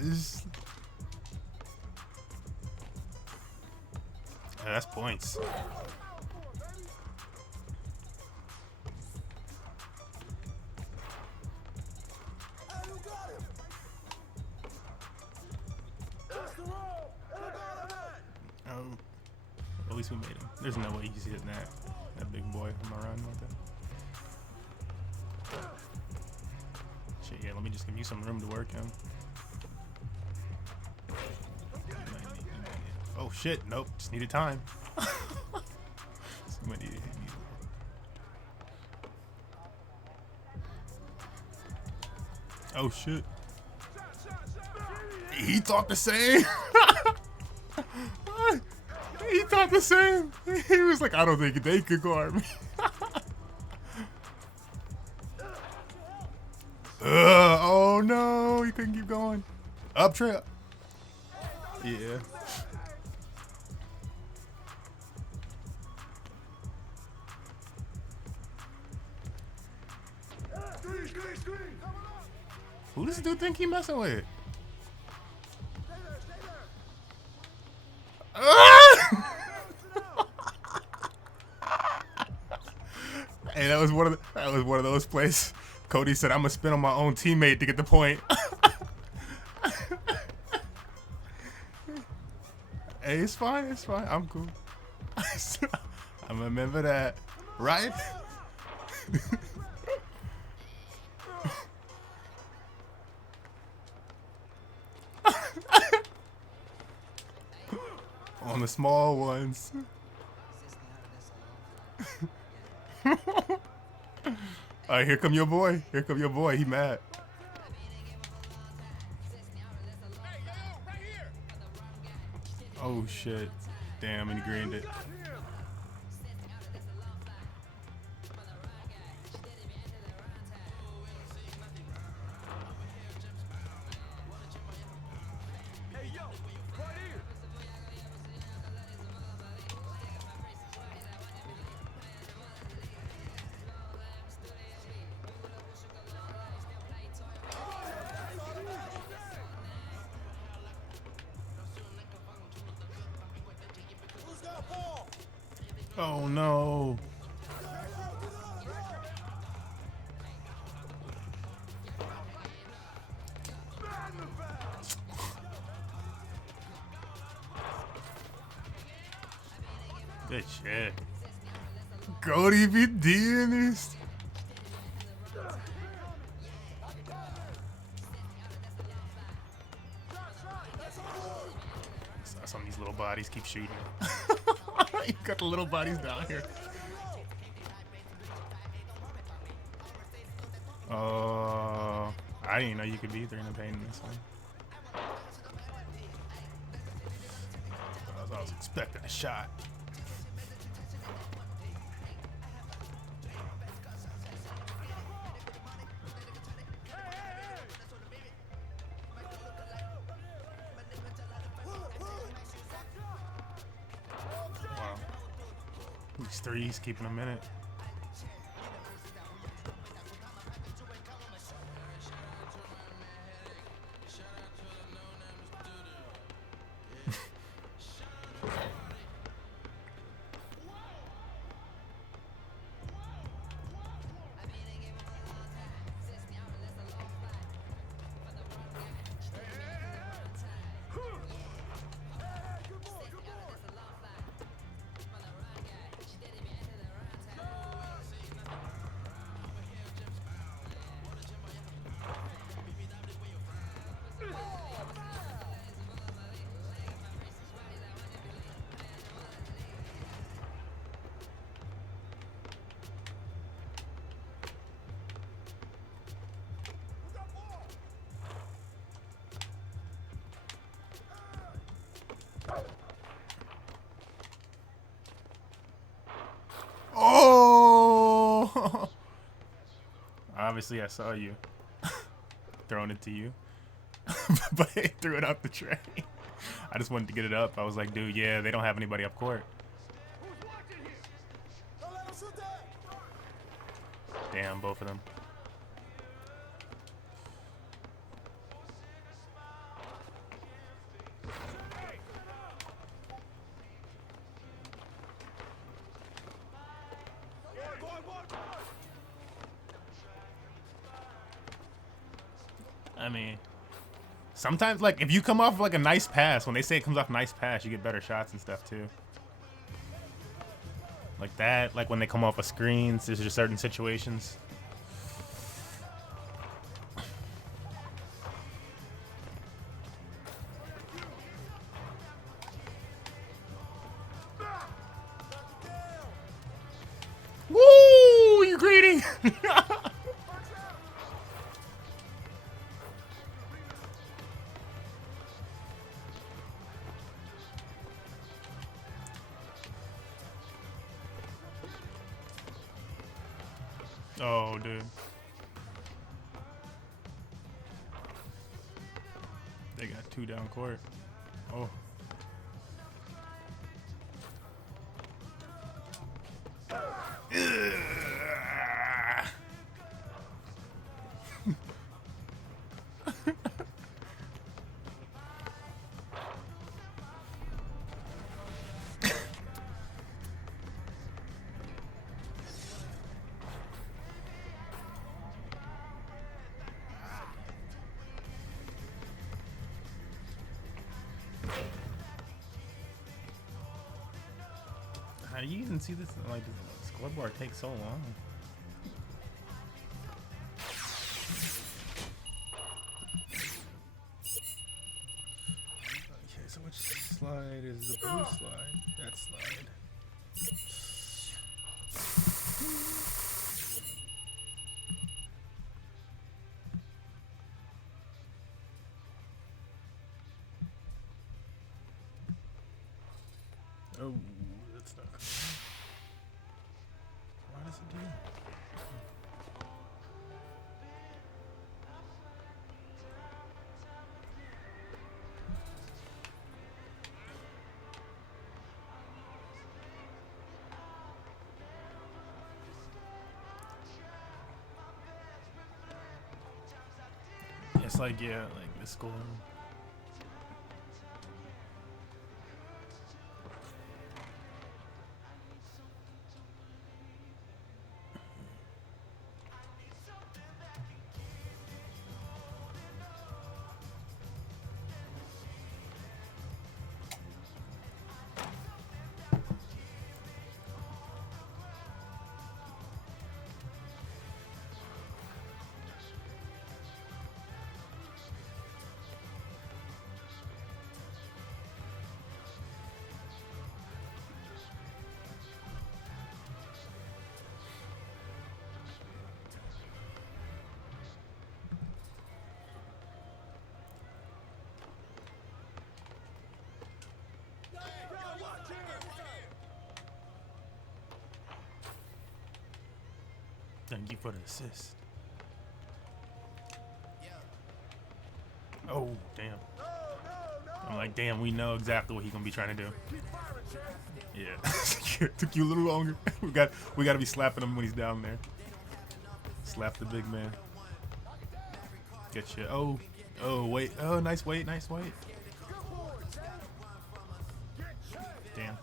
is. Yeah, that's points. Oh, at least we made him. There's no way he's hitting that big boy on my run like that. Shit, yeah, let me just give you some room to work him. Oh shit, nope, just needed time. Somebody needed to hit me. Oh shit. He thought the same. He thought the same. He was like, I don't think they could guard me. Oh no, he couldn't keep going. Up trip. Yeah. Who does this dude think he messing with? Hey, that was one of those plays. Cody said, "I'm gonna spin on my own teammate to get the point." Hey, it's fine. It's fine. I'm cool. I remember that, right? On the small ones. Alright, here come your boy. Here come your boy. He mad. Oh shit. Damn, and he greened it. Oh no. Good shit. Cody be doing this. Some of these little bodies keep shooting. You got the little bodies down here. I didn't know you could be 3 in the paint in this one. I was expecting a shot. Wow. These threes keeping a minute. Oh! Obviously, I saw you throwing it to you, but I threw it out the tray. I just wanted to get it up. I was like, dude, yeah, they don't have anybody up court. Damn, both of them. I mean, sometimes, like, if you come off like a nice pass, when they say it comes off nice pass, you get better shots and stuff too. Like that, like when they come off of screens, there's just certain situations. Woo! You greedy! Oh, dude. They got 2 down court. Oh. How do you even see this? Like, the scoreboard takes so long. Okay, so which slide is the blue slide? That slide. Oh, that's not good. Why does it do that? It's like, yeah, like the score. Thank you for the assist. Oh, damn. I'm like, damn, we know exactly what he's gonna be trying to do. Yeah. Took you a little longer. we gotta be slapping him when he's down there. Slap the big man. Get you. Oh, wait. Oh, nice wait, nice wait. Damn.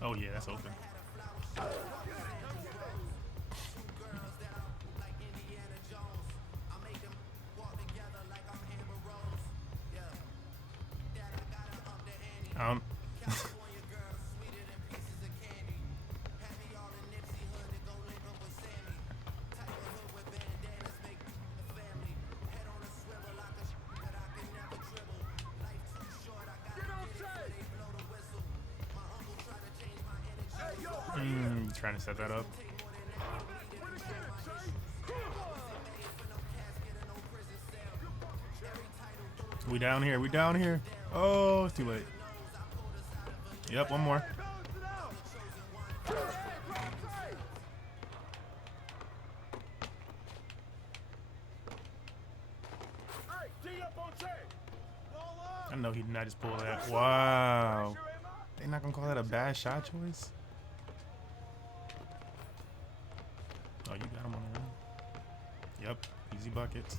Oh yeah, that's open. Trying to set that up. We down here. We down here. Oh, it's too late. Yep, one more. I know he did not just pull that. Wow. They not gonna call that a bad shot choice? Oh, you got him on the run. Yep, easy buckets.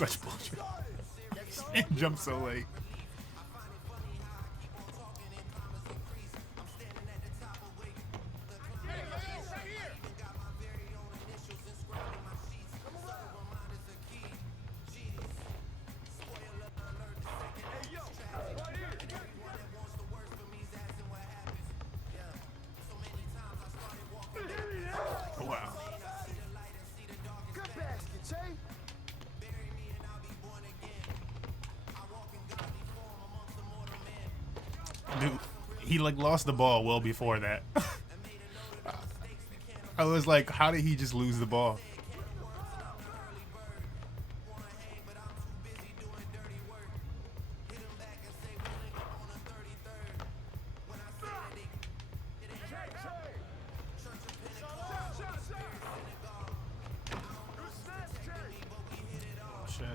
Such bullshit. And jump so late. Wow. Dude, he like lost the ball well before that. I was like, how did he just lose the ball? Shit.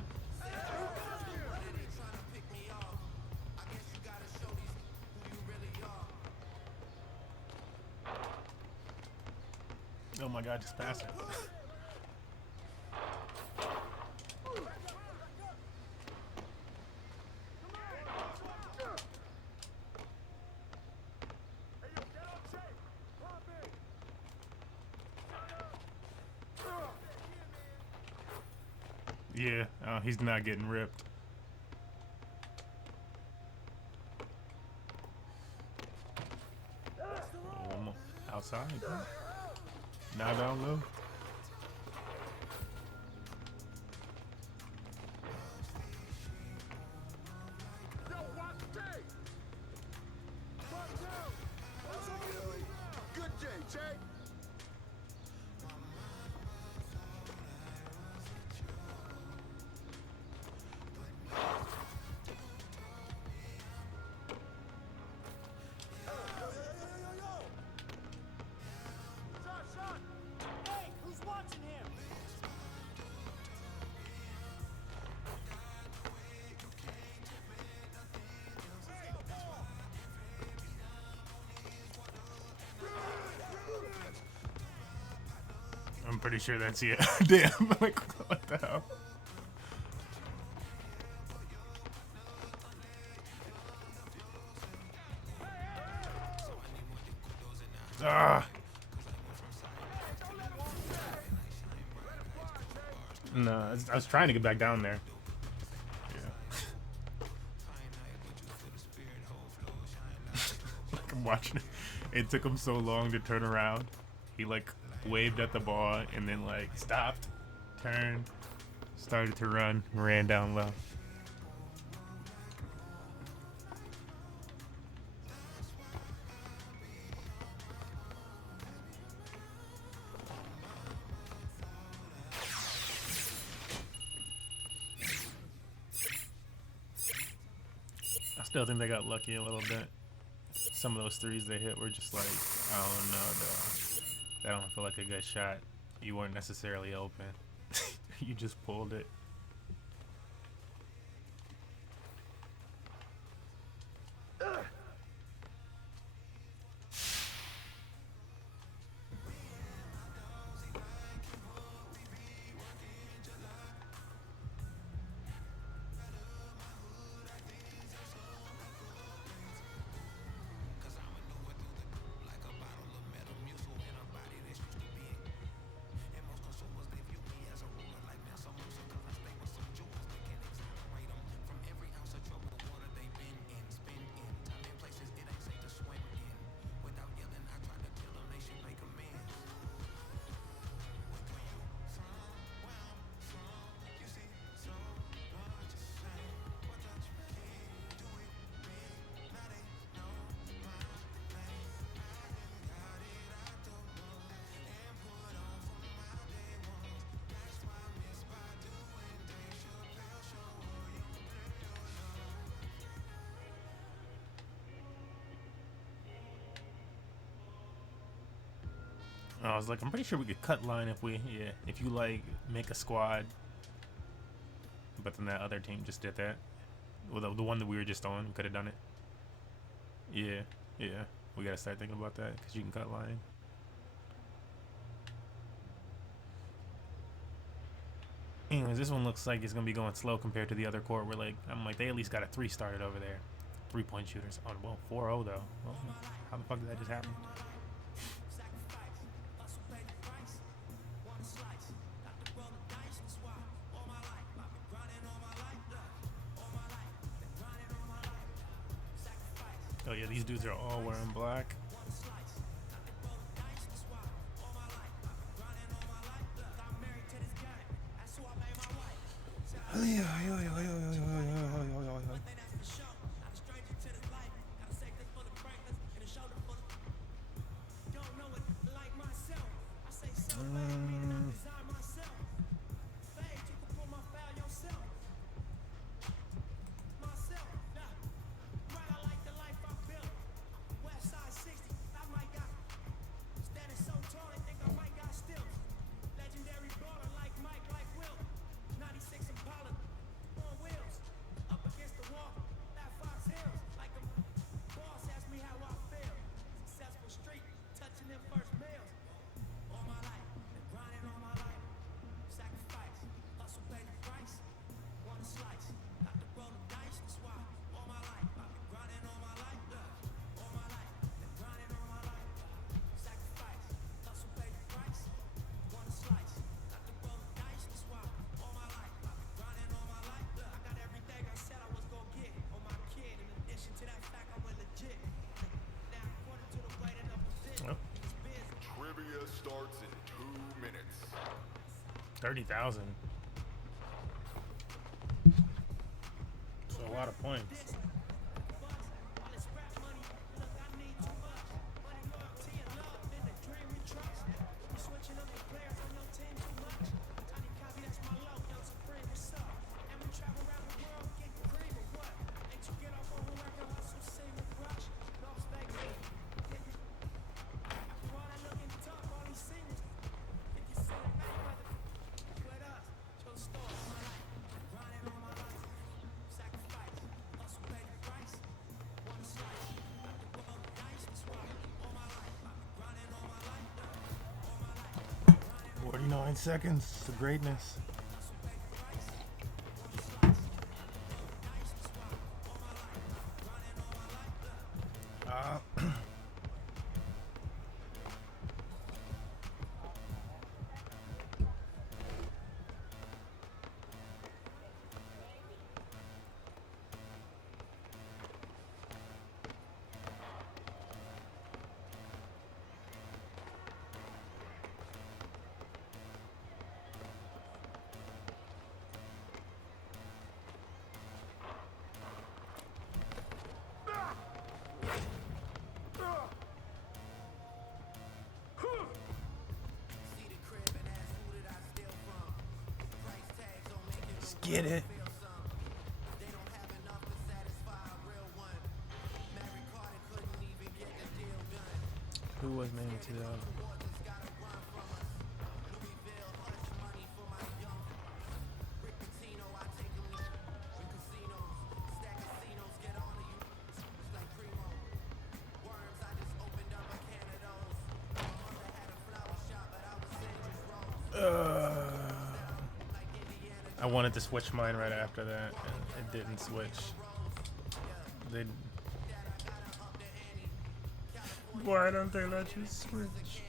Oh my god, just pass it. Yeah, he's not getting ripped. Oh, outside. Now down low. Good day, Jay. I'm pretty sure that's it. Damn. Like, what the hell? Ah. No, I was trying to get back down there. Yeah. Like I'm watching it. It took him so long to turn around. He like waved at the ball and then like stopped, turned, started to run, ran down low. I still think they got lucky a little bit. Some of those threes they hit were just like, I don't know, that don't feel like a good shot. You weren't necessarily open. You just pulled it. I was like, I'm pretty sure we could cut line if if you like make a squad. But then that other team just did that. Well, the one that we were just on, we could have done it. Yeah, yeah. We gotta start thinking about that because you can cut line. Anyways, this one looks like it's gonna be going slow compared to the other court. Where like I'm like they at least got a 3 started over there, 3-point shooters. Oh well, 4-0 though. Well, how the fuck did that just happen? Oh yeah, these dudes are all wearing black. Trivia starts in 2 minutes. 30,000. So a lot of points. Seconds to greatness. Get it. Who was named to the I wanted to switch mine right after that, and it didn't switch. Why don't they let you switch?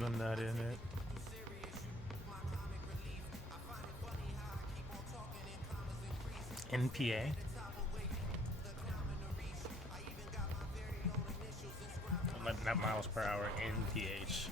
I'm not in it. NPA. Not miles per hour. NPH.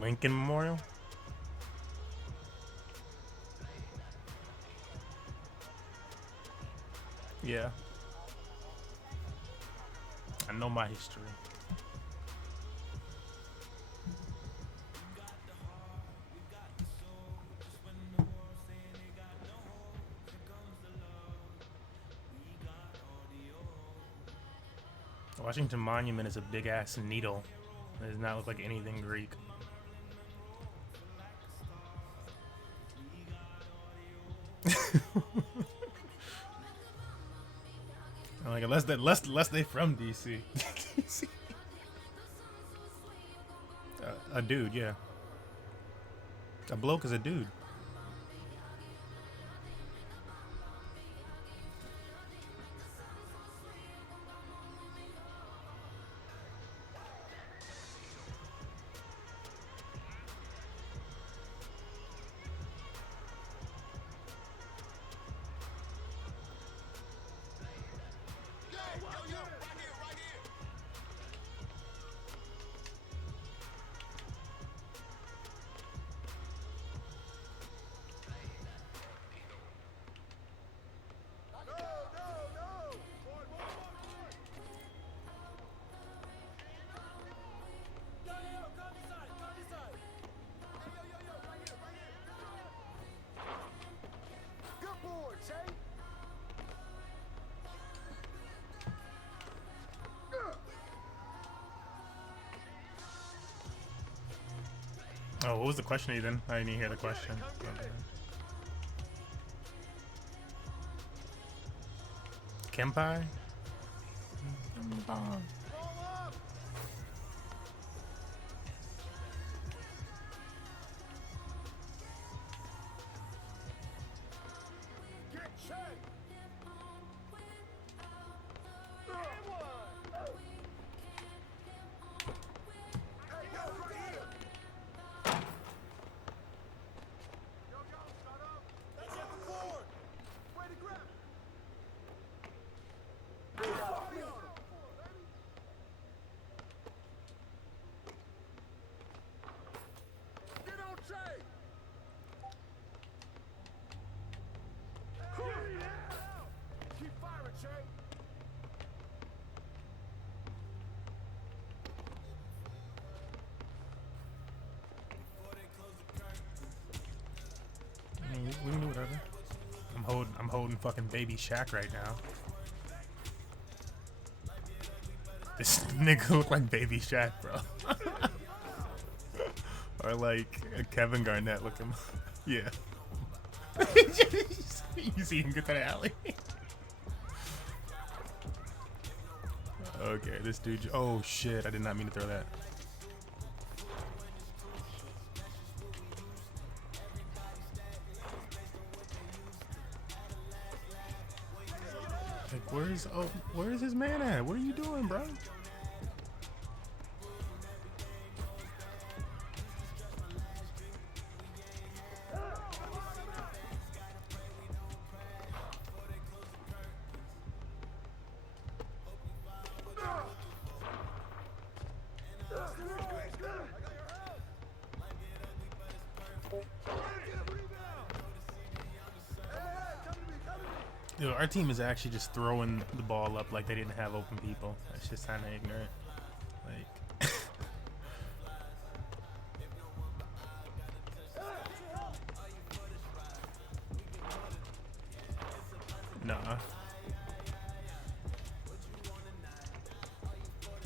Lincoln Memorial. Yeah. I know my history. Washington Monument is a big ass needle. It does not look like anything Greek. Like unless they from DC. A dude, yeah. A bloke is a dude. Oh, what was the question even? I didn't even hear the question. Kempai? holding fucking baby Shaq right now. This nigga look like baby Shaq, bro. Or like a Kevin Garnett looking. Yeah. You see him get to the alley? Okay, this dude. Oh shit, I did not mean to throw that. Like, where's his man at? What are you doing, bro? Dude, our team is actually just throwing the ball up like they didn't have open people. That's just kind of ignorant. Like, nah.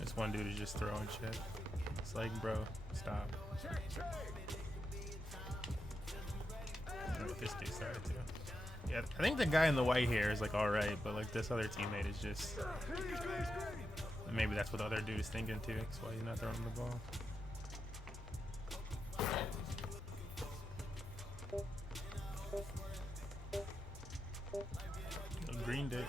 This one dude is just throwing shit. It's like, bro, stop. Alright, this dude started too. Yeah, I think the guy in the white hair is like alright, but like this other teammate is just. Maybe that's what the other dude is thinking too. That's why he's not throwing the ball. Green dick.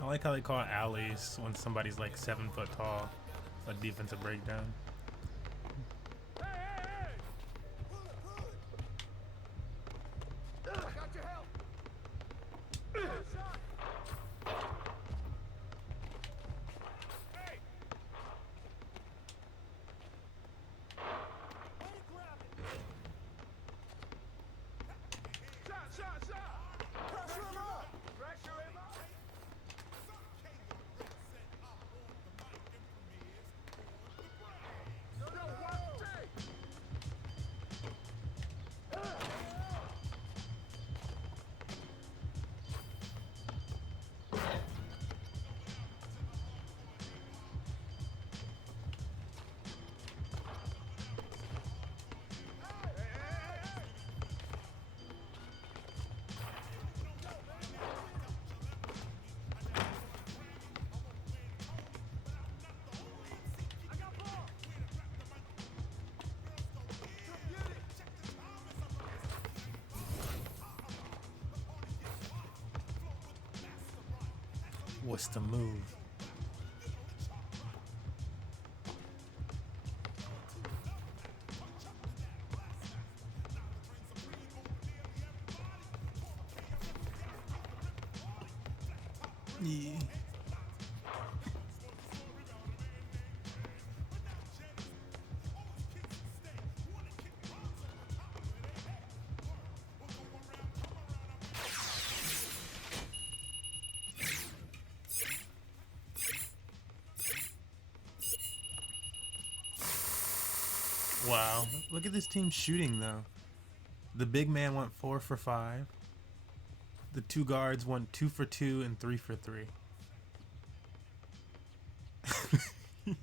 I like how they call it alleys when somebody's like 7 foot tall. Like defensive breakdown. What's the move? Yeah. Wow, look at this team shooting though. The big man went 4 for 5. The 2 guards went 2 for 2 and 3 for 3. It's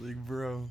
like, bro.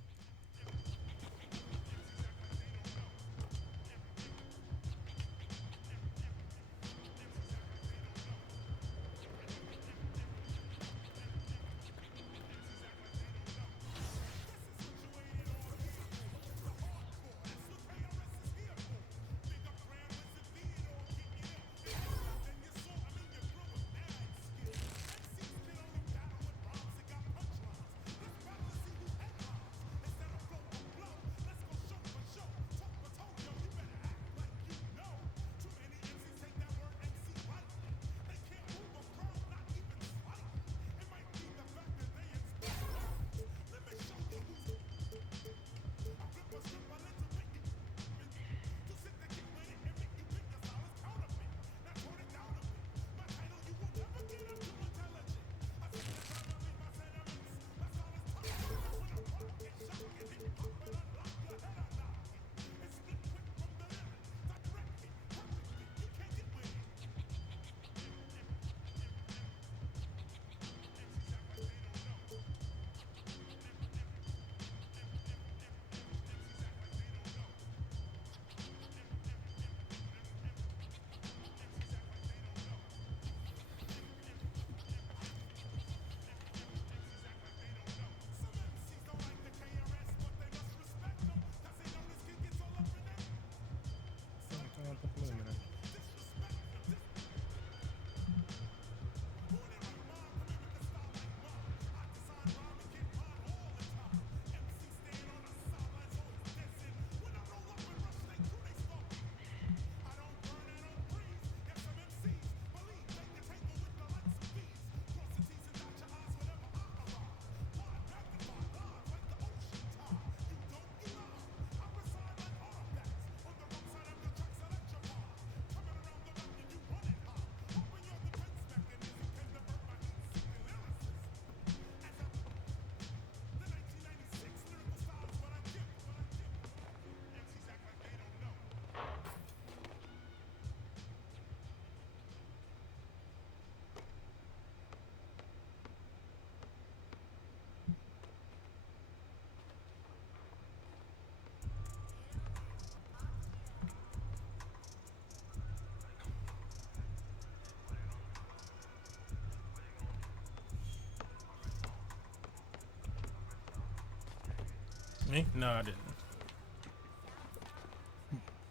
Me? No, I didn't.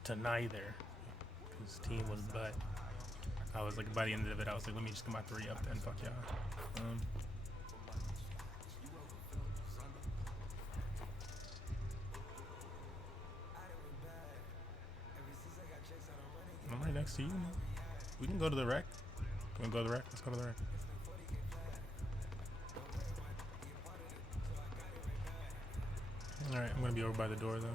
To neither. His team was butt. I was like, by the end of it, I was like, let me just get my 3 up then. Fuck y'all. I'm right next to you. We can go to the wreck. You wanna go to the wreck? Let's go to the wreck. Alright, I'm gonna be over by the door though.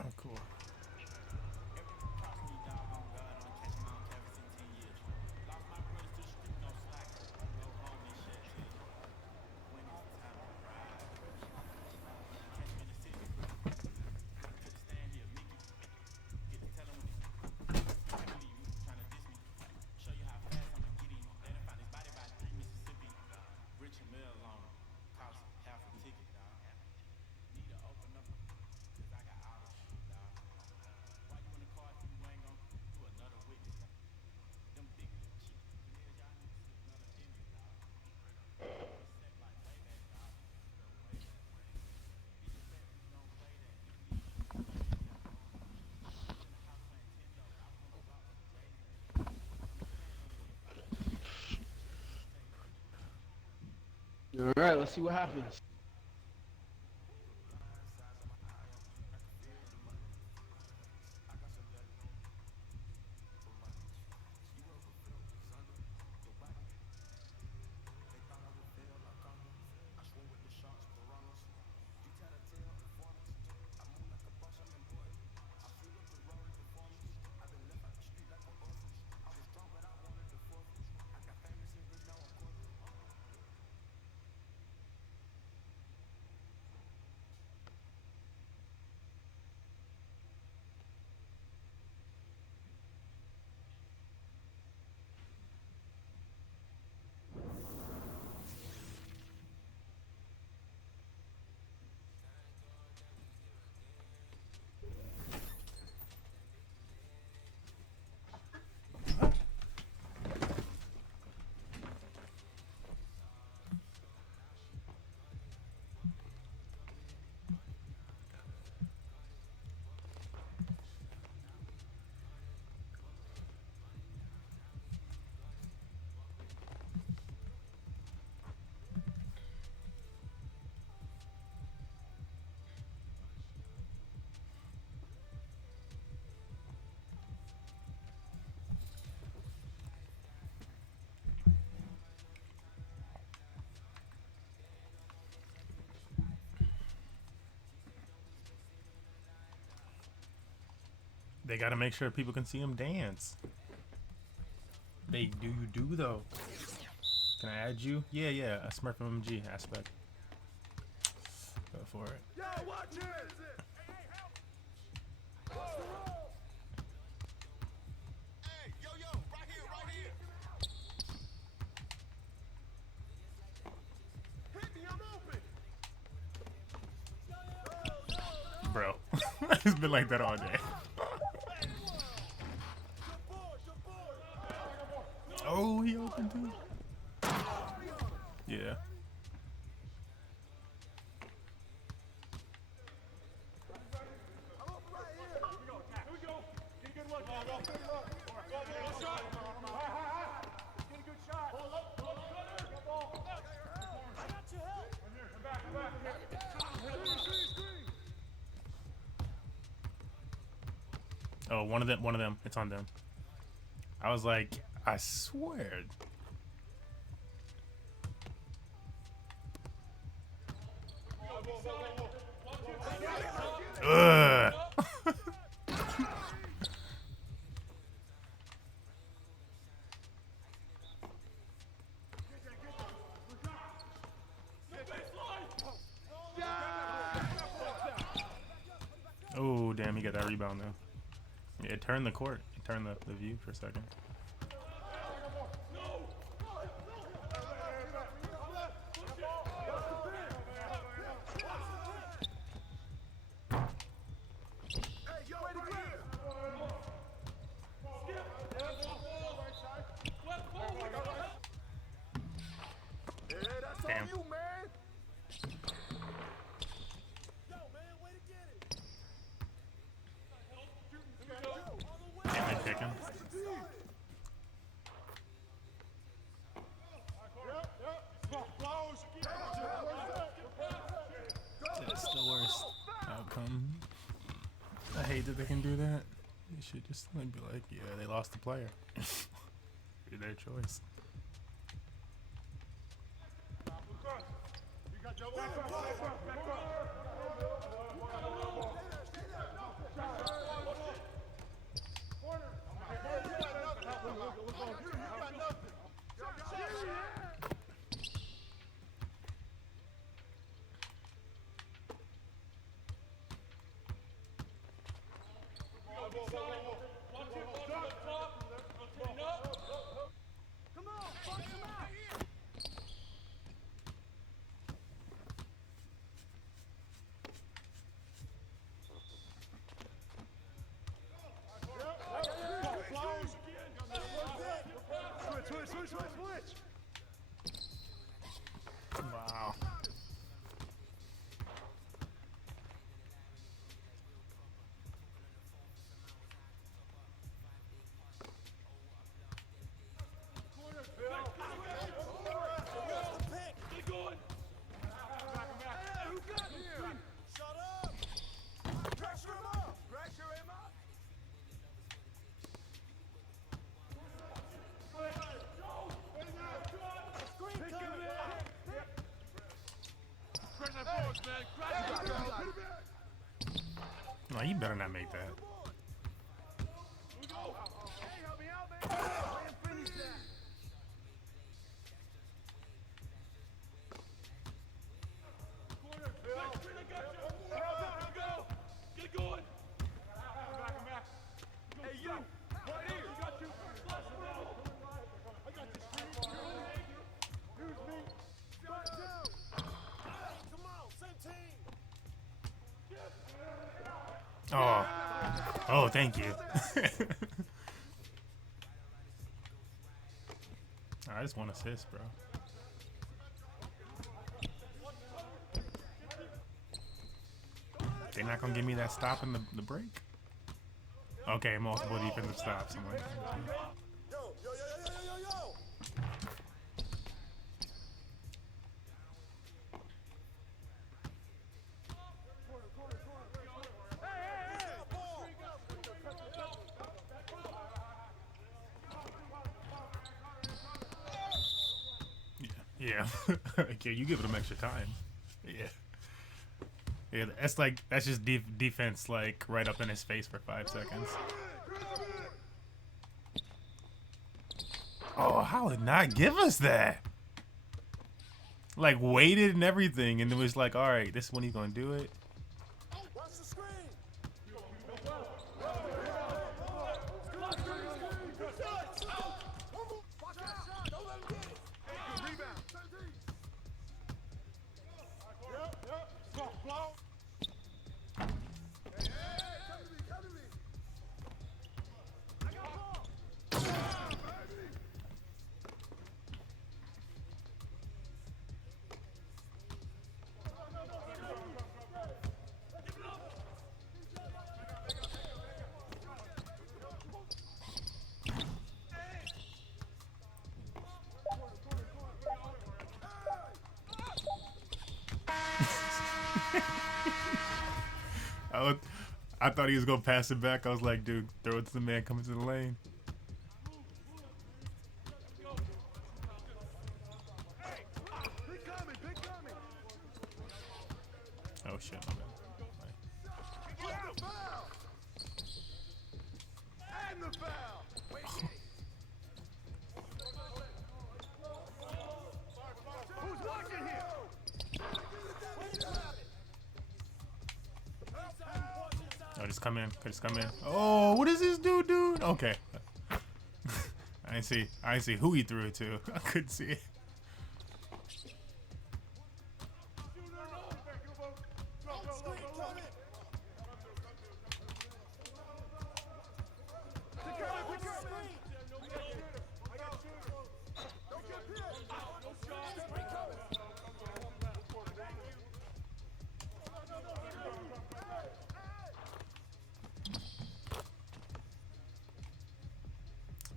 Oh, cool. All right, let's see what happens. They gotta make sure people can see him dance. They do though. Can I add you? Yeah, yeah. A Smurf MMG aspect. Go for it. Yo, watch it! Hey, yo, right here, right here. Hit me, I'm open. Bro. It's been like that all day. Oh, he opened too. Yeah. Oh, one of them. It's on them. I was like, I swear. Ugh. Oh, damn, he got that rebound though. Yeah, turn the court. Turn the view for a second. Damn. Damn, they pick him. That's the worst outcome. I hate that they can do that. They should just like be like, yeah, they lost the player. Be their choice. Wow. No, you better not make that. Oh. Oh, thank you. I just want assist, bro. They're not gonna give me that stop in the break? Okay, multiple defensive stops. I'm like, yeah. Okay, you give them extra time. Yeah. Yeah, that's just defense, like, right up in his face for 5 seconds. Oh, how did not give us that? Like waited and everything, and it was like, all right, this is when he's gonna do it. Watch the screen. Watch out. Don't let him get it. Rebound. Yep. Soft blow. Hey, come to me. I got ball. Baby. I thought he was gonna pass it back. I was like, dude, throw it to the man coming to the lane. Oh shit, my bad. And the foul. Who's watching here? Oh, just come in. Just come in. Oh, what does this dude do? Okay. I didn't see who he threw it to. I couldn't see it.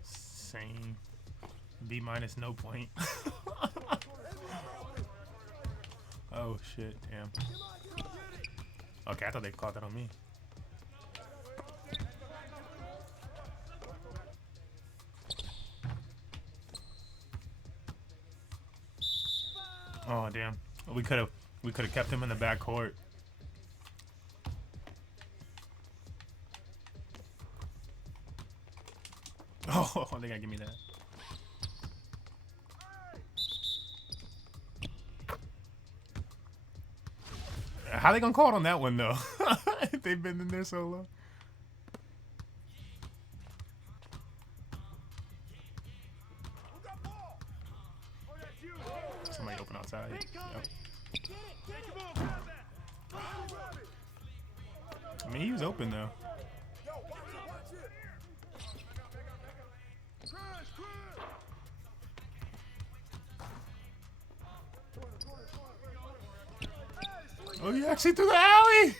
Same. B minus, no point. Oh shit, damn. Okay, I thought they called that on me. Oh damn. We could have kept him in the back court. Oh, they gotta give me that. How they gonna call it on that one though? They've been in there so long. Somebody open outside. Yep. I mean, he was open though. Oh, you actually threw the alley?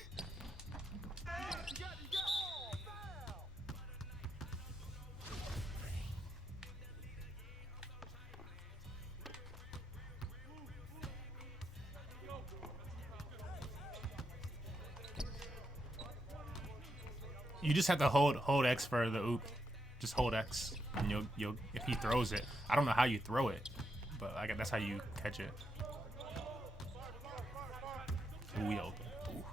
You just have to hold X for the oop. Just hold X, and you'll if he throws it. I don't know how you throw it, but I guess that's how you catch it. Ooh, we open. Ooh.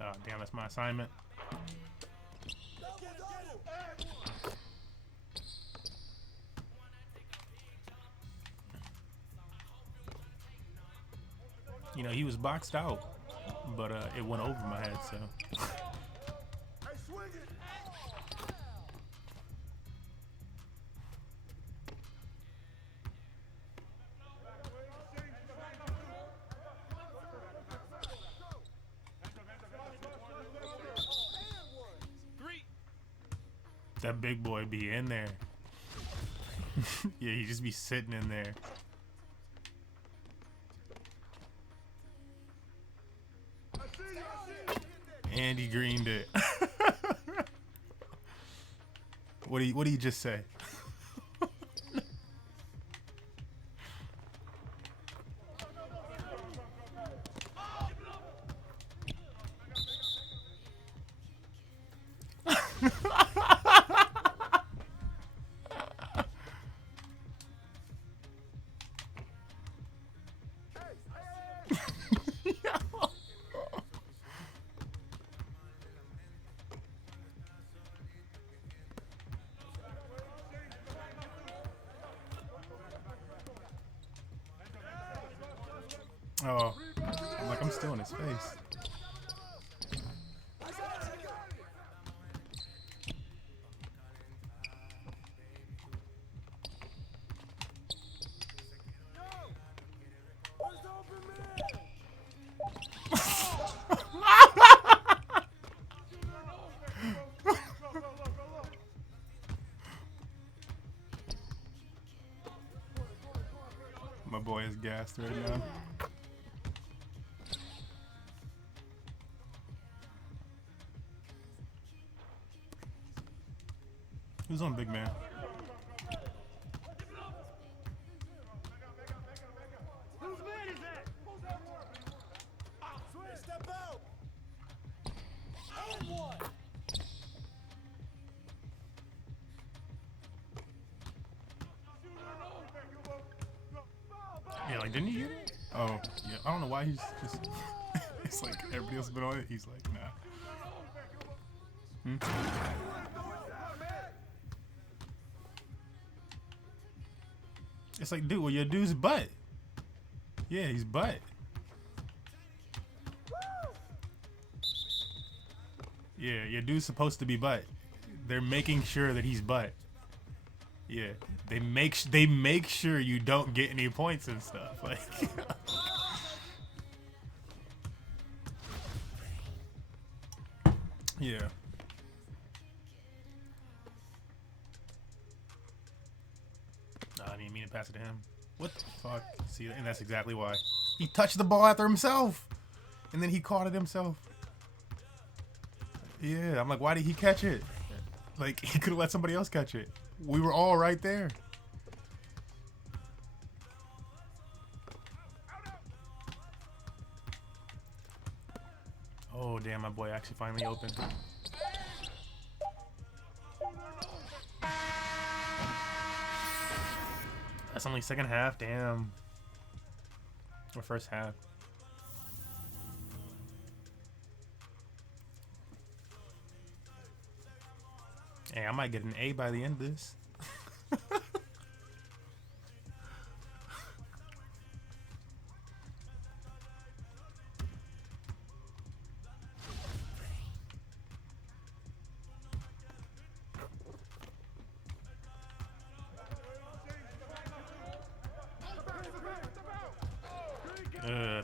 Oh, damn, that's my assignment. You know, he was boxed out, but it went over my head, so. That big boy be in there. Yeah, he just be sitting in there. And he greened it. What do you just say? Oh, I'm like, I'm still in his face. My boy is gassed right now. Who's on big man? Whose man is that? Smurf, step out. And one. Yeah, like, didn't he get it? Oh, yeah. I don't know why he's just. It's like everybody else has been on it. He's like, nah. It's like, dude, well, your dude's butt. Yeah, he's butt. Yeah, your dude's supposed to be butt. They're making sure that he's butt. Yeah, they make sure you don't get any points and stuff. Like, yeah. No, I didn't mean to pass it to him. What the fuck? See, and that's exactly why he touched the ball after himself, and then he caught it himself. Yeah, I'm like, why did he catch it? Like, he could have let somebody else catch it. We were all right there. Oh, damn, my boy actually finally opened. That's only second half, damn. Or first half. Hey, I might get an A by the end of this.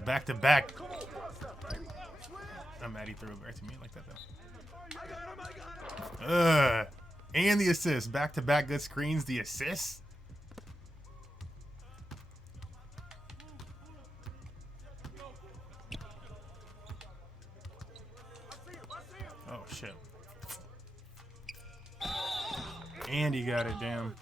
Back to back. I'm mad he threw it back to me like that though. And the assist. Back to back good screens. The assist. Oh shit. And he got it, damn.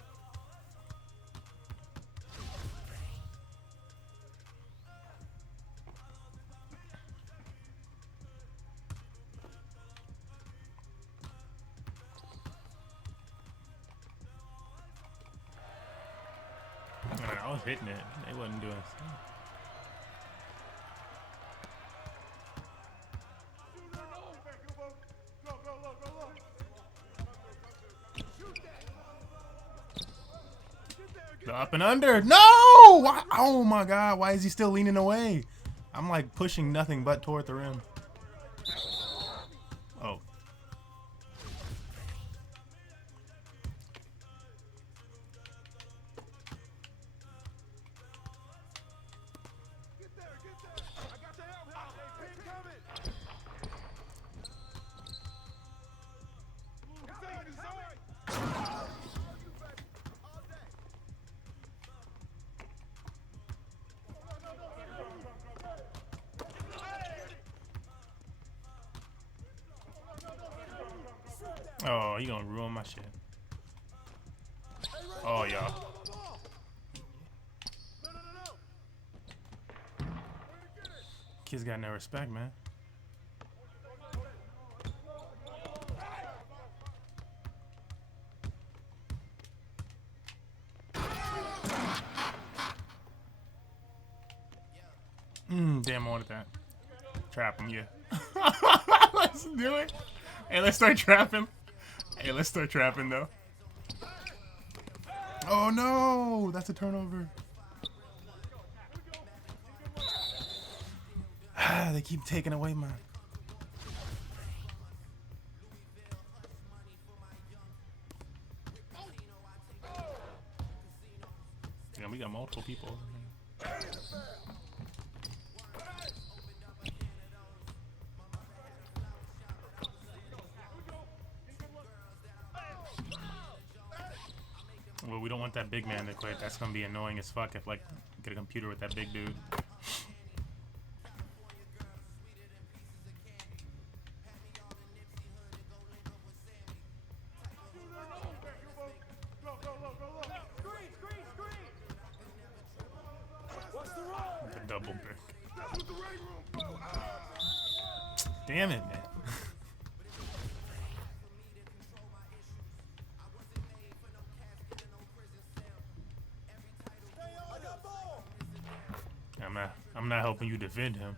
I was hitting it. They wasn't doing it. The up and under. No! Why? Oh my god. Why is he still leaning away? I'm like pushing nothing but toward the rim. Oh. Oh, you gonna ruin my shit. Oh, y'all. Kids got no respect, man. Damn, I wanted that. Trap him, yeah. Let's do it. Hey, let's start trapping. Hey, let's start trapping, though. Oh, no. That's a turnover. Ah, they keep taking away my. Yeah, we got multiple people. Well, we don't want that big man to quit. That's gonna be annoying as fuck if like get a computer with that big dude. The double pick. Damn it, man. I'm not helping you defend him.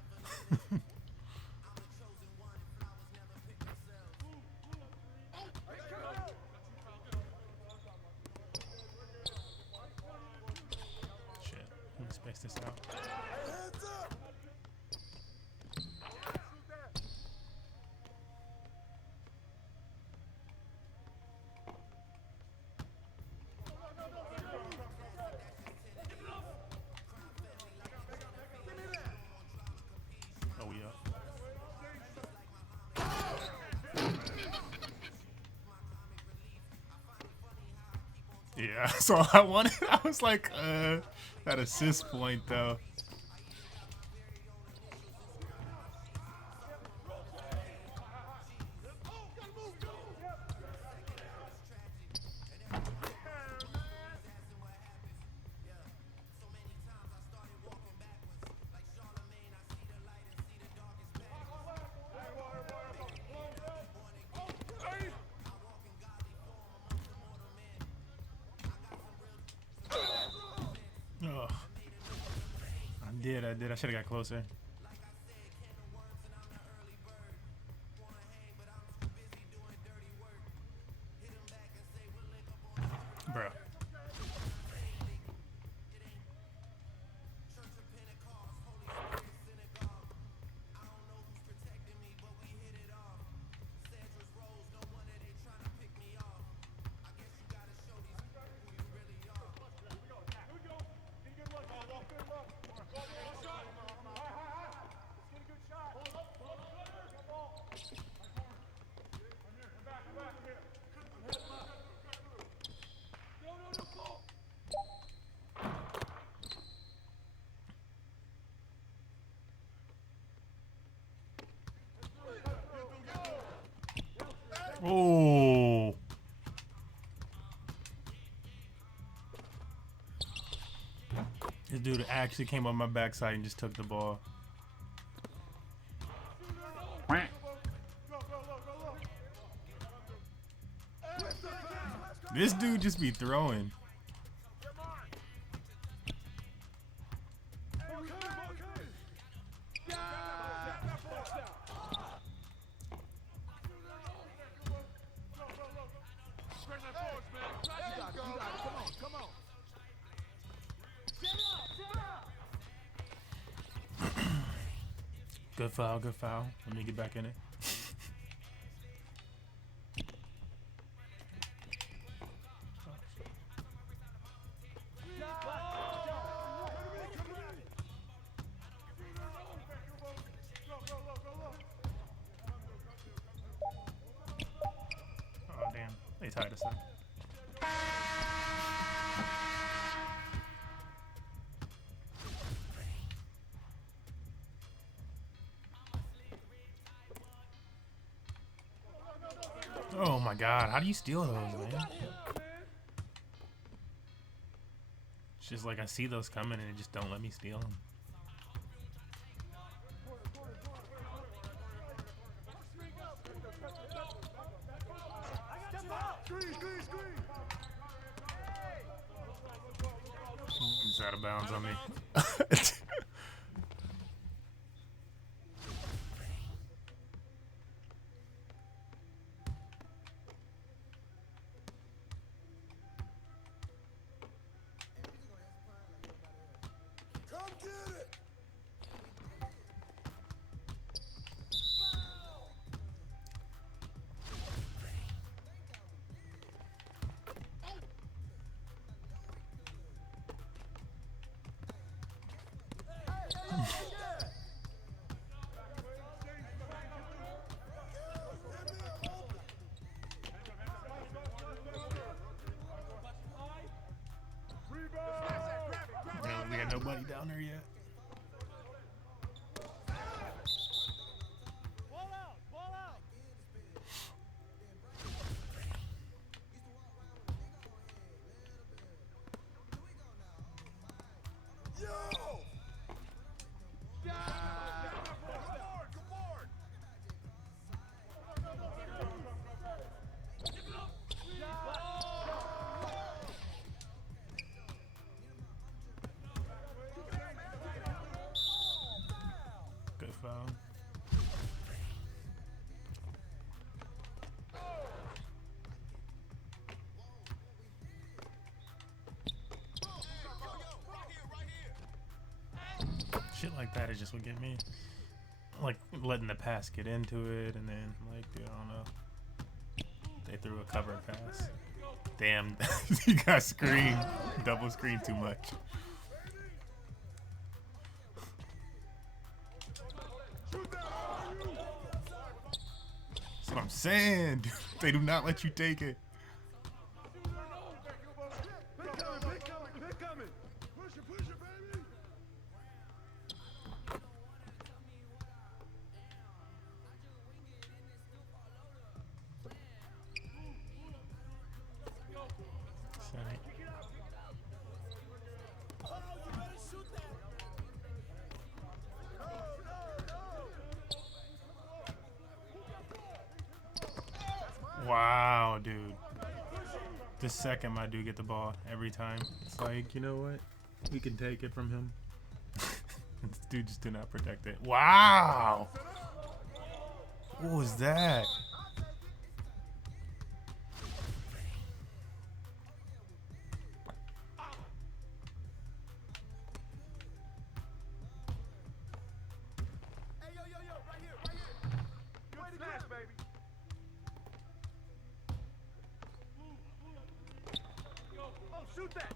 Shit. Let me space this out. Oh, we up. Yeah, so I wanted. I was like, that assist point though. Oh, I did. I should have got closer. Bro. Oh. This dude actually came on my backside and just took the ball. This dude just be throwing. Good foul, good foul. Let me get back in it. Oh, damn. They tied us up. Oh my god, how do you steal those, man? It's just like I see those coming and it just don't let me steal them. It's out of bounds on me. No, we got nobody down there yet. Good foul. Shit like that is just what get me. Like letting the pass get into it, and then like, dude, I don't know. They threw a cover pass. Damn, he got screened. Double screen too much. That's what I'm saying, dude. They do not let you take it. Wow, dude. The second my dude get the ball every time, it's like, you know what? We can take it from him. This dude just do not protect it. Wow. What was that? Shoot that!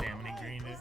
Damn, and he greened it.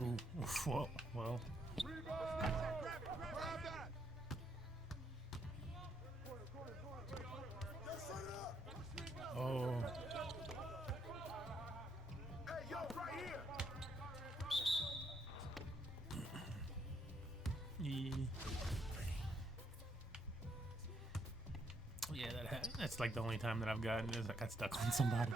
Ooh, well. Oh. Hey, yo, right here. Yeah, that's like the only time that I've gotten is I got stuck on somebody.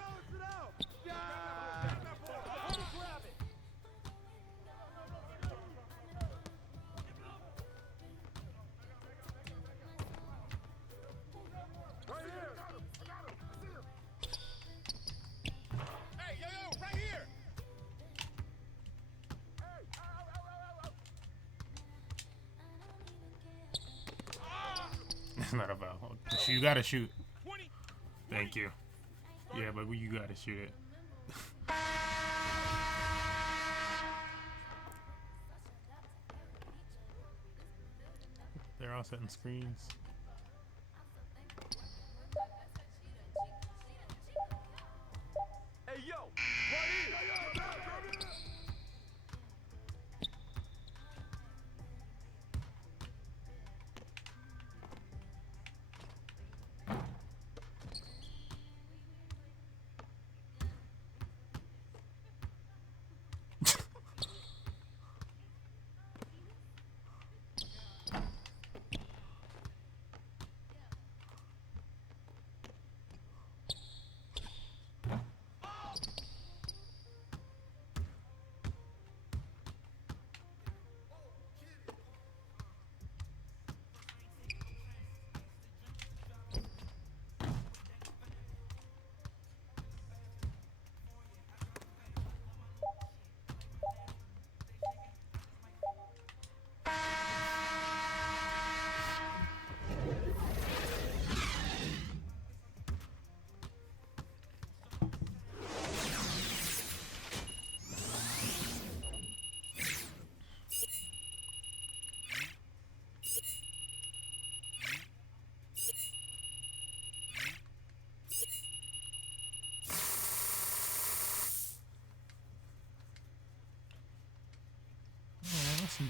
It's not a foul. You gotta shoot. Thank you. Yeah, but you gotta shoot it. They're all setting screens. Hey, yo, right here.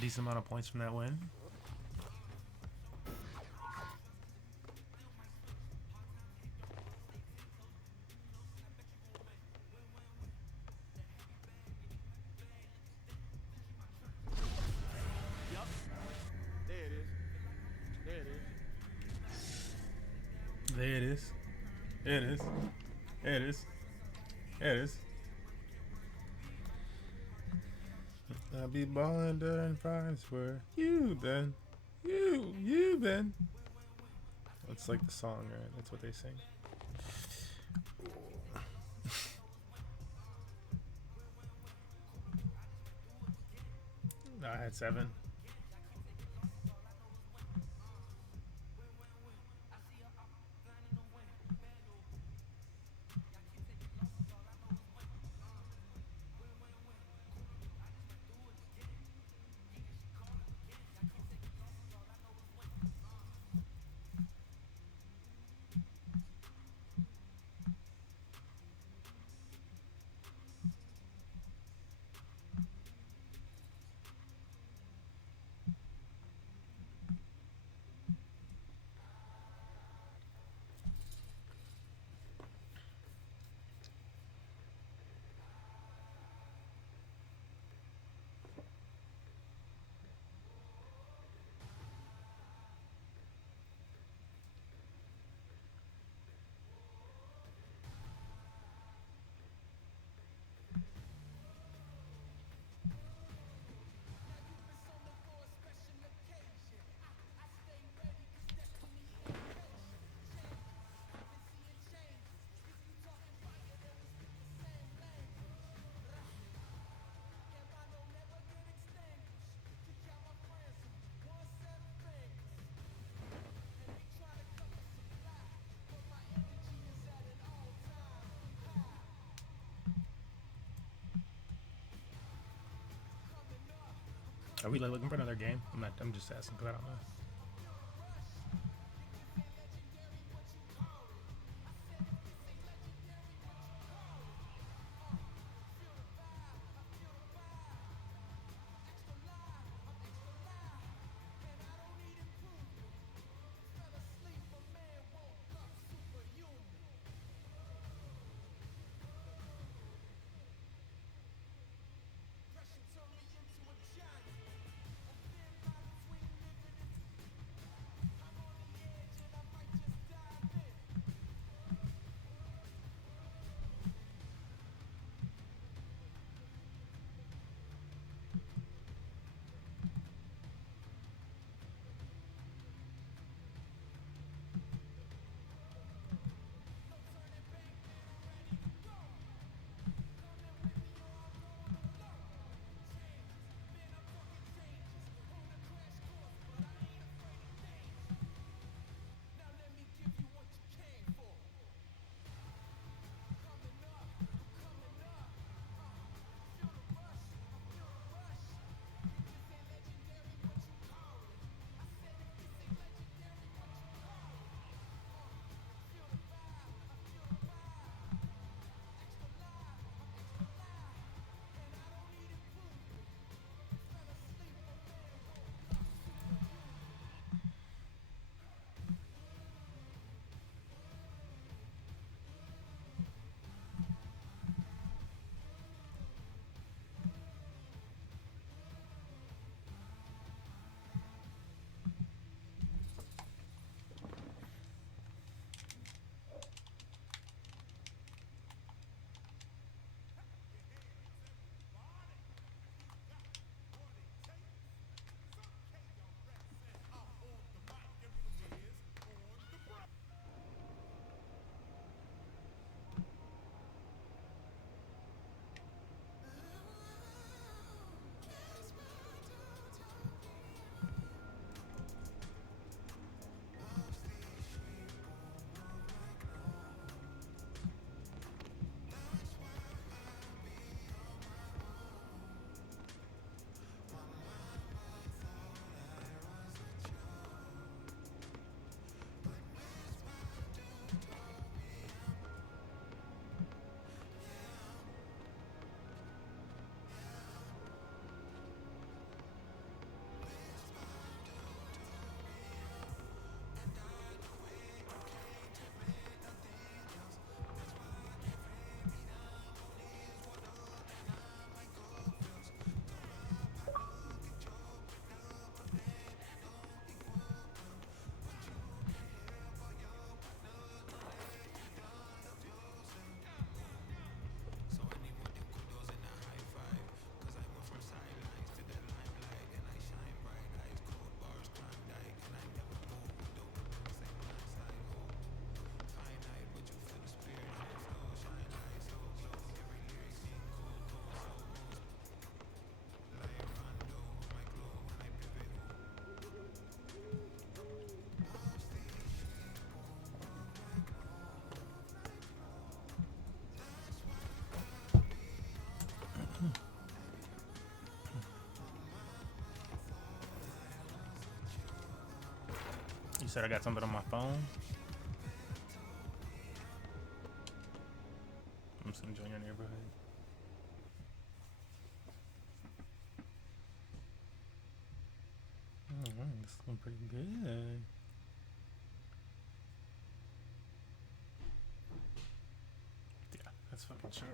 Decent amount of points from that win. Yep. There it is. There it is. There it is. There it is. There it is. There it is. I'll be balling during primes where you been. You been. That's like the song, right? That's what they sing. I had 7. Are we like looking for another game? I'm not. I'm just asking because I don't know. said I got something on my phone. I'm just enjoying your neighborhood. Oh, this is looking pretty good. Yeah, that's fucking sure.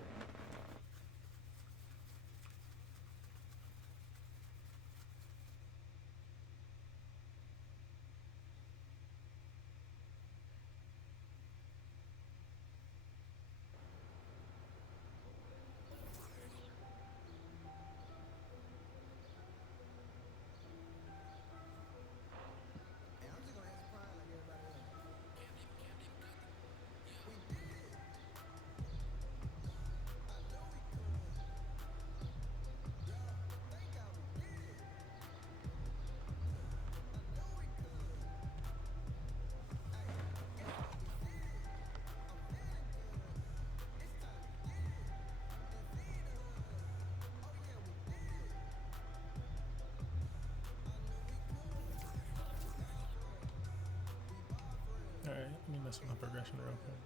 Alright, let me mess with my progression real quick.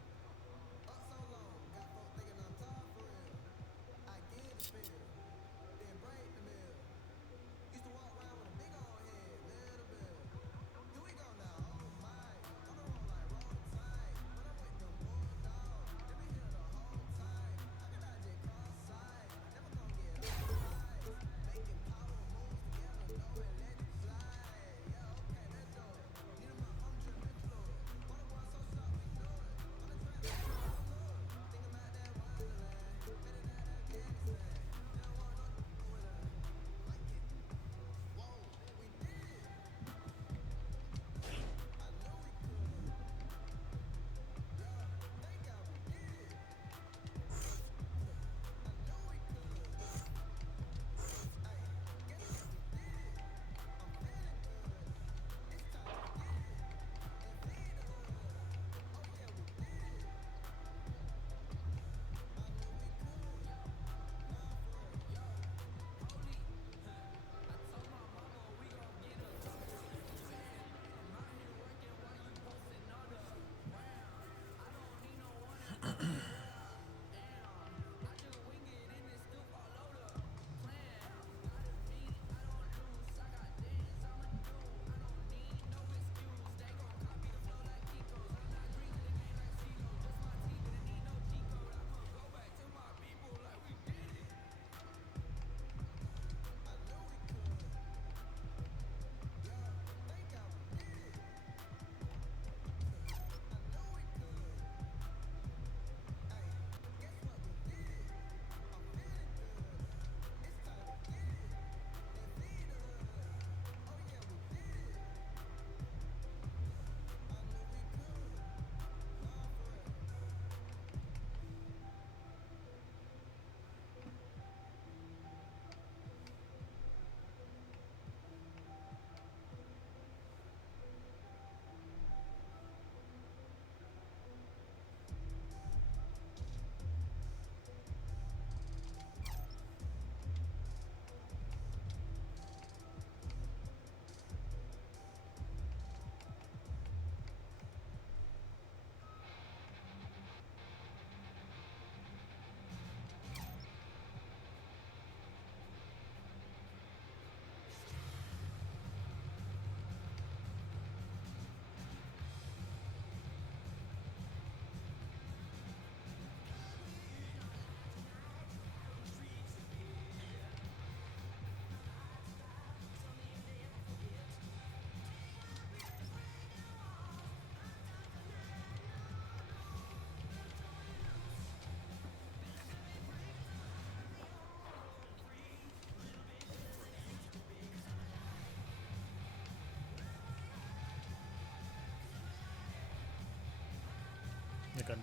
Okay.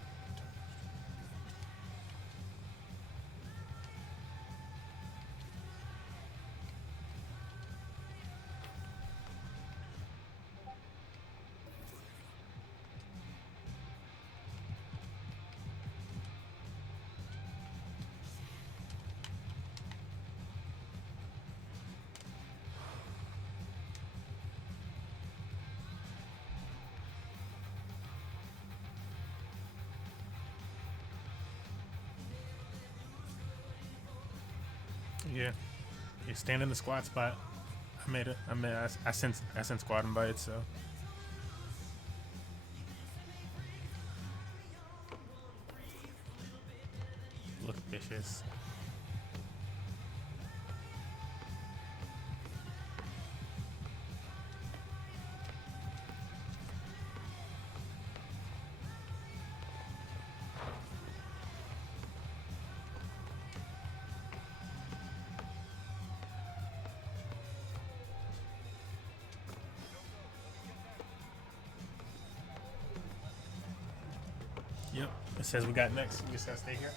Yeah. You stand in the squat spot. I sent squat invites, so. Look vicious. Yep. It says we got next. We just gotta stay here.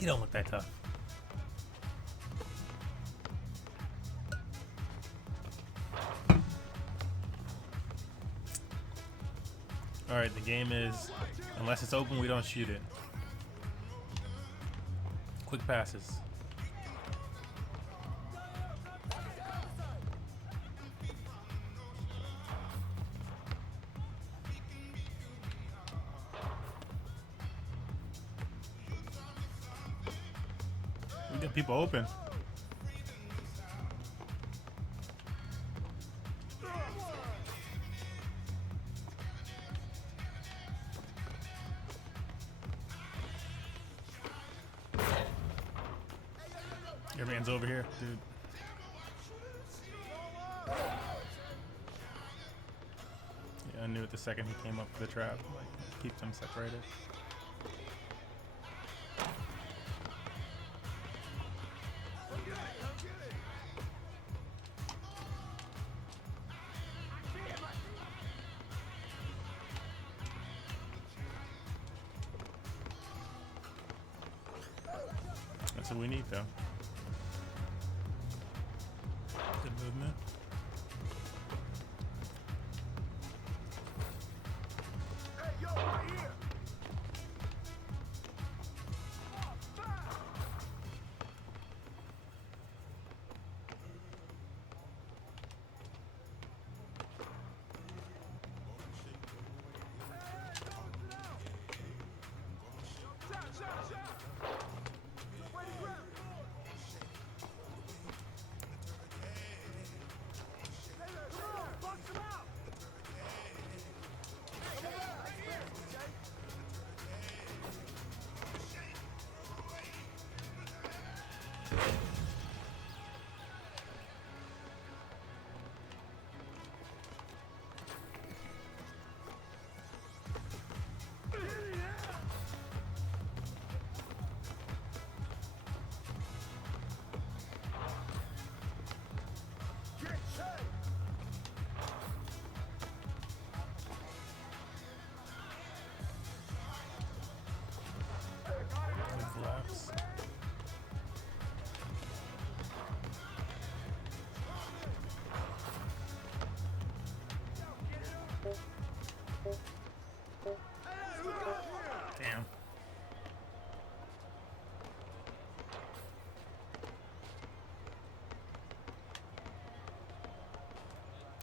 You don't look that tough. Alright, the game is, unless it's open, we don't shoot it. Quick passes. We got people open. Your man's over here, dude. Yeah, I knew it the second he came up for the trap. Like, keeps them separated. That's what we need, though. Good movement. Hey, yo, right here.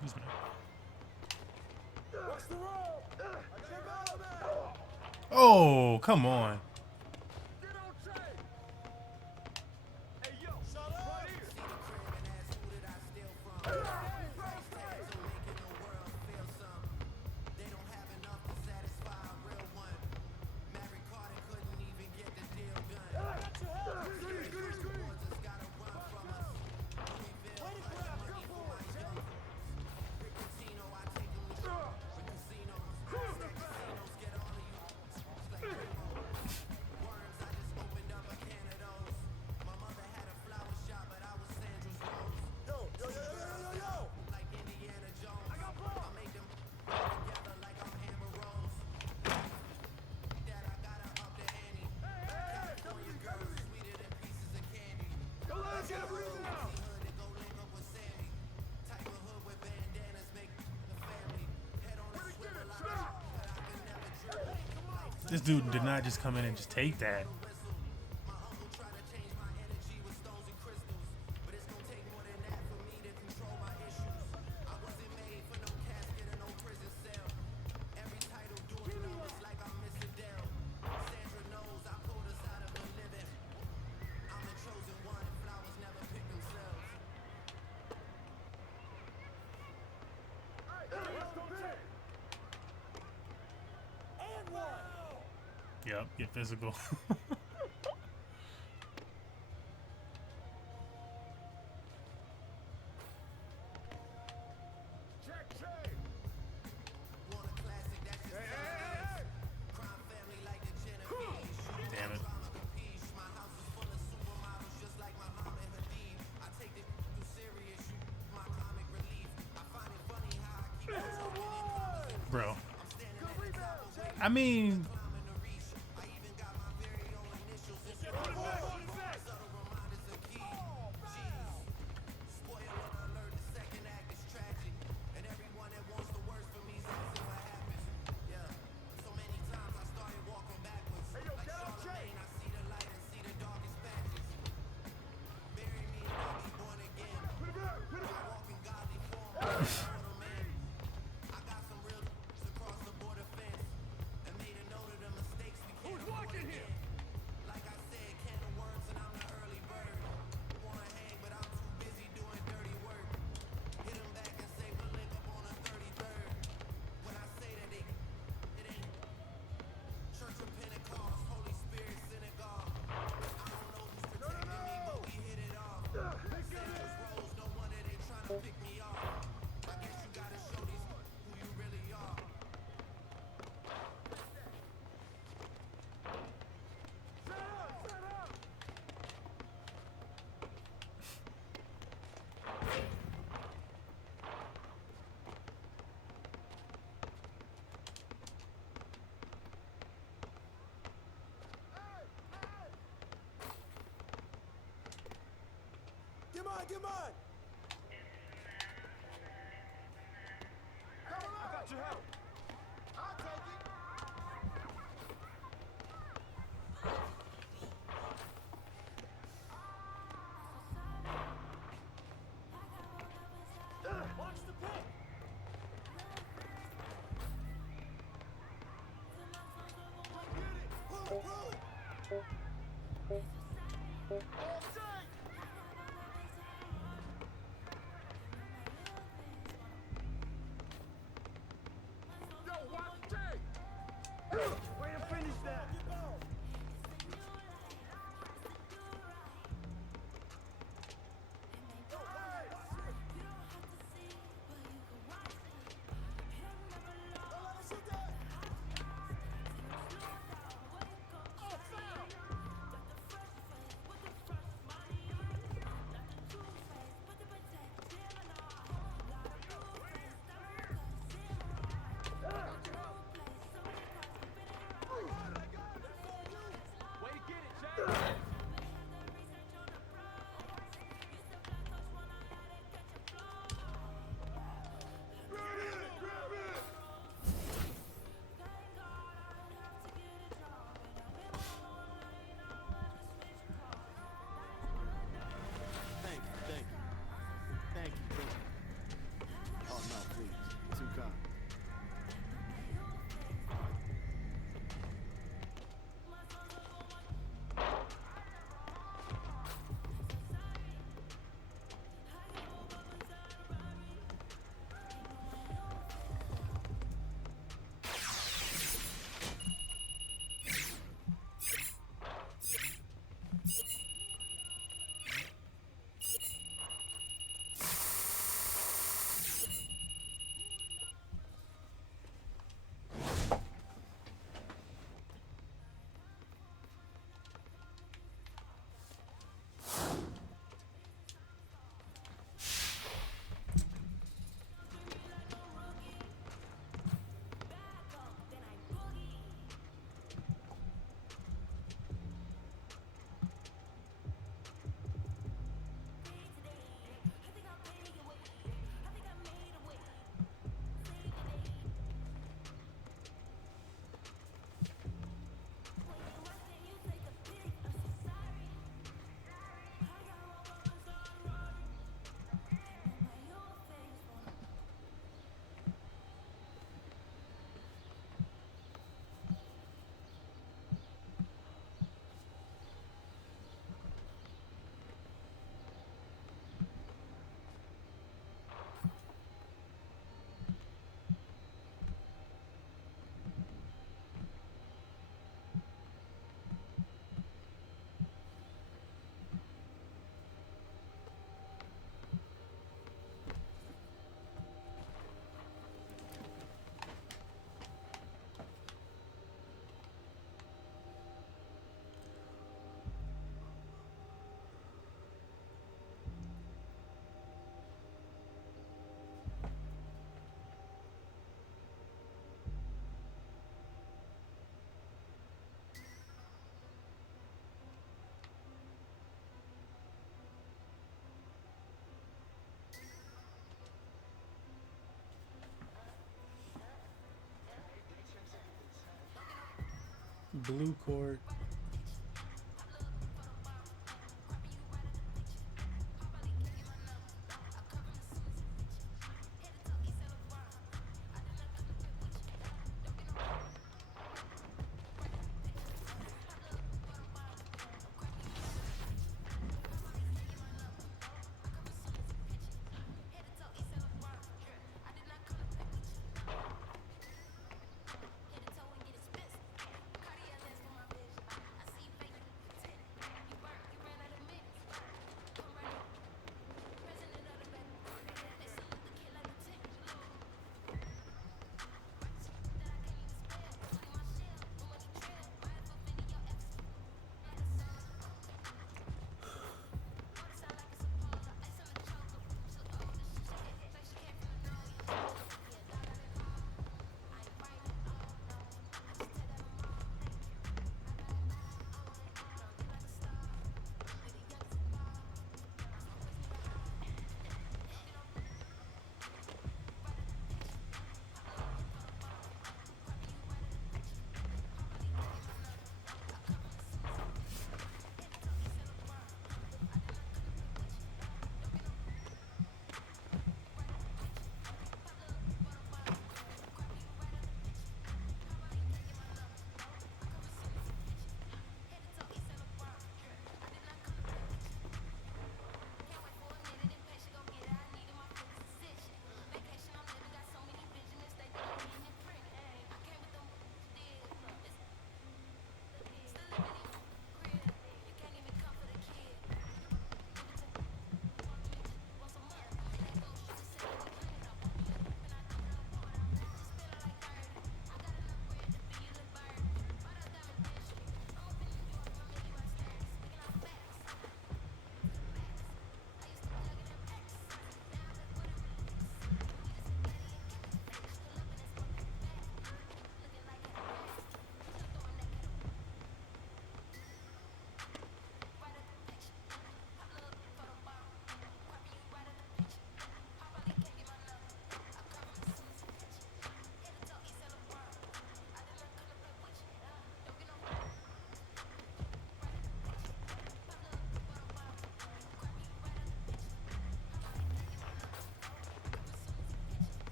Who's gonna? What's the roll? Check out, man. Oh, come on. Get on track. Hey, yo. Shut up. Right here. This dude did not just come in and just take that. Yep, get physical. Damn it. Bro. I mean, Come on! I got your help. I'll take it. Watch the pick. Get it. Pull. All day. blue court.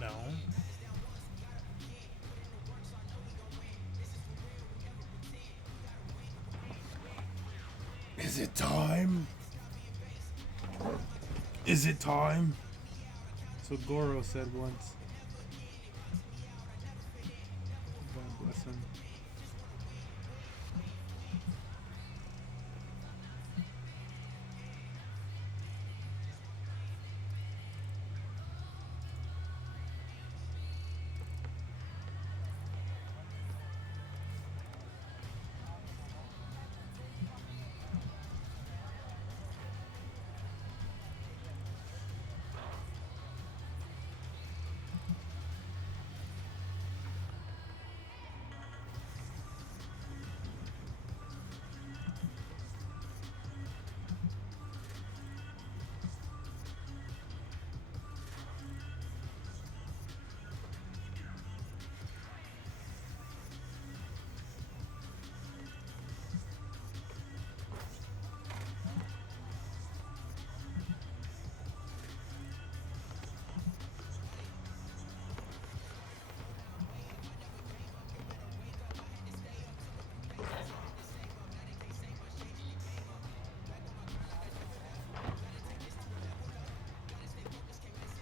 No. Is it time? Is it time? That's what Goro said once. God bless him.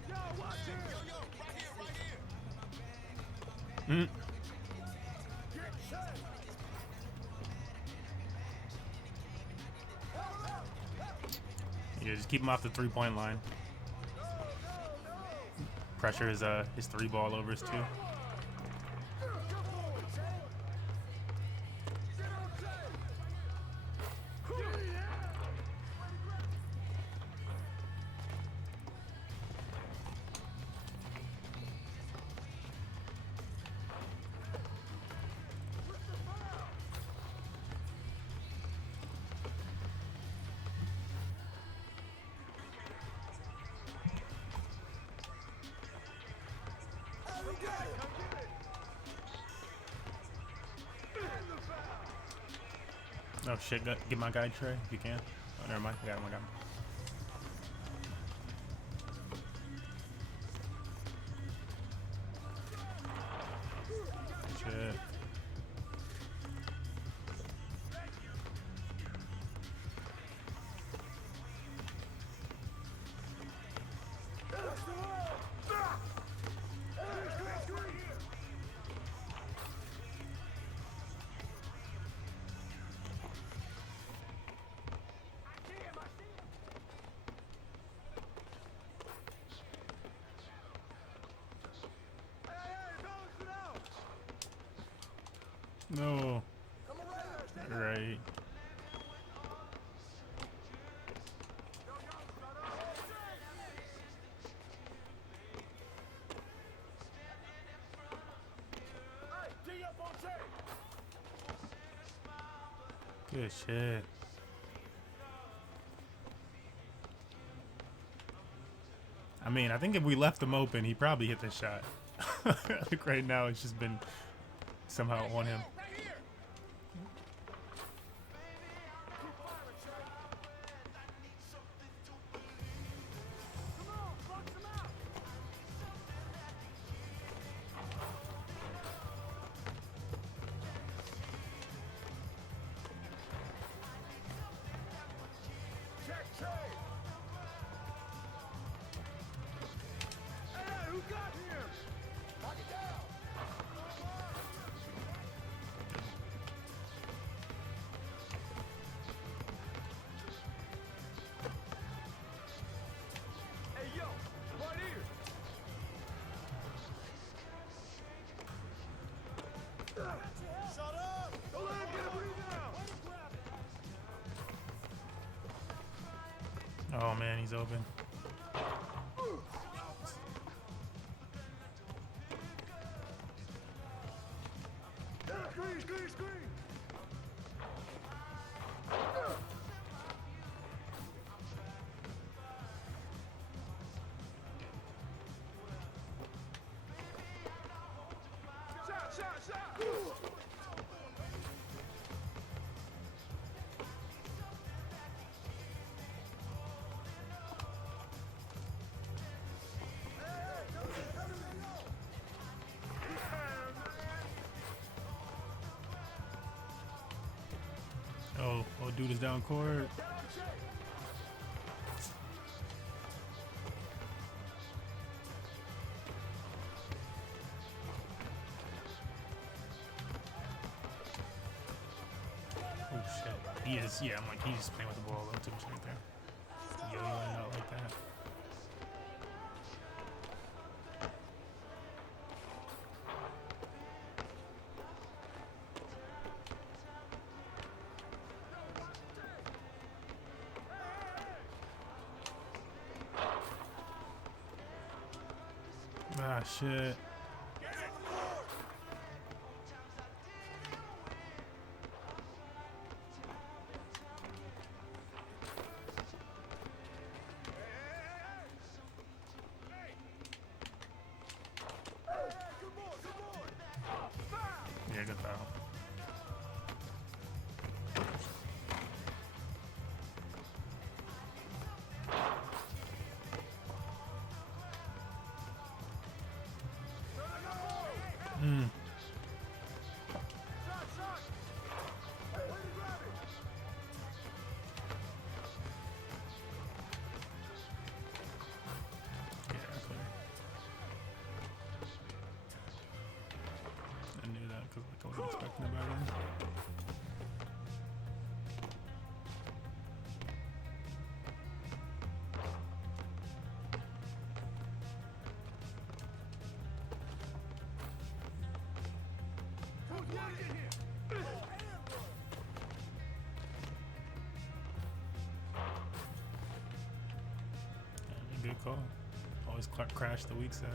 Yo, watch it. Yo, right here. Mm. Get set. Hold up. Yeah, just keep him off the 3-point line. Pressure his 3 ball overs too. Oh shit, get my guy Trey if you can. Oh, never mind, I got him, I got him. Shit. No. Right. Good shit. I mean, I think if we left him open, he probably hit the shot. Like right now, it's just been somehow on him. Oh man, he's open. Oh, dude is down court. Oh shit. He is, yeah, I'm like, he's just playing with the ball a little too much right there. Yo-yoing out like that. Ah, shit. Yeah, good foul. Mm. I knew that because I wasn't expecting it by then. Good call. Always crash the weak side.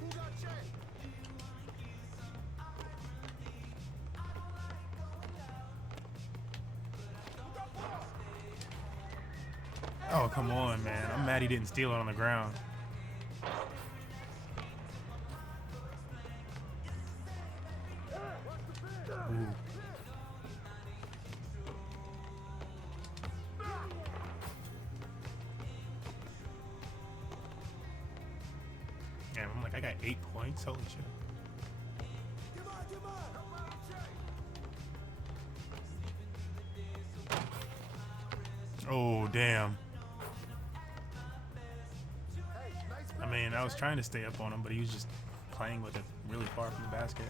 Who got Jay? Oh, come on, man. I'm mad he didn't steal it on the ground. Ooh. Damn, I'm like, I got 8 points. Holy shit. Come on, come on. Help out Jay. Oh, damn. Hey, nice I mean, I was trying to stay up on him, but he was just playing with it really far from the basket.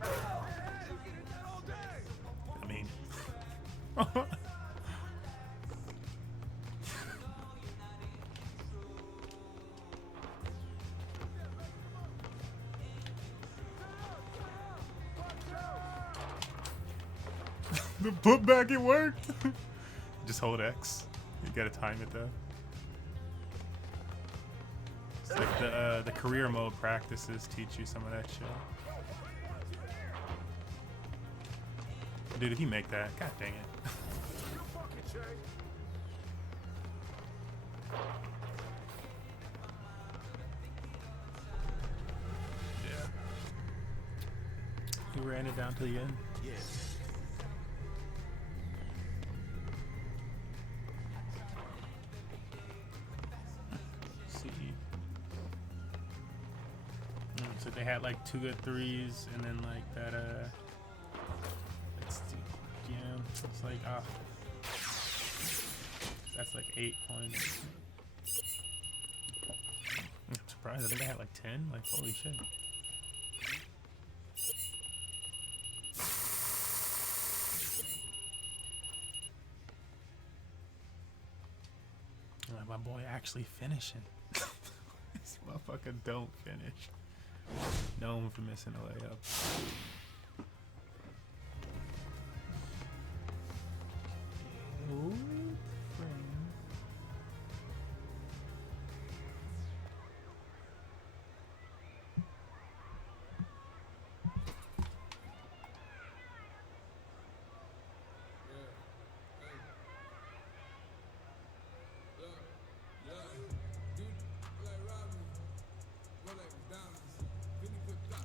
I mean, the putback, it worked. Just hold X. You gotta time it though. It's like the career mode practices teach you some of that shit. Dude, if you make that, god dang it. You fucking Jay. Yeah. You ran it down to the end. See. So they had like 2 good threes, and then like that. It's like that's like 8 points. I'm surprised. I think I had like 10. Like holy shit. Like, my boy actually finishing. This motherfucker don't finish. Known for missing a layup.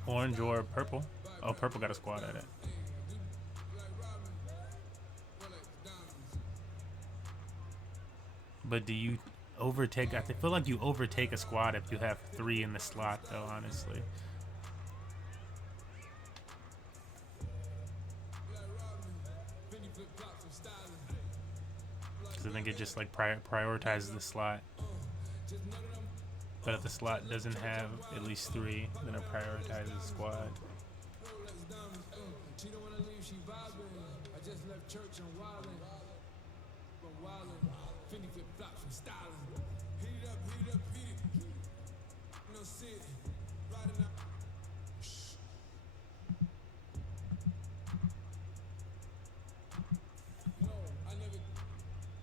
Orange or purple? Oh, purple got a squad at it. But do you overtake? I feel like you overtake a squad if you have 3 in the slot, though, honestly. Because I think it just like prioritizes the slot. But if the slot doesn't have at least 3, then it prioritizes the squad. She don't wanna leave, she vibing. I just left church and wildin'. From wildin'. Fendi flip flops from styling. Heat it up, heat it up, heat it. No sit. Riding up. No, I never.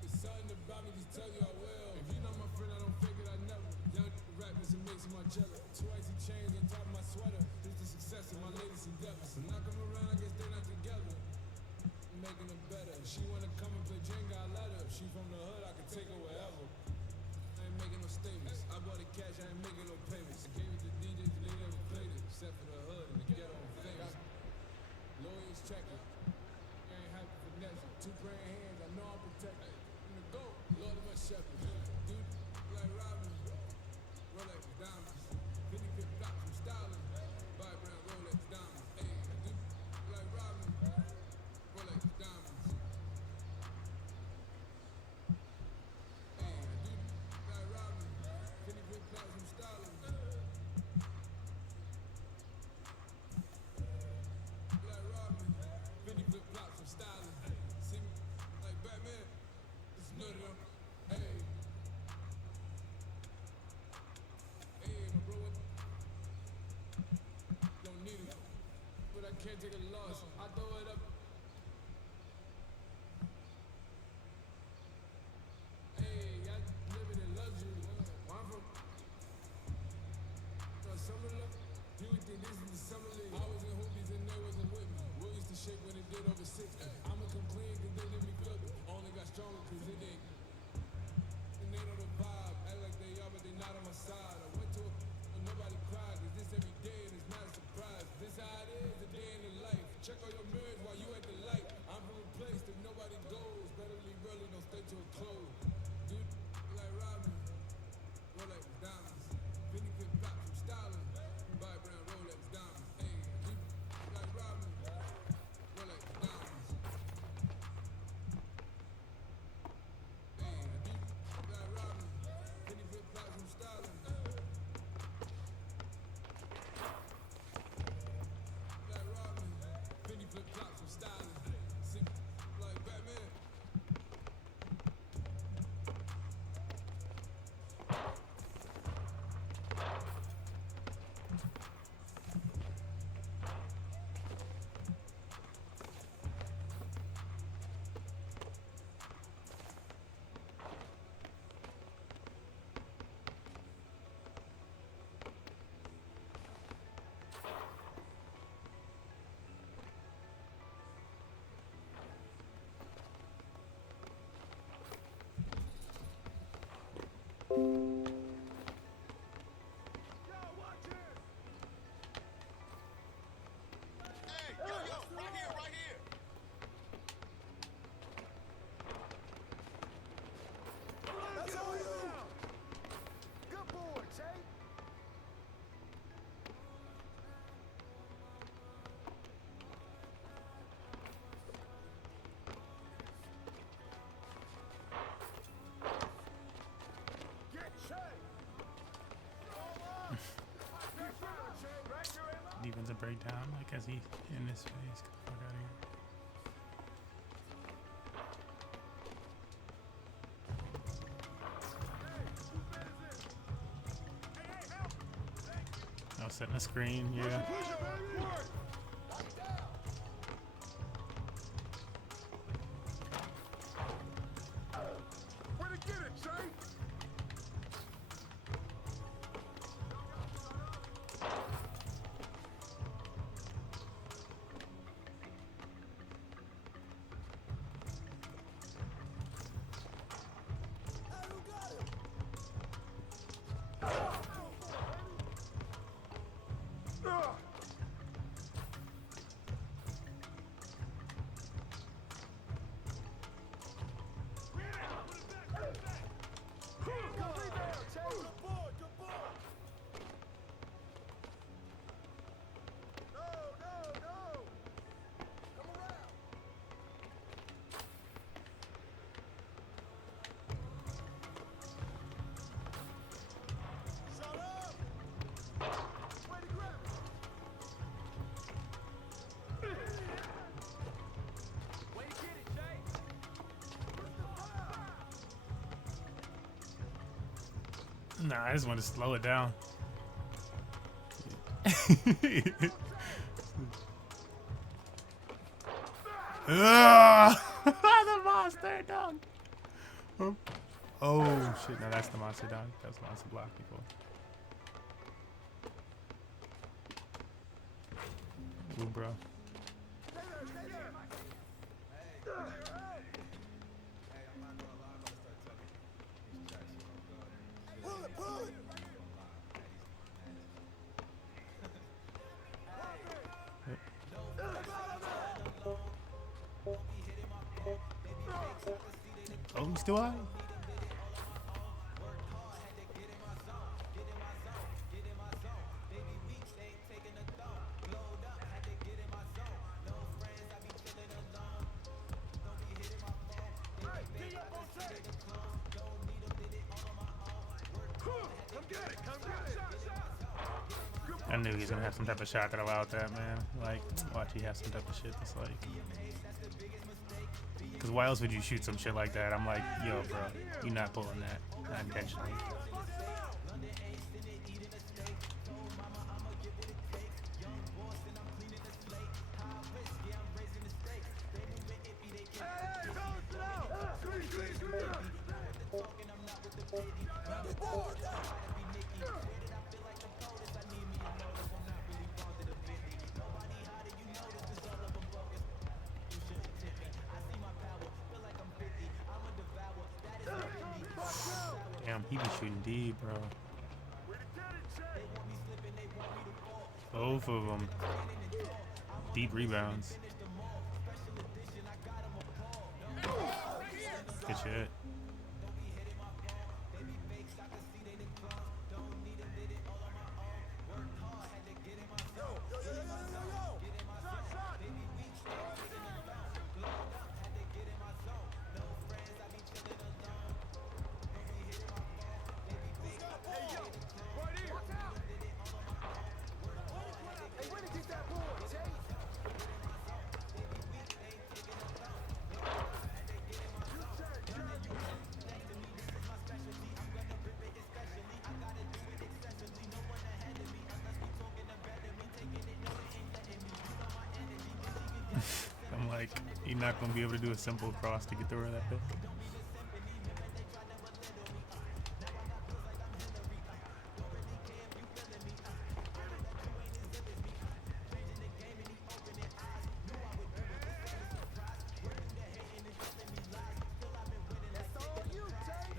It's something about me, just tell you I will. If you're not my friend, I don't fake it, I never. Young rappers and makes my jelly. 2 icy chains on top of my sweater. This the success of my latest endeavors. So knock 'em around, I guess they're not together. I'm making it better. She wanna come and play Jenga, I let her. If she from the hood, I can take her wherever. I ain't making no statements. I bought the cash, I ain't making no payments. I gave it to DJs, they never played it. Except for the hood and the ghetto and famous. Lawyers checking. I ain't happy for Nessie. 2 praying hands, I know I'm protected. I'm the GOAT, Lord of my shepherd. Dude, like Robin. Rolex diamonds. Fendi flip flops from styling. Buy brown Rolex diamonds. Hey, dude, like Robin. Rolex diamonds. Hey, dude, like Robin. Fendi flip flops from styling. can't take a loss. I throw it up. Hey, I living in luxury. I'm from summer love. You would think this is the summer league. I was in hoopies and they wasn't with me. We used to shake when it did over 60. I'ma come clean cause they did me flip it. Only got stronger cause it didn't. And they know the vibe. Act like they are but they not on my side. I went to a and nobody cried cause this every day and it's not a surprise. This how it is, a day in the life. Check all your mirrors while you at the light. I'm from a place that nobody goes. Better leave early, don't stay till it close. Dude, like Robin. Rolex diamonds. Vinny flip flop from styling. Buy brand Rolex diamonds. Hey, deep like Robin. Rolex diamonds. Hey, deep like Robin. Vinny flip flop from styling. Like Robin. Vinny flip flop from styling. Sick like Batman. Yo, watch it! Hey, yo, right here, right here. That's all you! Good boy, Jay! Get Jay! Defensive breakdown, like as he in this phase. Get the fuck out of here. Oh, setting a screen, yeah. Where to get it, Jay? Nah, I just want to slow it down. Ugh! The monster dog. Oh shit! No, that's the monster dog. That was the monster block before. Ooh, bro. Oh, he's still out? I knew he was gonna have some type of shot that allowed that, man. Like, watch, he has some type of shit that's like. Because why else would you shoot some shit like that? I'm like, yo, bro, you're not pulling that. Not intentionally. He be shooting deep, bro. Way to get it, Jay. Both of them. Deep rebounds. Good shit. Hey, yo, right here. Watch out. Hey, way to get that board, Jay. I'm like, you're not gonna be able to do a simple cross to get through that bit. That's all you, Jay.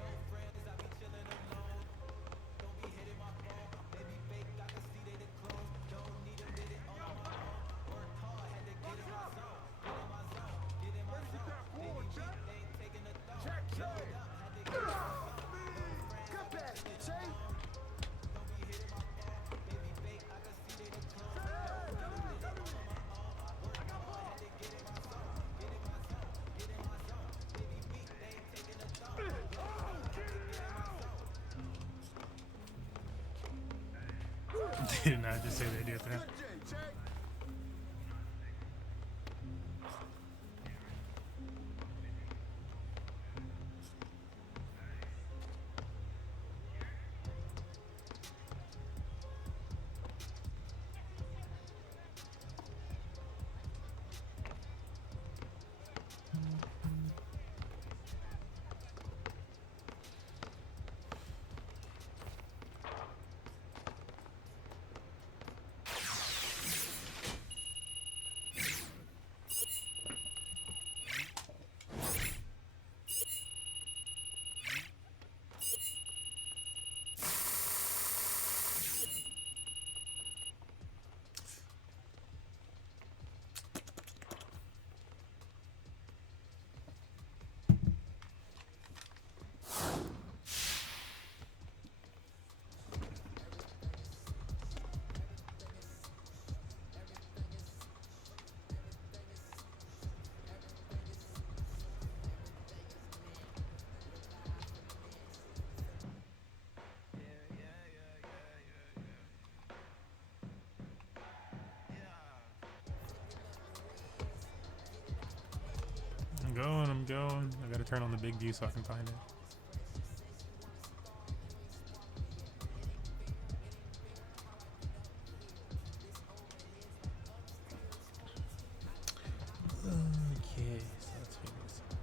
Did not just say they did that. I'm going. I gotta turn on the big view so I can find it. Okay, so let's figure this out.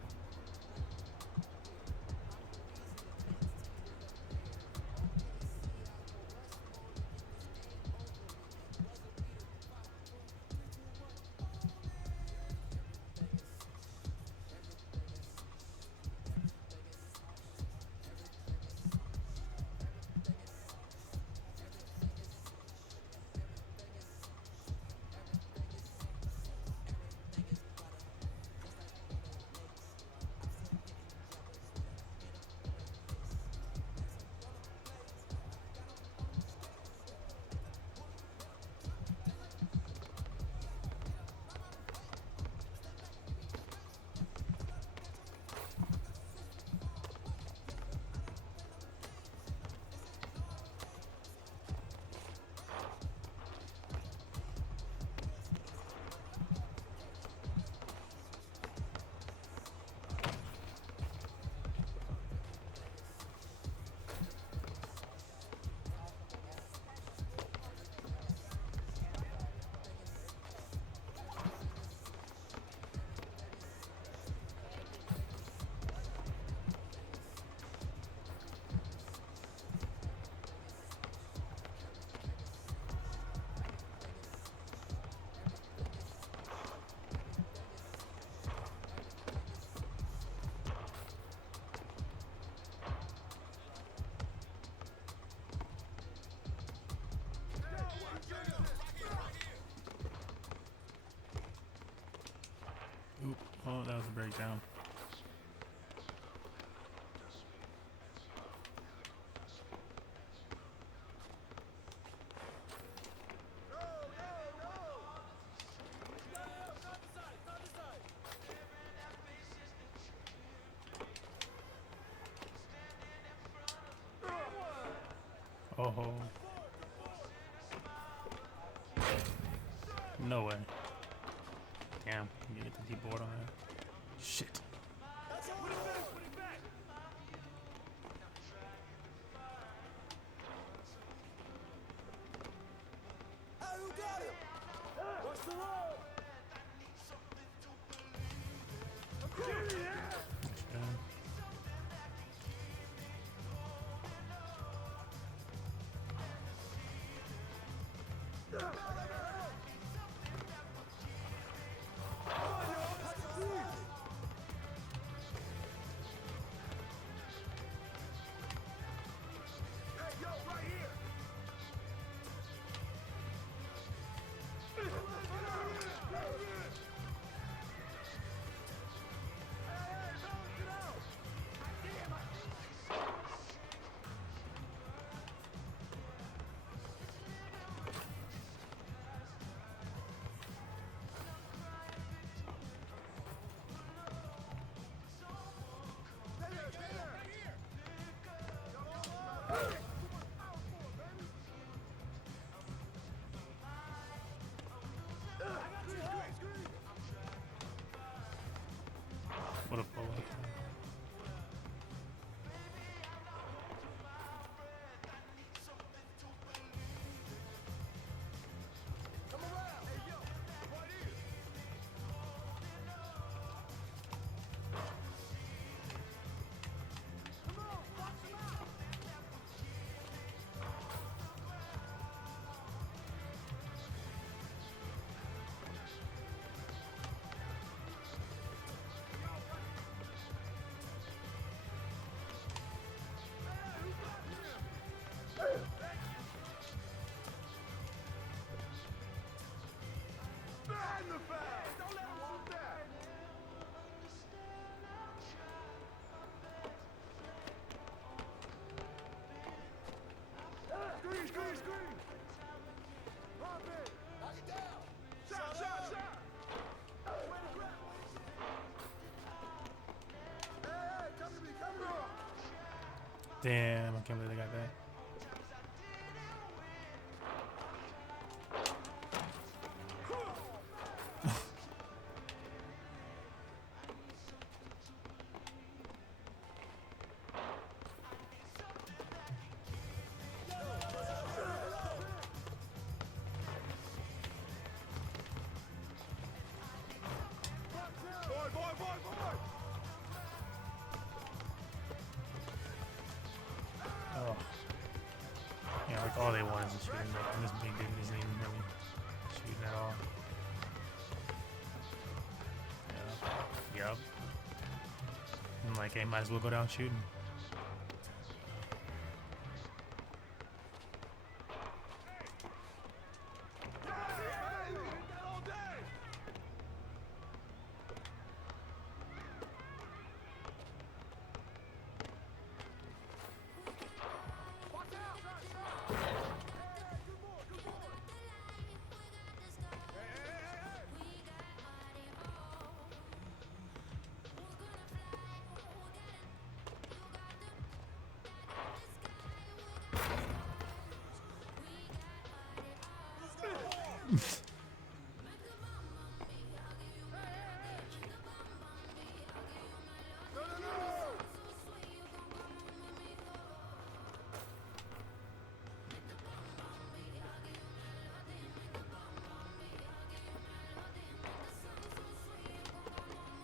was a breakdown. Oh, no way. Damn, you get the keyboard on that. Shit. What a bullet. Damn, I can't believe they got that. Oh. Yeah, like all they want is a shooting. And this big dude isn't even really shooting at all. Yeah. Yup. I'm like, hey, might as well go down shooting.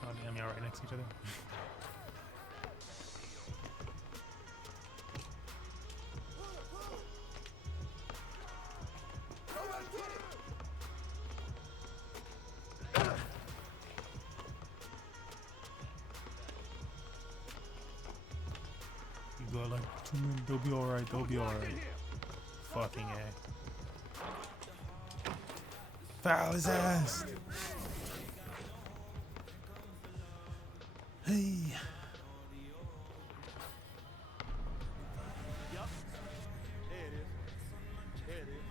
Oh damn, y'all right next to each other. You go like, they'll be alright, they'll be alright. Fucking A. Foul his ass! Hey. Yup. There it is. There it is.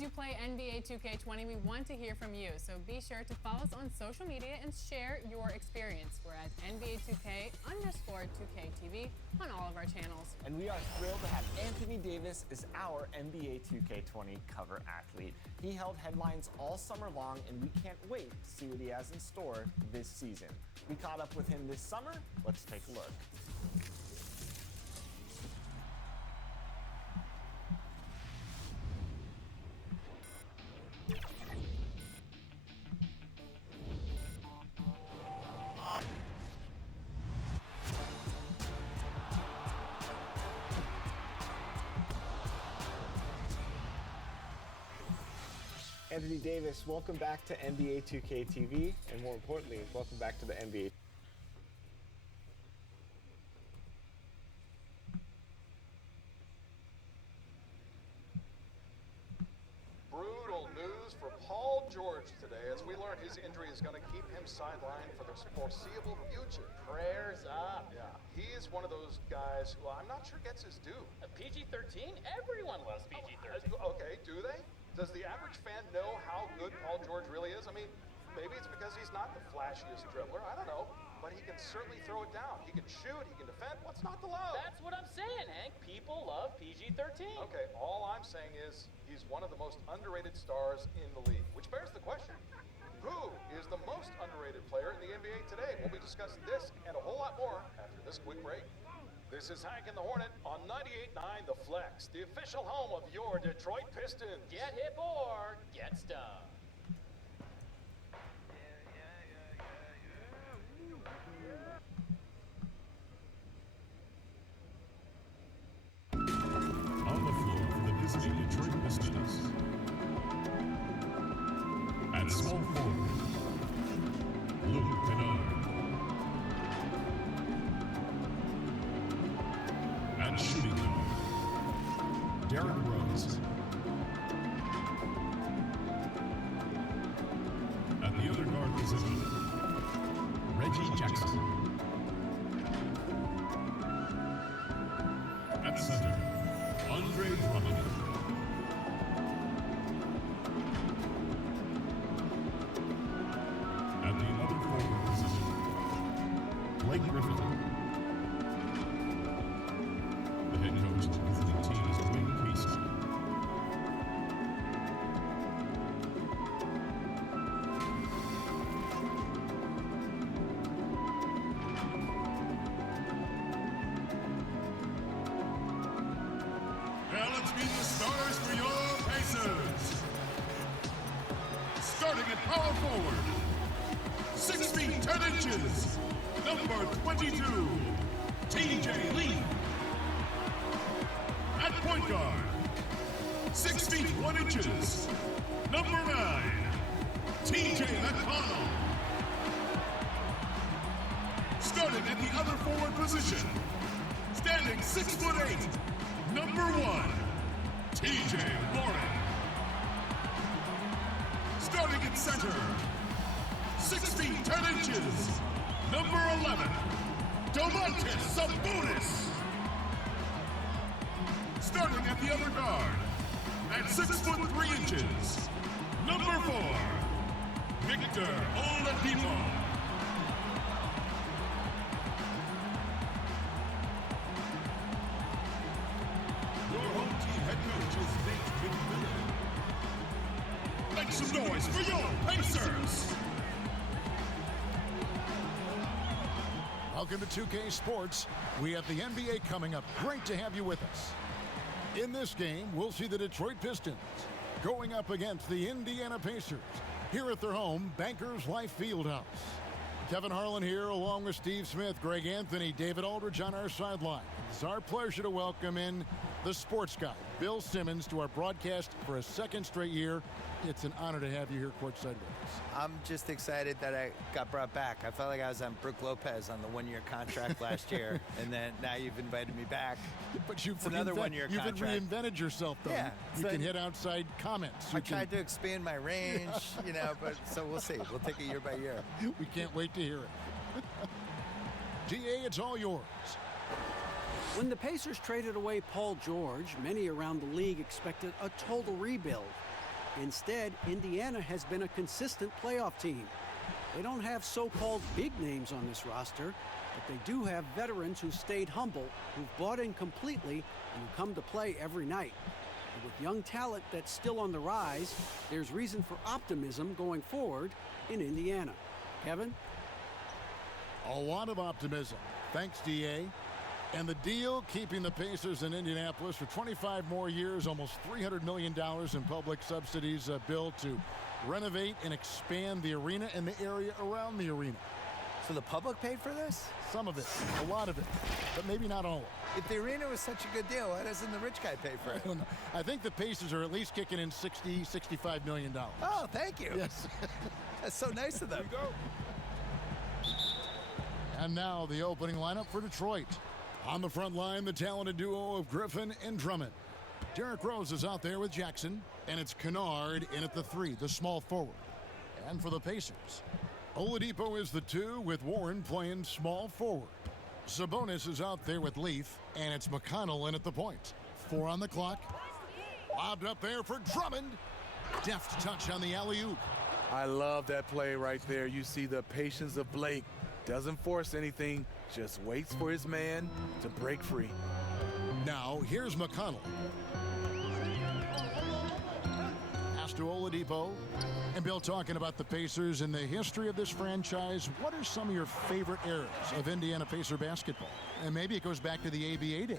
As you play NBA 2K20, we want to hear from you, so be sure to follow us on social media and share your experience. We're at NBA 2K_2KTV on all of our channels. And we are thrilled to have Anthony Davis as our NBA 2K20 cover athlete. He held headlines all summer long, and we can't wait to see what he has in store this season. We caught up with him this summer. Let's take a look. Anthony Davis, welcome back to NBA 2K TV, and more importantly, welcome back to the NBA. Brutal news for Paul George today, as we learn his injury is going to keep him sidelined for the foreseeable future. Prayers up. Yeah, he is one of those guys who I'm not sure gets his due. A PG-13? Everyone loves PG-13. Okay, do they? Does the average fan know how good Paul George really is? I mean, maybe it's because he's not the flashiest dribbler. I don't know. But he can certainly throw it down. He can shoot. He can defend. What's not to love? That's what I'm saying, Hank. People love PG-13. Okay, all I'm saying is he's one of the most underrated stars in the league, which bears the question, who is the most underrated player in the NBA today? We'll be discussing this and a whole lot more after this quick break. This is Hank and the Hornet on 98.9 The Flex, the official home of your Detroit Pistons. Get hip or get stung. On the floor for the visiting Detroit Pistons. At small forward, Luke Kennard. At shooting guard, Derrick Rose. At the other guard position, Reggie Jackson. At center, Andre Drummond. At the other forward position, Blake Griffin. The head coach of the visiting team is Dwayne Casey. Now let's meet the stars for your Pacers. Starting at power forward, 6 feet 10 inches, number 22, TJ Lee. At point guard, 6 feet 1 inches, number 9, TJ McConnell. Starting at the other forward position, standing 6 foot 8, number 1, TJ Warren. Starting at center, 6 feet 10 inches, number 11, Domantas Sabonis. Starting at the other guard, at 6 foot 3 inches, number 4, Victor Oladipo. Your home team head coach is Nate McMillan. Make some noise for your Pacers! Welcome to 2K Sports. We have the NBA coming up. Great to have you with us. In this game, we'll see the Detroit Pistons going up against the Indiana Pacers here at their home, Bankers Life Fieldhouse. Kevin Harlan here, along with Steve Smith, Greg Anthony, David Aldridge on our sideline. It's our pleasure to welcome in the sports guy, Bill Simmons, to our broadcast for a second straight year. It's an honor to have you here courtside with us. I'm just excited that I got brought back. I felt like I was on Brooke Lopez on the one-year contract last year, and then now you've invited me back. But you've another one-year contract. You've reinvented yourself, though. Yeah, you can hit outside comments. I tried to expand my range, but so we'll see. We'll take it year by year. We can't wait to hear it. DA, it's all yours. When the Pacers traded away Paul George, many around the league expected a total rebuild. Instead, Indiana has been a consistent playoff team. They don't have so-called big names on this roster, but they do have veterans who stayed humble, who've bought in completely, and who come to play every night. And with young talent that's still on the rise, there's reason for optimism going forward in Indiana. Kevin? A lot of optimism. Thanks, DA. And the deal keeping the Pacers in Indianapolis for 25 more years, almost $300 million in public subsidies, Bill, to renovate and expand the arena and the area around the arena. So the public paid for this? Some of it, a lot of it, but maybe not all of it. If the arena was such a good deal, why doesn't the rich guy pay for it? I don't know. I think the Pacers are at least kicking in $65 million. Oh, thank you. Yes. That's so nice of them. Here we go. And now the opening lineup for Detroit. On the front line, the talented duo of Griffin and Drummond. Derrick Rose is out there with Jackson, and it's Kennard in at the 3, the small forward. And for the Pacers, Oladipo is the 2 with Warren playing small forward. Sabonis is out there with Leaf, and it's McConnell in at the point. 4 on the clock. Lobbed up there for Drummond. Deft touch on the alley-oop. I love that play right there. You see the patience of Blake. Doesn't force anything, just waits for his man to break free. Now, here's McConnell. Pass to Oladipo. And Bill, talking about the Pacers and the history of this franchise, what are some of your favorite eras of Indiana Pacer basketball? And maybe it goes back to the ABA days.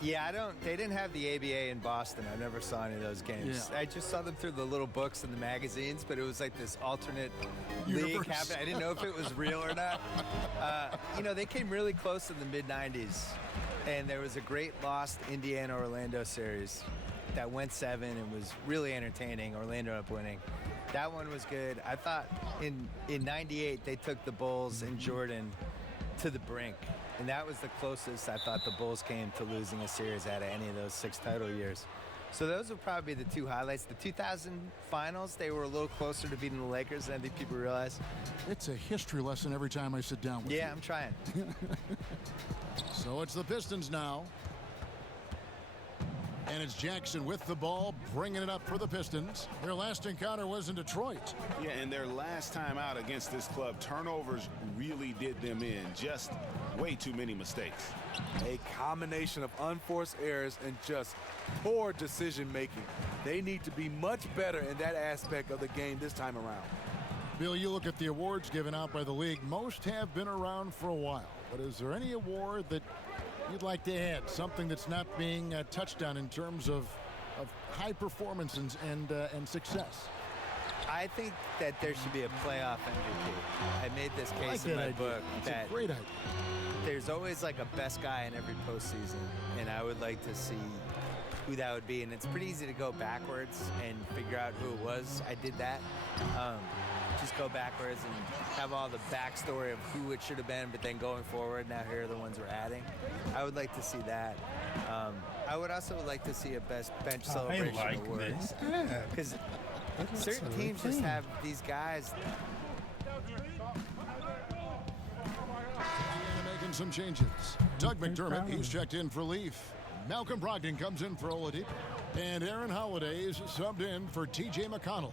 Yeah, they didn't have the ABA in Boston. I never saw any of those games. Yeah. I just saw them through the little books and the magazines, but it was like this alternate league Universe. happening. I didn't know if it was real or not. They came really close in the mid-'90s, and there was a great lost Indiana-Orlando series that went 7 and was really entertaining. Orlando ended up winning. That one was good. I thought in 98, they took the Bulls and Jordan to the brink. And that was the closest I thought the Bulls came to losing a series out of any of those 6 title years. So those would probably be the 2 highlights. The 2000 finals, they were a little closer to beating the Lakers than I think people realize. It's a history lesson every time I sit down with you. Yeah, I'm trying. So it's the Pistons now. And it's Jackson with the ball, bringing it up for the Pistons. Their last encounter was in Detroit. Yeah, and their last time out against this club, turnovers really did them in. Just way too many mistakes. A combination of unforced errors and just poor decision making. They need to be much better in that aspect of the game this time around. Bill, you look at the awards given out by the league. Most have been around for a while. But is there any award that you'd like to add, something that's not being touched on in terms of high performance and success? I think that there should be a playoff MVP. I made this case in my book that a great idea. There's always like a best guy in every postseason, and I would like to see who that would be. And it's pretty easy to go backwards and figure out who it was. I did that. Just go backwards and have all the backstory of who it should have been, but then going forward, now here are the ones we're adding. I would like to see that. I would also like to see a best bench celebration award. Because certain teams just have these guys. Making some changes. Doug McDermott, he's checked in for Leaf. Malcolm Brogdon comes in for Oladipo. And Aaron Holiday is subbed in for TJ McConnell.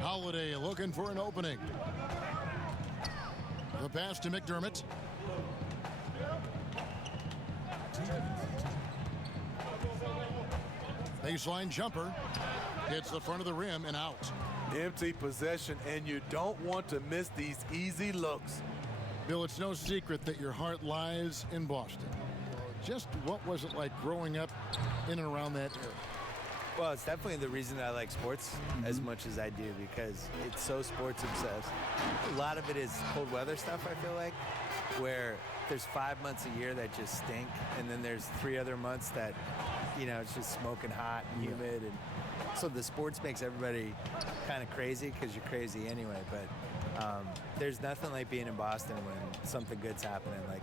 Holiday looking for an opening. The pass to McDermott. Baseline jumper. Hits the front of the rim and out. Empty possession, and you don't want to miss these easy looks. Bill, it's no secret that your heart lies in Boston. Just what was it like growing up in and around that area? Well, it's definitely the reason I like sports as much as I do, because it's so sports obsessed. A lot of it is cold weather stuff, I feel like, where there's 5 months a year that just stink, and then there's 3 other months that, it's just smoking hot and humid. And so the sports makes everybody kind of crazy because you're crazy anyway. But there's nothing like being in Boston when something good's happening, like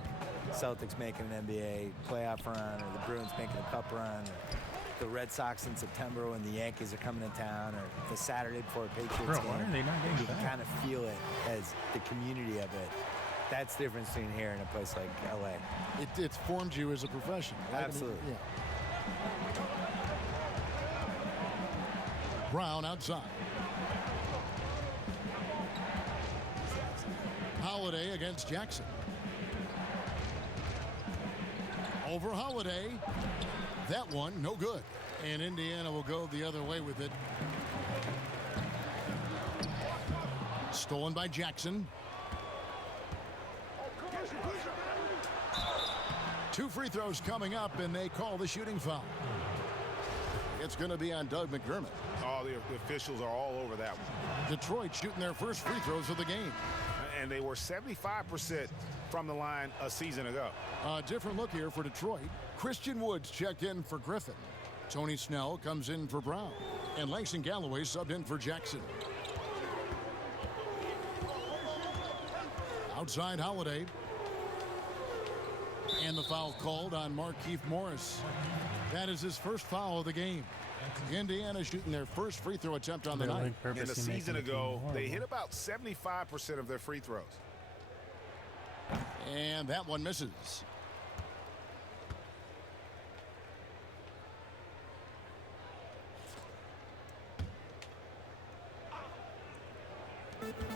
Celtics making an NBA playoff run, or the Bruins making a cup run, or the Red Sox in September when the Yankees are coming to town, or the Saturday before a Patriots game. Why are they not getting you back? can kind of feel it as the community of it. That's the difference between here and a place like LA. It's formed you as a professional, right? Absolutely. I mean, yeah. Brown outside. Holiday against Jackson. Over Holiday. That one, no good. And Indiana will go the other way with it. Stolen by Jackson. 2 free throws coming up, and they call the shooting foul. It's going to be on Doug McDermott. Oh, the officials are all over that one. Detroit shooting their first free throws of the game. And they were 75% from the line a season ago. A different look here for Detroit. Christian Woods checked in for Griffin. Tony Snell comes in for Brown. And Langston Galloway subbed in for Jackson. Outside Holiday. And the foul called on Markieff Morris. That is his first foul of the game. Indiana shooting their first free throw attempt on the night. And a season ago, they hit about 75% of their free throws. And that one misses.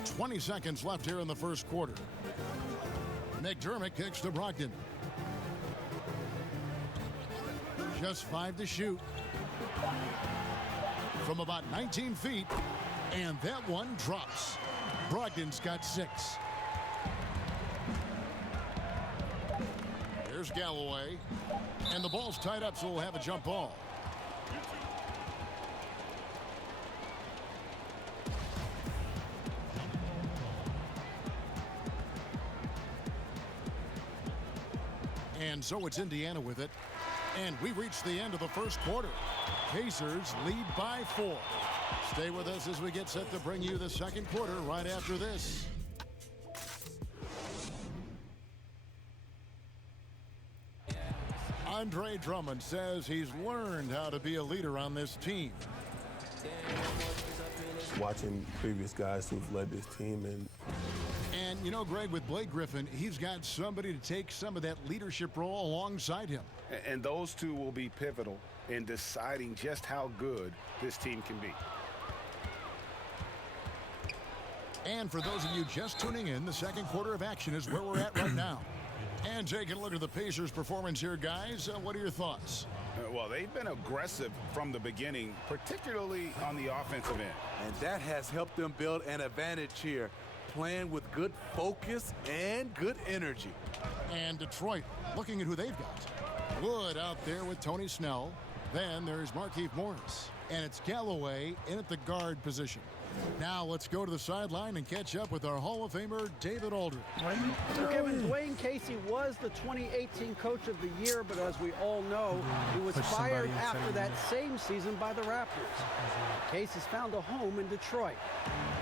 "20 seconds left here in the first quarter. McDermott kicks to Brogdon. Just 5 to shoot. From about 19 feet. And that one drops. Brogdon's got 6. Here's Galloway. And the ball's tied up, so we'll have a jump ball. And so it's Indiana with it. And we reach the end of the first quarter. Pacers lead by 4. Stay with us as we get set to bring you the second quarter right after this. Andre Drummond says he's learned how to be a leader on this team. Watching previous guys who've led this team And, you know, Greg, with Blake Griffin, he's got somebody to take some of that leadership role alongside him. And those two will be pivotal in deciding just how good this team can be. And for those of you just tuning in, the second quarter of action is where we're at right now. And taking a look at the Pacers' performance here, guys, what are your thoughts? Well, they've been aggressive from the beginning, particularly on the offensive end. And that has helped them build an advantage here, playing with good focus and good energy. And Detroit, looking at who they've got. Wood out there with Tony Snell. Then there's Markieff Morris. And it's Galloway in at the guard position. Now let's go to the sideline and catch up with our Hall of Famer, David Aldridge. So Kevin, Dwayne Casey was the 2018 Coach of the Year, but as we all know, he was fired after that same season by the Raptors. Casey's found a home in Detroit.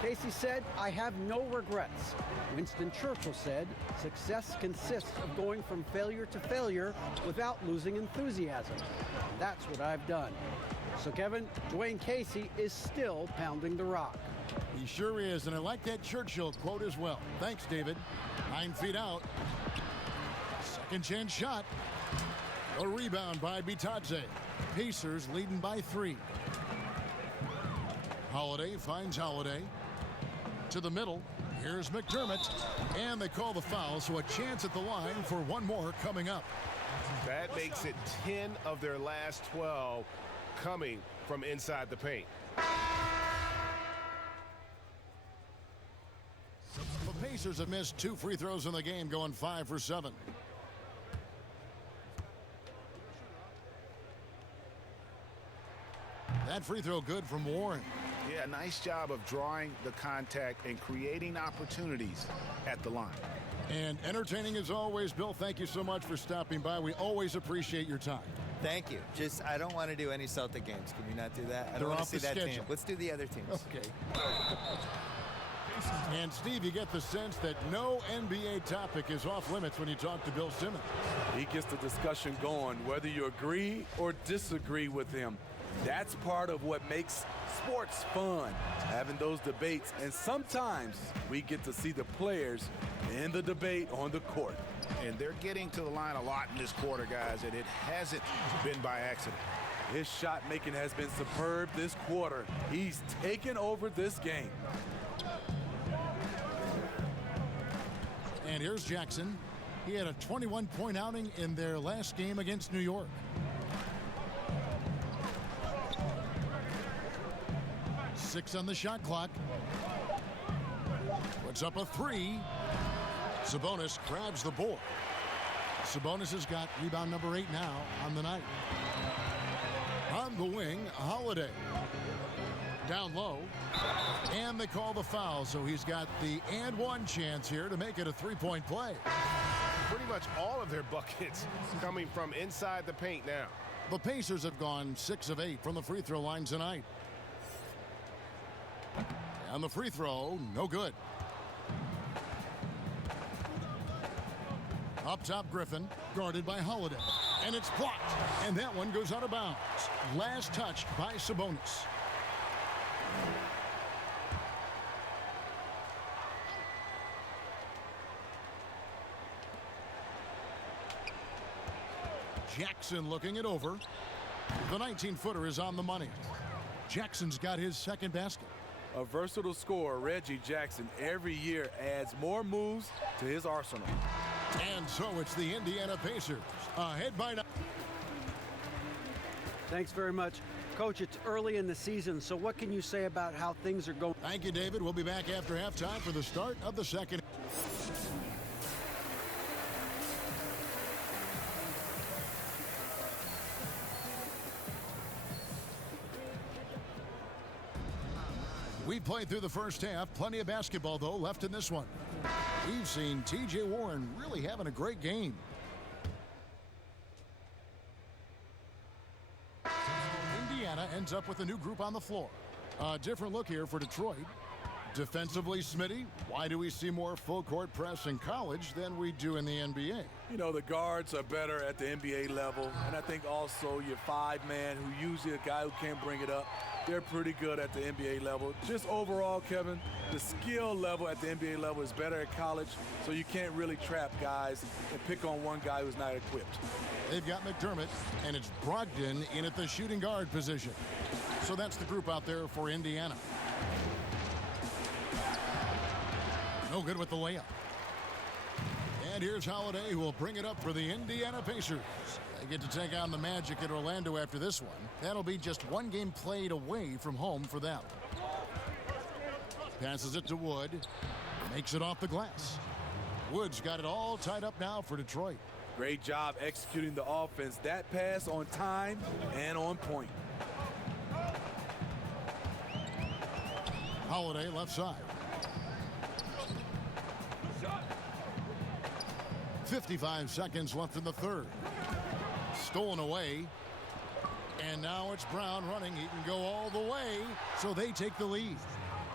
Casey said, "I have no regrets." Winston Churchill said, "Success consists of going from failure to failure without losing enthusiasm." And that's what I've done. So, Kevin, Dwayne Casey is still pounding the rock. He sure is, and I like that Churchill quote as well. Thanks, David. 9 feet out. Second chance shot. A rebound by Bitadze. Pacers leading by 3. Holiday finds Holiday. To the middle. Here's McDermott. And they call the foul, so a chance at the line for one more coming up. That makes it 10 of their last 12 coming from inside the paint. The Pacers have missed 2 free throws in the game, going 5 for 7. That free throw good from Warren. Yeah, nice job of drawing the contact and creating opportunities at the line. And entertaining as always, Bill, thank you so much for stopping by. We always appreciate your time. Thank you. Just, I don't want to do any Celtic games. Can we not do that? I don't want to see that team. Let's do the other teams. Okay. And Steve, you get the sense that no NBA topic is off limits when you talk to Bill Simmons. He gets the discussion going, whether you agree or disagree with him. That's part of what makes sports fun, having those debates. And sometimes we get to see the players in the debate on the court. And they're getting to the line a lot in this quarter, guys, and it hasn't been by accident. His shot making has been superb this quarter. He's taken over this game. And here's Jackson. He had a 21-point outing in their last game against New York. Six on the shot clock. Puts up a three. Sabonis grabs the board. Sabonis has got rebound number 8 now on the night. On the wing, Holiday. Down low. And they call the foul, so he's got the and one chance here to make it a three-point play. Pretty much all of their buckets coming from inside the paint now. The Pacers have gone 6 of 8 from the free throw line tonight. And the free throw, no good. Up top, Griffin, guarded by Holiday. And it's blocked. And that one goes out of bounds. Last touched by Sabonis. Jackson looking it over. The 19-footer is on the money. Jackson's got his second basket. A versatile scorer, Reggie Jackson, every year adds more moves to his arsenal. And so it's the Indiana Pacers ahead by 9. Thanks very much. Coach, it's early in the season, so what can you say about how things are going? Thank you, David. We'll be back after halftime for the start of the second. We played through the first half. Plenty of basketball, though, left in this one. We've seen T.J. Warren really having a great game. Indiana ends up with a new group on the floor. A different look here for Detroit. Defensively, Smitty, why do we see more full-court press in college than we do in the NBA? You know, the guards are better at the NBA level, and I think also your 5-man, who usually a guy who can't bring it up, they're pretty good at the NBA level. Just overall, Kevin, the skill level at the NBA level is better at college, so you can't really trap guys and pick on one guy who's not equipped. They've got McDermott, and it's Brogdon in at the shooting guard position. So that's the group out there for Indiana. No good with the layup. And here's Holiday, who will bring it up for the Indiana Pacers. They get to take on the Magic at Orlando after this one. That'll be just one game played away from home for them. Passes it to Wood. Makes it off the glass. Wood's got it all tied up now for Detroit. Great job executing the offense. That pass on time and on point. Holiday left side. 55 seconds left in the third. Stolen away. And now it's Brown running. He can go all the way, so they take the lead.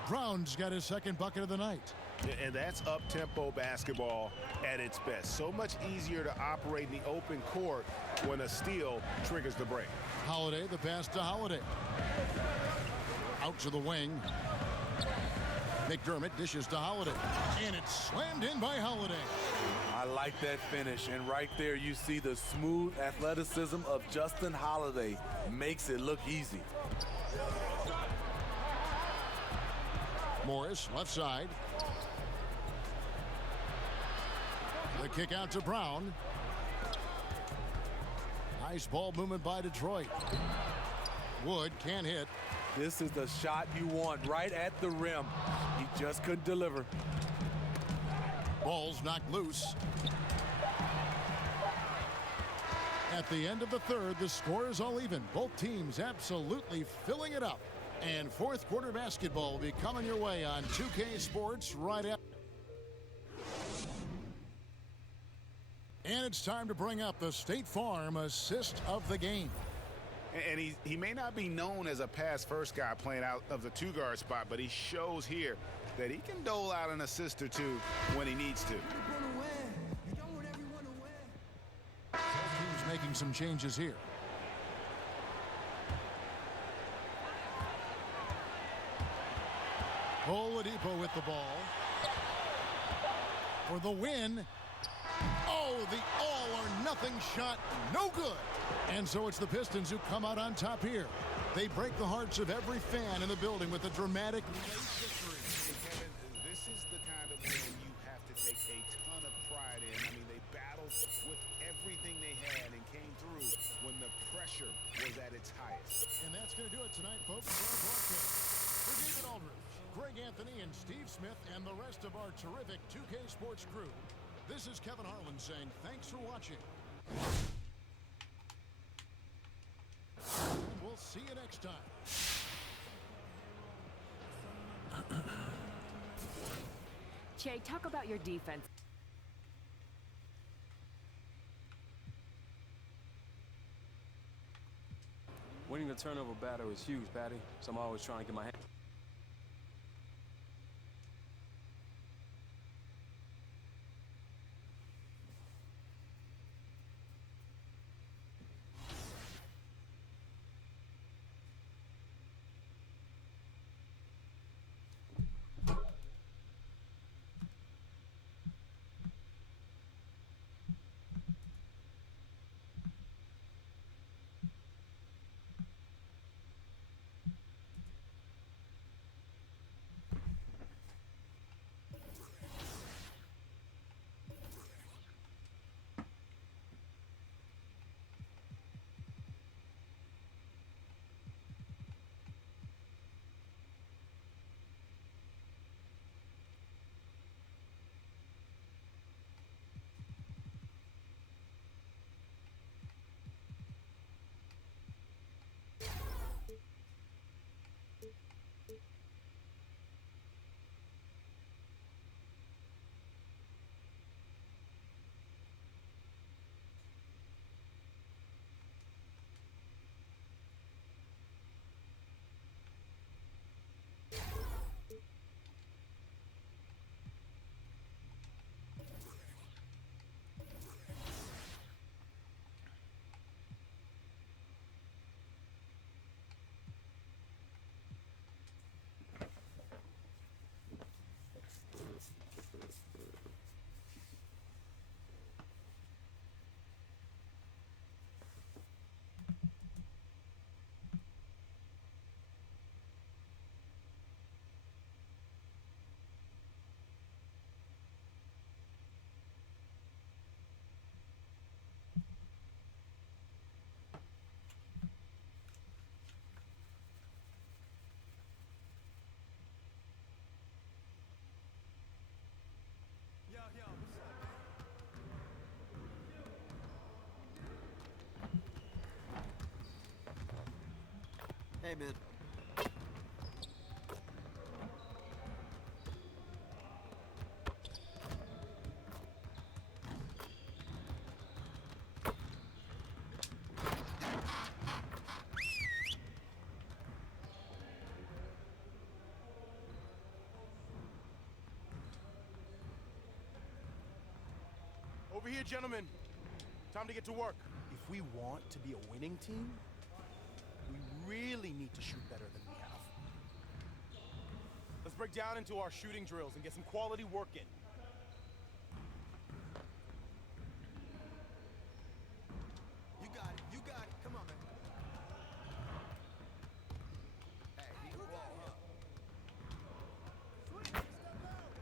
Brown's got his second bucket of the night. And that's up-tempo basketball at its best. So much easier to operate in the open court when a steal triggers the break. Holiday, the pass to Holiday. Out to the wing. McDermott dishes to Holiday. And it's slammed in by Holiday. I like that finish, and right there you see the smooth athleticism of Justin Holiday. Makes it look easy. Morris, left side. The kick out to Brown. Nice ball movement by Detroit. Wood can't hit. This is the shot you want right at the rim. He just couldn't deliver. Ball's knocked loose. At the end of the third, the score is all even. Both teams absolutely filling it up. And fourth quarter basketball will be coming your way on 2K Sports right after. And it's time to bring up the State Farm assist of the game. And he may not be known as a pass-first guy playing out of the two-guard spot, but he shows here that he can dole out an assist or two when he needs to. Teams making some changes here. Oladipo with the ball. For the win. Oh, the all-or-nothing shot. No good. And so it's the Pistons who come out on top here. They break the hearts of every fan in the building with a dramatic late victory. Kevin, this is the kind of win you have to take a ton of pride in. I mean, they battled with everything they had and came through when the pressure was at its highest. And that's going to do it tonight, folks, for our broadcast. For David Aldridge, Greg Anthony, and Steve Smith, and the rest of our terrific 2K Sports crew, this is Kevin Harlan saying thanks for watching. We'll see you next time. Che, talk about your defense. Winning the turnover battle is huge, Patty, so I'm always trying to get my hand. Hey, man. Over here, gentlemen. Time to get to work. If we want to be a winning team, we really need to shoot better than we have. Let's break down into our shooting drills and get some quality work in. You got it. You got it. Come on, man. Hey, he can ball, huh? Sweet. Step out.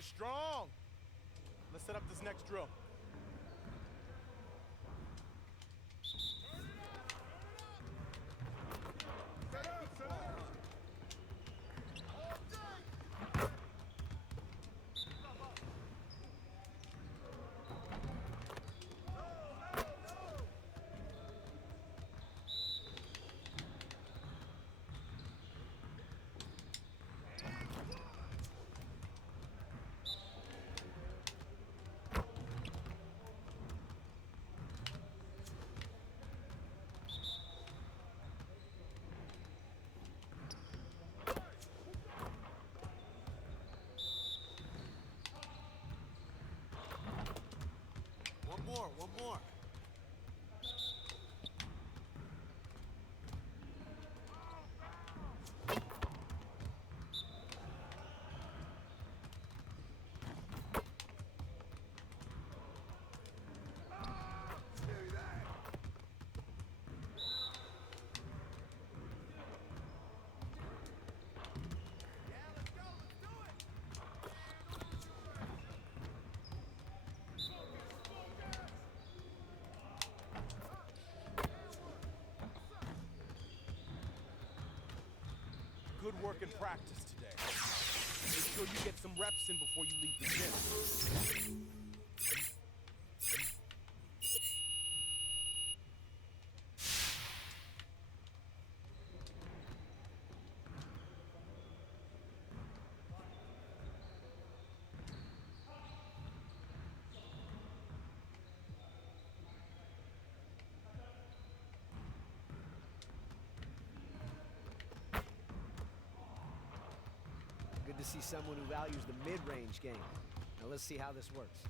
Finish strong. Let's set up this next drill. One more. Good work in practice today. Make sure you get some reps in before you leave the gym. Good to see someone who values the mid-range game. Now let's see how this works.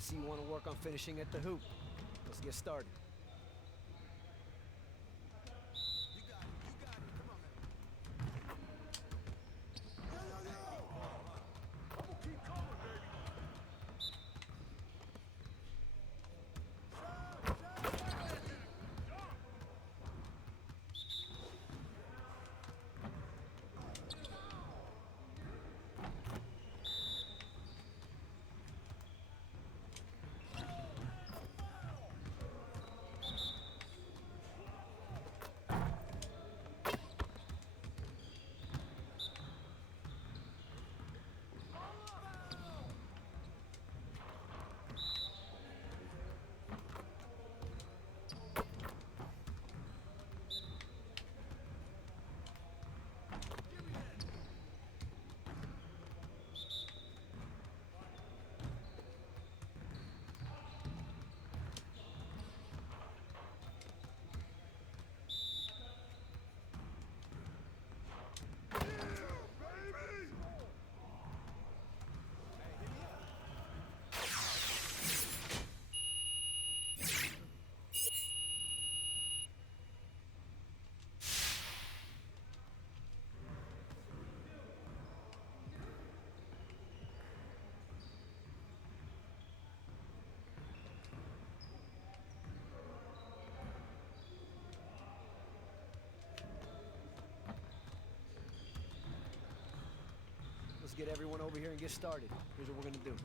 Let's see you want to work on finishing at the hoop. Let's get started. get everyone over here and get started. Here's what we're gonna do.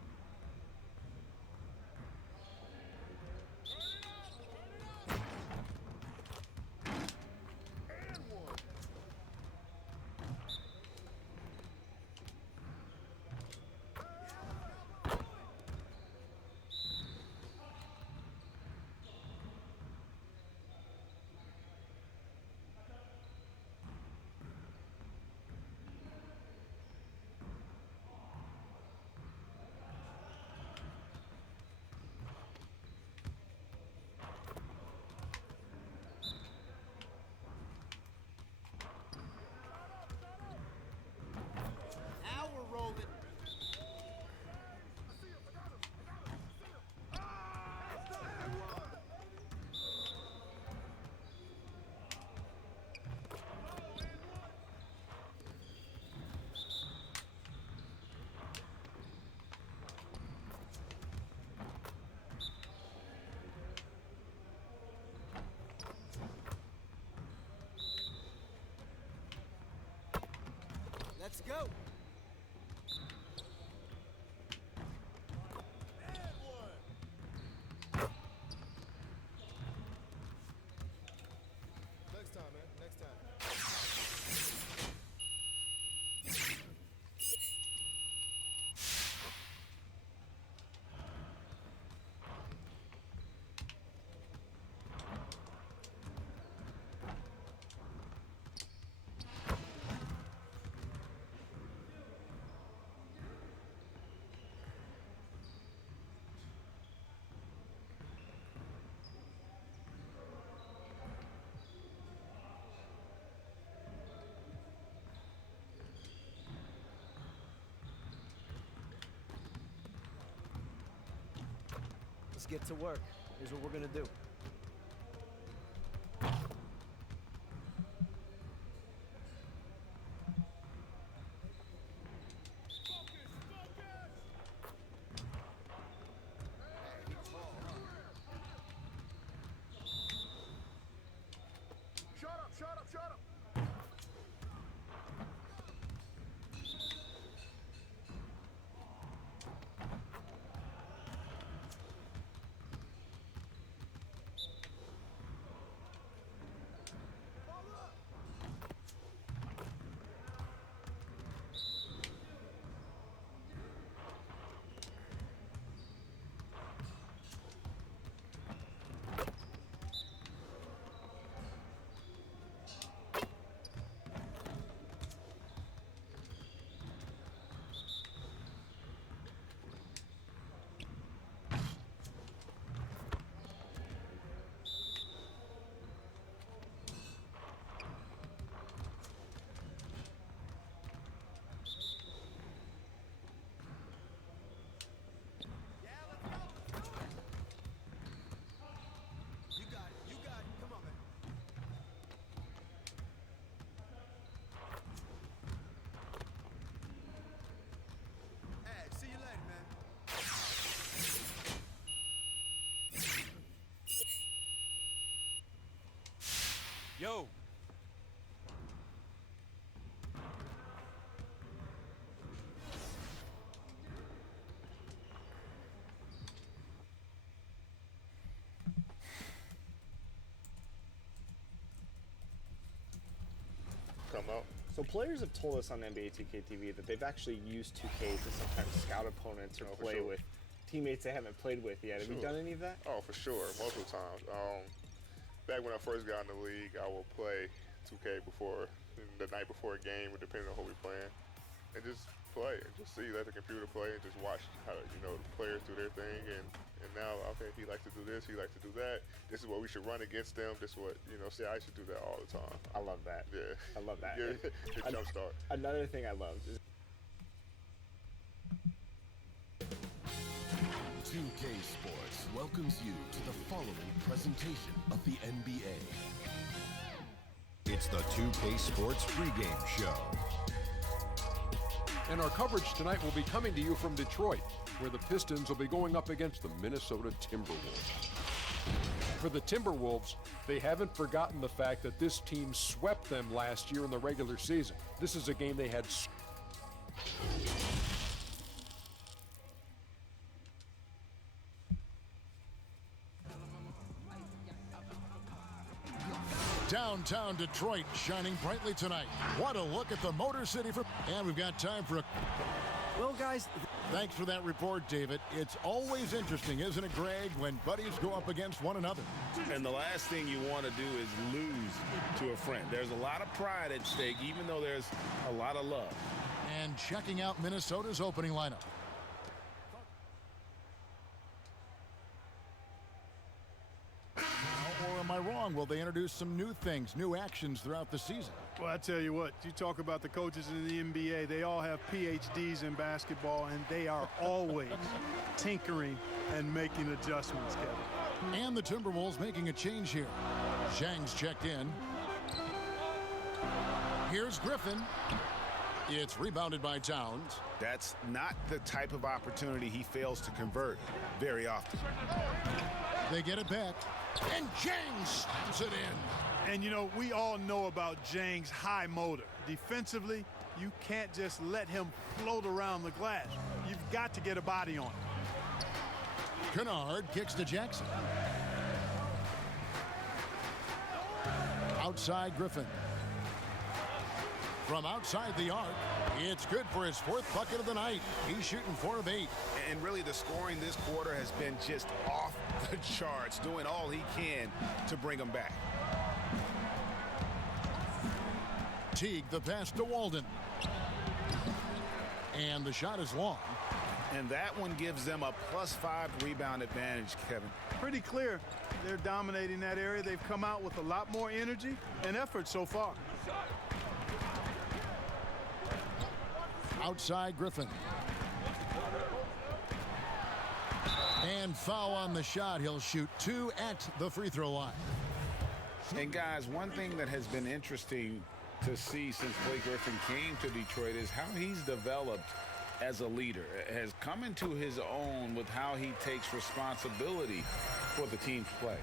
Now we're rolling. Let's go. Next time, man. Next time. Let's get to work. Here's what we're gonna do. Shut up, shut up, shut up. Yo! Come out. So players have told us on NBA 2K TV that they've actually used 2K to sometimes scout opponents or play with teammates they haven't played with yet. Have you done any of that? Oh, for sure, multiple times. Back when I first got in the league, I would play 2K before the night before a game, depending on who we're playing, and just play and just see, let the computer play and just watch how the players do their thing. And now, okay, he likes to do this, he likes to do that. This is what we should run against them. This is what see, I should do that all the time. I love that. Yeah, I love that. Good jump start. Another thing I love is 2K Sports welcomes you to the following presentation of the NBA. It's the 2K Sports pregame show. And our coverage tonight will be coming to you from Detroit, where the Pistons will be going up against the Minnesota Timberwolves. For the Timberwolves, they haven't forgotten the fact that this team swept them last year in the regular season. This is a game they had Downtown Detroit shining brightly tonight. What a look at the Motor City. And we've got time for a... Well, guys... Thanks for that report, David. It's always interesting, isn't it, Greg, when buddies go up against one another? And the last thing you want to do is lose to a friend. There's a lot of pride at stake, even though there's a lot of love. And checking out Minnesota's opening lineup. Or am I wrong? Will they introduce some new things, new actions throughout the season? Well, I tell you what, you talk about the coaches in the NBA, they all have PhDs in basketball, and they are always tinkering and making adjustments, Kevin. And the Timberwolves making a change here. Zhang's checked in. Here's Griffin. It's rebounded by Towns. That's not the type of opportunity he fails to convert very often. They get it back. And Zhang slams it in. And, you know, we all know about Zhang's high motor. Defensively, you can't just let him float around the glass. You've got to get a body on him. Kennard kicks to Jackson. Outside Griffin. From outside the arc, it's good for his fourth bucket of the night. He's shooting 4 of 8. And really the scoring this quarter has been just off the charts, doing all he can to bring them back. Teague the pass to Walden. And the shot is long. And that one gives them a +5 rebound advantage, Kevin. Pretty clear. They're dominating that area. They've come out with a lot more energy and effort so far. Outside Griffin. And foul on the shot. He'll shoot 2 at the free throw line. And guys, one thing that has been interesting to see since Blake Griffin came to Detroit is how he's developed as a leader, has come into his own with how he takes responsibility for the team's play.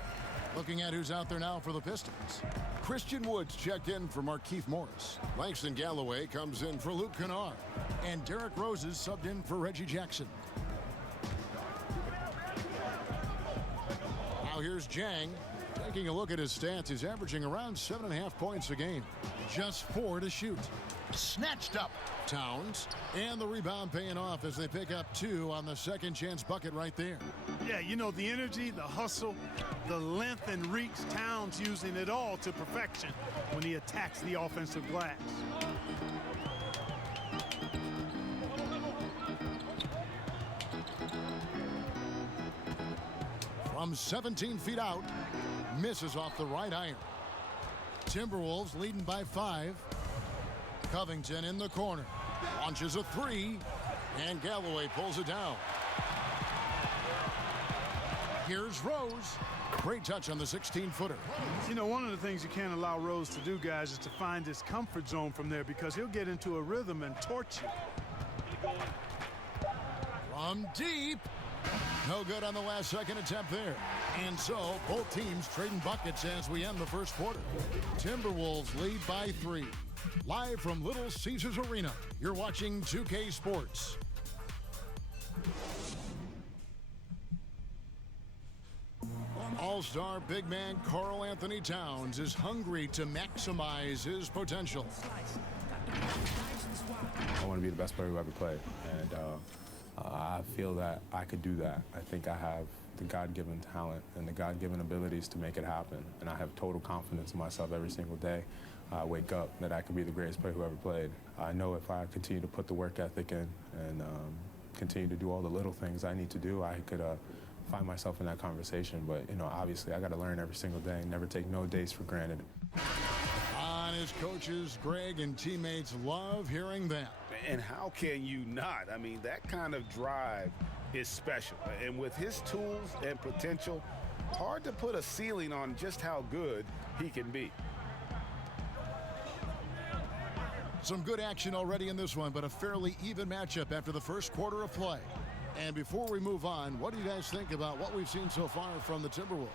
Looking at who's out there now for the Pistons. Christian Woods checked in for Markieff Morris. Langston Galloway comes in for Luke Kennard. And Derrick Rose is subbed in for Reggie Jackson. Now here's Zhang. Taking a look at his stats, he's averaging around 7.5 points a game. Just 4 to shoot. Snatched up. Towns. And the rebound paying off as they pick up 2 on the second chance bucket right there. Yeah, you know, the energy, the hustle, the length and reach. Towns using it all to perfection when he attacks the offensive glass. From 17 feet out, misses off the right iron. Timberwolves leading by 5. Covington in the corner. Launches a 3. And Galloway pulls it down. Here's Rose. Great touch on the 16-footer. You know, one of the things you can't allow Rose to do, guys, is to find his comfort zone from there because he'll get into a rhythm and torch you. From deep. No good on the last second attempt there. And so, both teams trading buckets as we end the first quarter. Timberwolves lead by 3. Live from Little Caesars Arena, you're watching 2K Sports. All-star big man Karl Anthony Towns is hungry to maximize his potential. I want to be the best player who ever played, and I feel that I could do that. I think I have the God-given talent and the God-given abilities to make it happen, and I have total confidence in myself every single day. I wake up that I could be the greatest player who ever played. I know if I continue to put the work ethic in and continue to do all the little things I need to do, I could find myself in that conversation. But, you know, obviously I got to learn every single day and never take no days for granted. On his coaches, Greg and teammates love hearing that. And how can you not? I mean, that kind of drive is special. And with his tools and potential, hard to put a ceiling on just how good he can be. Some good action already in this one, but a fairly even matchup after the first quarter of play. And before we move on, what do you guys think about what we've seen so far from the Timberwolves?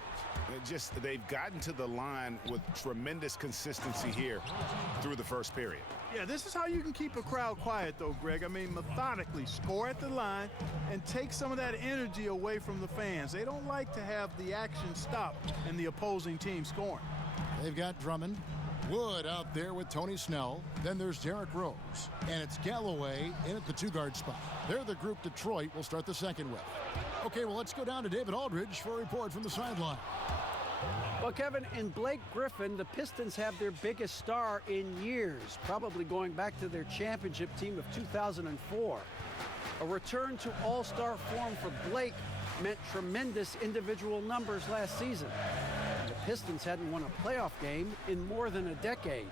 They've gotten to the line with tremendous consistency here through the first period. Yeah, this is how you can keep a crowd quiet, though, Greg. I mean, methodically score at the line and take some of that energy away from the fans. They don't like to have the action stop and the opposing team scoring. They've got Drummond. Wood out there with Tony Snell. Then there's Derrick Rose. And it's Galloway in at the 2-guard spot. They're the group Detroit will start the second with. Okay, well, let's go down to David Aldridge for a report from the sideline. Well, Kevin, in Blake Griffin, the Pistons have their biggest star in years, probably going back to their championship team of 2004. A return to all-star form for Blake meant tremendous individual numbers last season. The Pistons hadn't won a playoff game in more than a decade.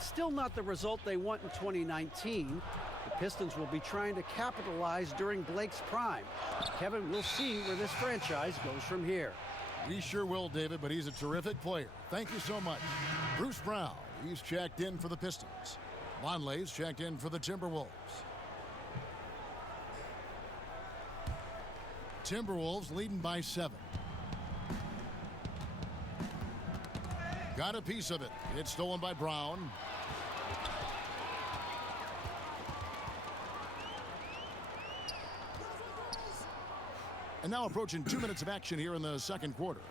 Still not the result they want in 2019. The Pistons will be trying to capitalize during Blake's prime. Kevin, we'll see where this franchise goes from here. We sure will, David, but he's a terrific player. Thank you so much. Bruce Brown, he's checked in for the Pistons. Vonleh's checked in for the Timberwolves. Timberwolves leading by 7. Got a piece of it. It's stolen by Brown. And now approaching 2 minutes of action here in the second quarter.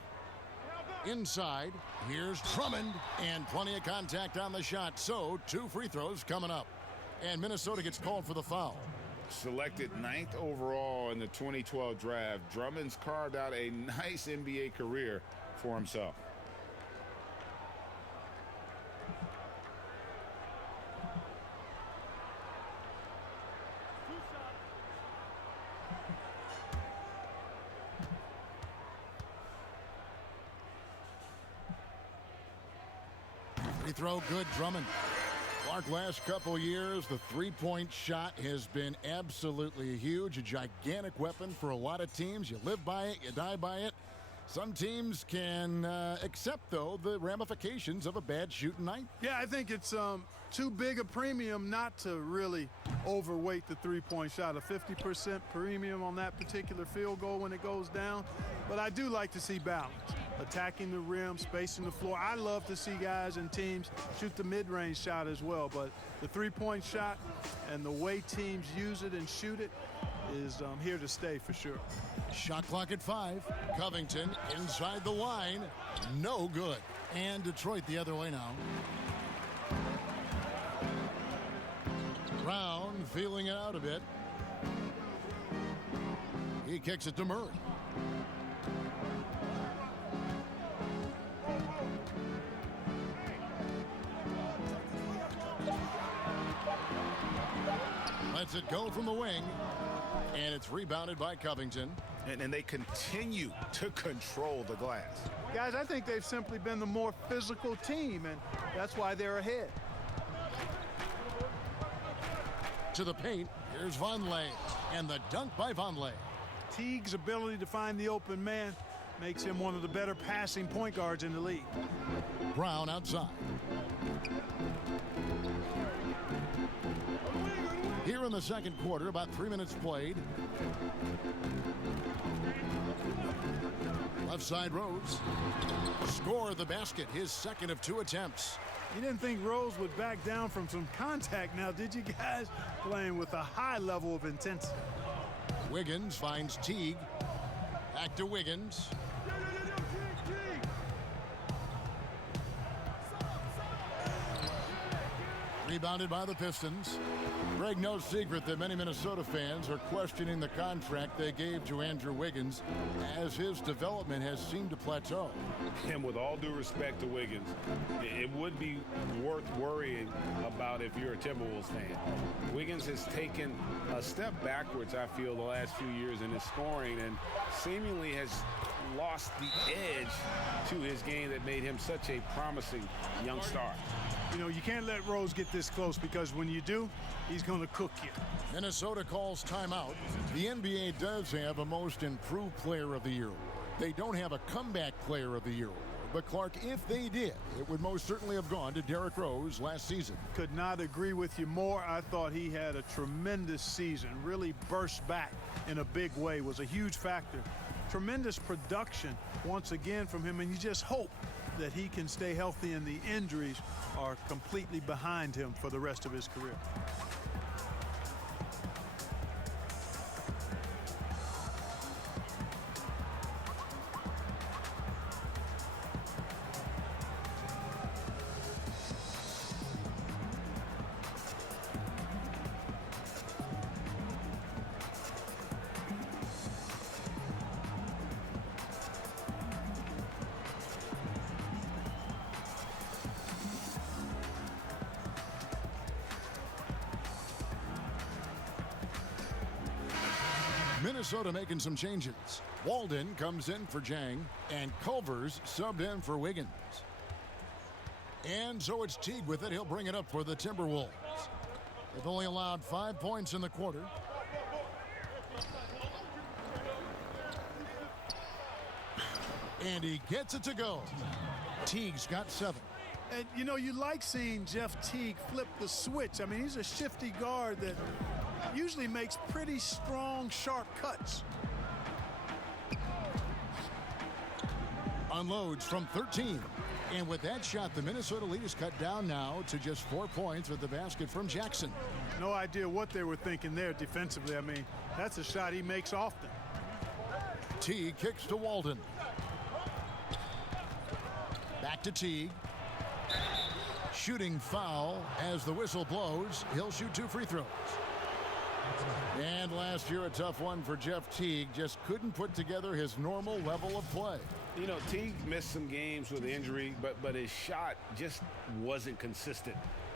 Inside, here's Drummond, and plenty of contact on the shot. So 2 free throws coming up. And Minnesota gets called for the foul. Selected 9th overall in the 2012 draft, Drummond's carved out a nice NBA career for himself. Free throw good, Drummond. Clark, last couple years, the three-point shot has been absolutely huge, a gigantic weapon for a lot of teams. You live by it, you die by it. Some teams can accept, though, the ramifications of a bad shooting night. Yeah, I think it's too big a premium not to really overweight the three-point shot. A 50% premium on that particular field goal when it goes down. But I do like to see balance. Attacking the rim, spacing the floor. I love to see guys and teams shoot the mid-range shot as well. But the three-point shot and the way teams use it and shoot it is here to stay for sure. Shot clock at 5. Covington inside the line. No good. And Detroit the other way now. Brown feeling it out a bit. He kicks it to Murray. Lets it go from the wing. And it's rebounded by Covington. And they continue to control the glass. Guys, I think they've simply been the more physical team, and that's why they're ahead. To the paint, here's Vonleh. And the dunk by Vonleh. Teague's ability to find the open man makes him one of the better passing point guards in the league. Brown outside. Here in the second quarter, about 3 minutes played. Left side Rose. Score the basket, his second of 2 attempts. You didn't think Rose would back down from some contact now, did you guys? Playing with a high level of intensity. Wiggins finds Teague. Back to Wiggins. Rebounded by the Pistons. Greg, no secret that many Minnesota fans are questioning the contract they gave to Andrew Wiggins as his development has seemed to plateau. And with all due respect to Wiggins, it would be worth worrying about if you're a Timberwolves fan. Wiggins has taken a step backwards, I feel, the last few years in his scoring and seemingly has lost the edge to his game that made him such a promising young star. You know, you can't let Rose get this close because when you do, he's going to cook you. Minnesota calls timeout. The NBA does have a Most Improved Player of the Year award. They don't have a Comeback Player of the Year award. But Clark, if they did, it would most certainly have gone to Derrick Rose last season. Could not agree with you more. I thought he had a tremendous season, really burst back in a big way, was a huge factor. Tremendous production once again from him, and you just hope that he can stay healthy and the injuries are completely behind him for the rest of his career. Minnesota making some changes. Walden comes in for Jang, and Culver's subbed in for Wiggins. And so it's Teague with it. He'll bring it up for the Timberwolves. They've only allowed 5 points in the quarter. And he gets it to go. Teague's got 7. And, you know, you like seeing Jeff Teague flip the switch. I mean, he's a shifty guard that usually makes pretty strong, sharp cuts. Unloads from 13. And with that shot, the Minnesota lead is cut down now to just 4 points with the basket from Jackson. No idea what they were thinking there defensively. I mean, that's a shot he makes often. Teague kicks to Walden. Back to Teague. Shooting foul as the whistle blows. He'll shoot 2 free throws. And last year, a tough one for Jeff Teague. Just couldn't put together his normal level of play. You know, Teague missed some games with injury, but his shot just wasn't consistent.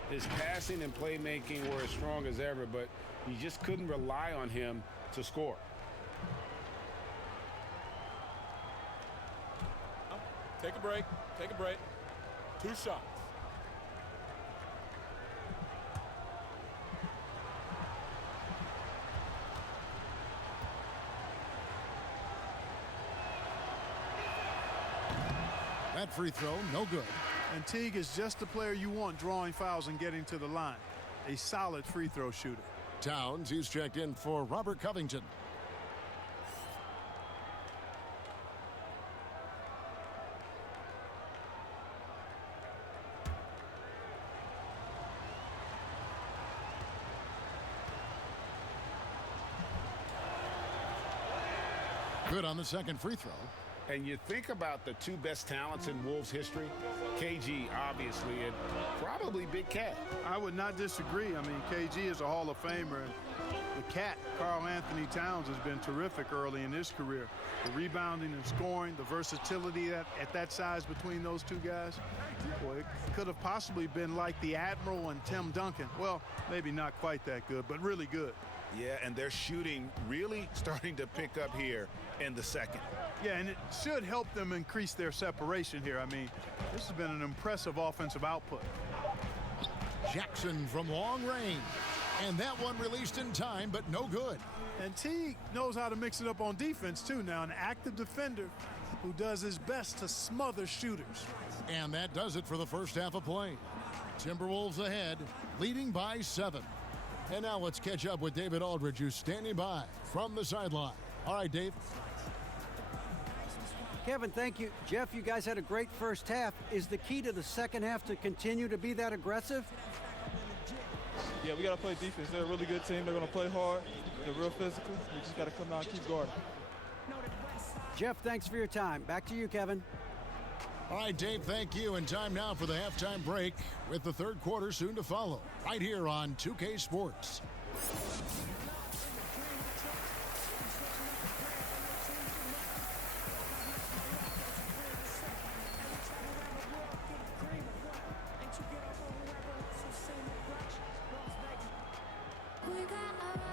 His passing and playmaking were as strong as ever, but you just couldn't rely on him to score. Take a break. Take a break. 2 shots. That free throw, no good. And Teague is just the player you want drawing fouls and getting to the line. A solid free throw shooter. Towns, he's checked in for Robert Covington. Good on the second free throw. And you think about the 2 best talents in Wolves history, KG, obviously, and probably Big Cat. I would not disagree. I mean, KG is a Hall of Famer. And the Cat, Karl Anthony Towns, has been terrific early in his career. The rebounding and scoring, the versatility at that size between those 2 guys. Boy, it could have possibly been like the Admiral and Tim Duncan. Well, maybe not quite that good, but really good. Yeah, and their shooting really starting to pick up here in the second. Yeah, and it should help them increase their separation here. I mean, this has been an impressive offensive output. Jackson from long range. And that one released in time, but no good. And Teague knows how to mix it up on defense, too. Now, an active defender who does his best to smother shooters. And that does it for the first half of play. Timberwolves ahead, leading by 7. And now let's catch up with David Aldridge, who's standing by from the sideline. All right, Dave. Kevin, thank you. Jeff, you guys had a great first half. Is the key to the second half to continue to be that aggressive? Yeah, we got to play defense. They're a really good team. They're going to play hard. They're real physical. We just got to come out and keep guarding. Jeff, thanks for your time. Back to you, Kevin. All right, Dave, thank you. And time now for the halftime break with the third quarter soon to follow right here on 2K Sports.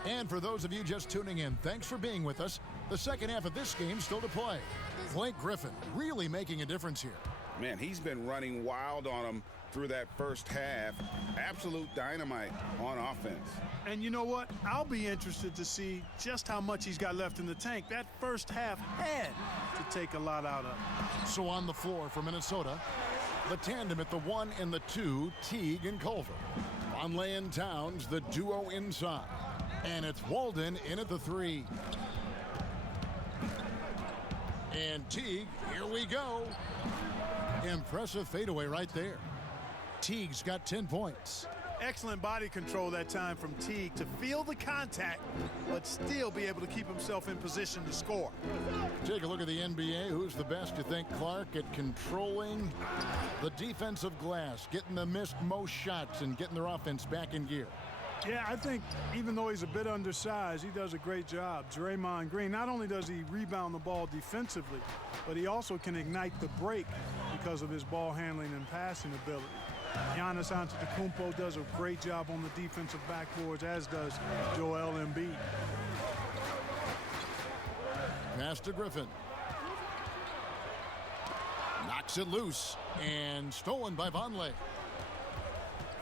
And for those of you just tuning in, thanks for being with us. The second half of this game still to play. Blake Griffin really making a difference here. Man, he's been running wild on him through that first half. Absolute dynamite on offense. And you know what? I'll be interested to see just how much he's got left in the tank. That first half had to take a lot out of. So on the floor for Minnesota, the tandem at the 1 and the 2, Teague and Culver. Vonleh and Towns, the duo inside. And it's Walden in at the 3. And Teague, here we go. Impressive fadeaway right there. Teague's got 10 points. Excellent body control that time from Teague to feel the contact, but still be able to keep himself in position to score. Take a look at the NBA. Who's the best, you think, Clark, at controlling the defensive glass, getting the missed most shots and getting their offense back in gear? Yeah, I think even though he's a bit undersized, he does a great job. Draymond Green, not only does he rebound the ball defensively, but he also can ignite the break because of his ball handling and passing ability. Giannis Antetokounmpo does a great job on the defensive backboards, as does Joel Embiid. Pass to Griffin. Knocks it loose and stolen by Vonleh.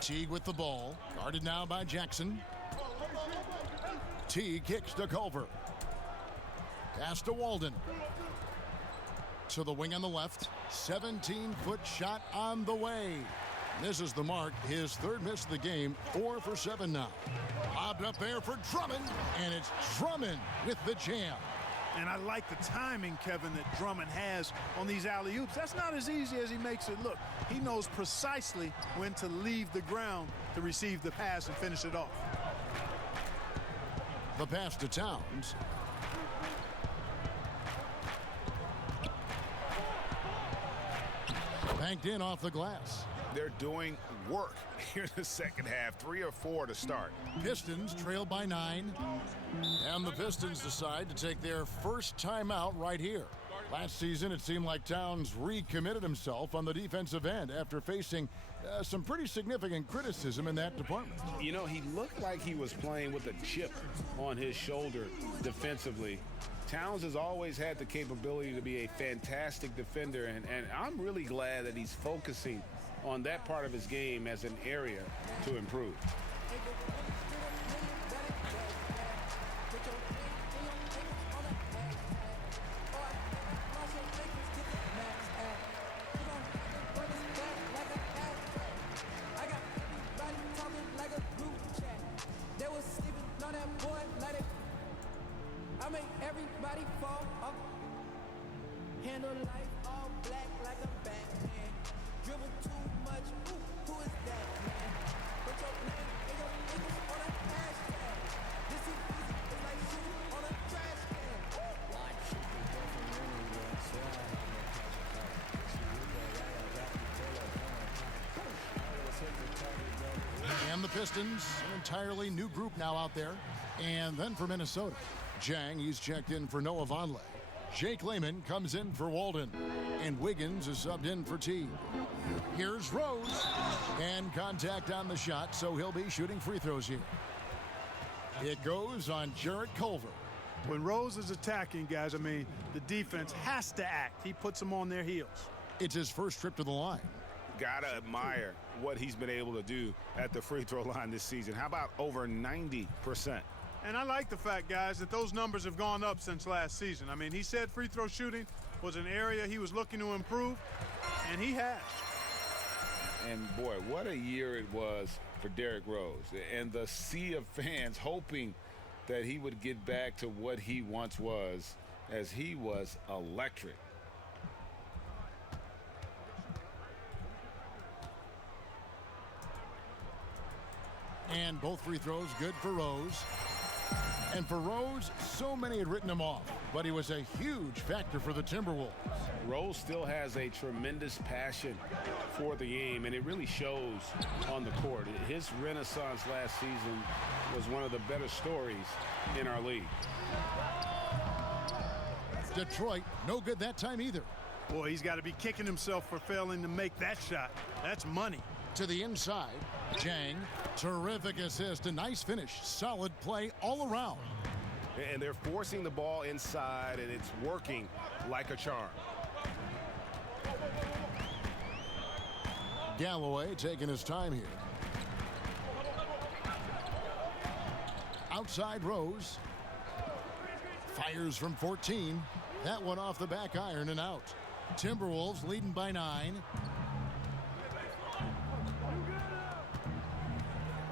Teague with the ball, guarded now by Jackson. Teague kicks to Culver. Pass to Walden. To the wing on the left. 17-foot shot on the way. Misses the mark. His third miss of the game. 4 for 7 now. Lobbed up there for Drummond. And it's Drummond with the jam. And I like the timing, Kevin, that Drummond has on these alley-oops. That's not as easy as he makes it look. He knows precisely when to leave the ground to receive the pass and finish it off. The pass to Towns. Banked in off the glass. They're doing work here in the second half. 3 or 4 to start. Pistons trail by 9. And the Pistons decide to take their first timeout right here. Last season, it seemed like Towns recommitted himself on the defensive end after facing some pretty significant criticism in that department. You know, he looked like he was playing with a chip on his shoulder defensively. Towns has always had the capability to be a fantastic defender, and I'm really glad that he's focusing on that part of his game as an area to improve. I make everybody fall off. Handle life all black like a Batman. Dribble too much. Ooh, who is that man? Put your name and your niggas on a hashtag. This is easy. It's like shooting on a trash can. Watch should be different anyway. So And the Pistons, an entirely new group now out there. And then for Minnesota, Jang, he's checked in for Noah Vonleh. Jake Layman comes in for Walden. And Wiggins is subbed in for Teague. Here's Rose. And contact on the shot, so he'll be shooting free throws here. It goes on Jarrett Culver. When Rose is attacking, guys, I mean, the defense has to act. He puts them on their heels. It's his first trip to the line. Gotta admire what he's been able to do at the free throw line this season. How about over 90%? And I like the fact, guys, that those numbers have gone up since last season. I mean, he said free throw shooting was an area he was looking to improve, and he has. And boy, what a year it was for Derrick Rose. And the sea of fans hoping that he would get back to what he once was, as he was electric. And both free throws good for Rose. And for Rose, so many had written him off, but he was a huge factor for the Timberwolves. Rose still has a tremendous passion for the game, and it really shows on the court. His renaissance last season was one of the better stories in our league. Detroit, no good that time either. Boy, he's got to be kicking himself for failing to make that shot. That's money. To the inside, Jang, terrific assist, a nice finish, solid play all around. And they're forcing the ball inside, and it's working like a charm. Galloway taking his time here. Outside Rose. Fires from 14. That one off the back iron and out. Timberwolves leading by 9.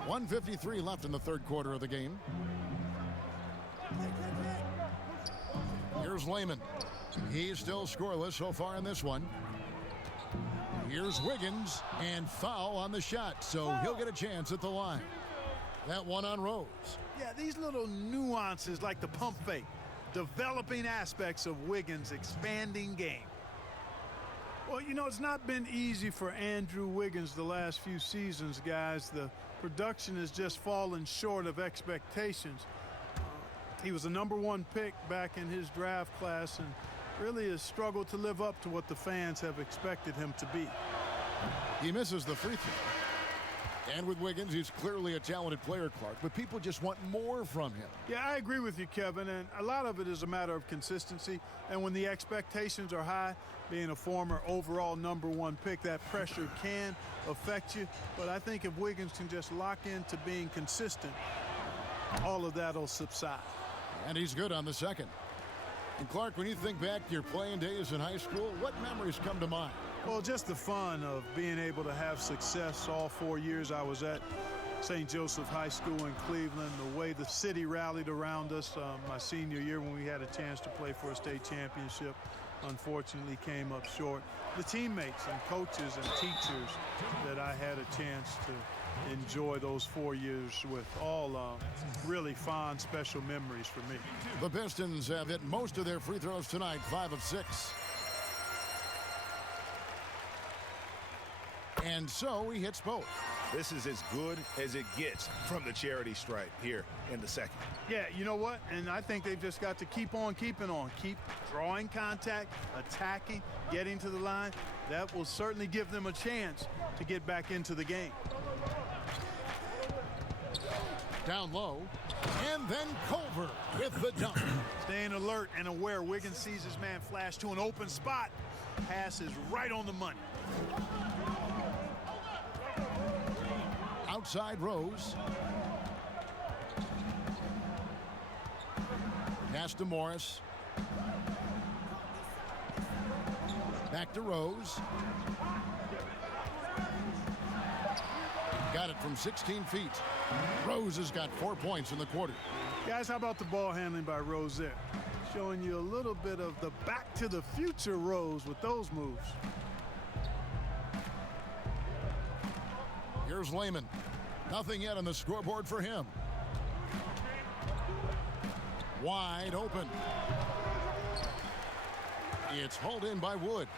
1:53 left in the third quarter of the game. Here's Layman. He's still scoreless so far in this one. Here's Wiggins, and foul on the shot, so he'll get a chance at the line. That one on Rose. Yeah, these little nuances like the pump fake, developing aspects of Wiggins' expanding game. Well, you know, it's not been easy for Andrew Wiggins the last few seasons, guys. The production has just fallen short of expectations. He was a #1 pick back in his draft class and really has struggled to live up to what the fans have expected him to be. He misses the free throw. And with Wiggins, he's clearly a talented player, Clark, but people just want more from him. Yeah, I agree with you, Kevin, and a lot of it is a matter of consistency. And when the expectations are high, being a former overall #1 pick, that pressure can affect you. But I think if Wiggins can just lock into being consistent, all of that will subside. And he's good on the second. And Clark, when you think back to your playing days in high school, what memories come to mind? Well, just the fun of being able to have success all 4 years I was at St. Joseph High School in Cleveland, the way the city rallied around us my senior year when we had a chance to play for a state championship. Unfortunately came up short. The teammates and coaches and teachers that I had a chance to enjoy those 4 years with, all really fond, special memories for me. The Pistons have hit most of their free throws tonight, 5 of 6. And so he hits both. This is as good as it gets from the charity stripe here in the second. Yeah, you know what? And I think they've just got to keep on keeping on. Keep drawing contact, attacking, getting to the line. That will certainly give them a chance to get back into the game. Down low. And then Culver with the dunk. Staying alert and aware. Wiggins sees his man flash to an open spot. Pass is right on the money. Outside Rose. Pass to Morris. Back to Rose. Got it from 16 feet. Rose has got 4 points in the quarter. Guys, how about the ball handling by Rose there? Showing you a little bit of the back to the future Rose with those moves. Here's Layman. Nothing yet on the scoreboard for him. Wide open. It's hauled in by Wood.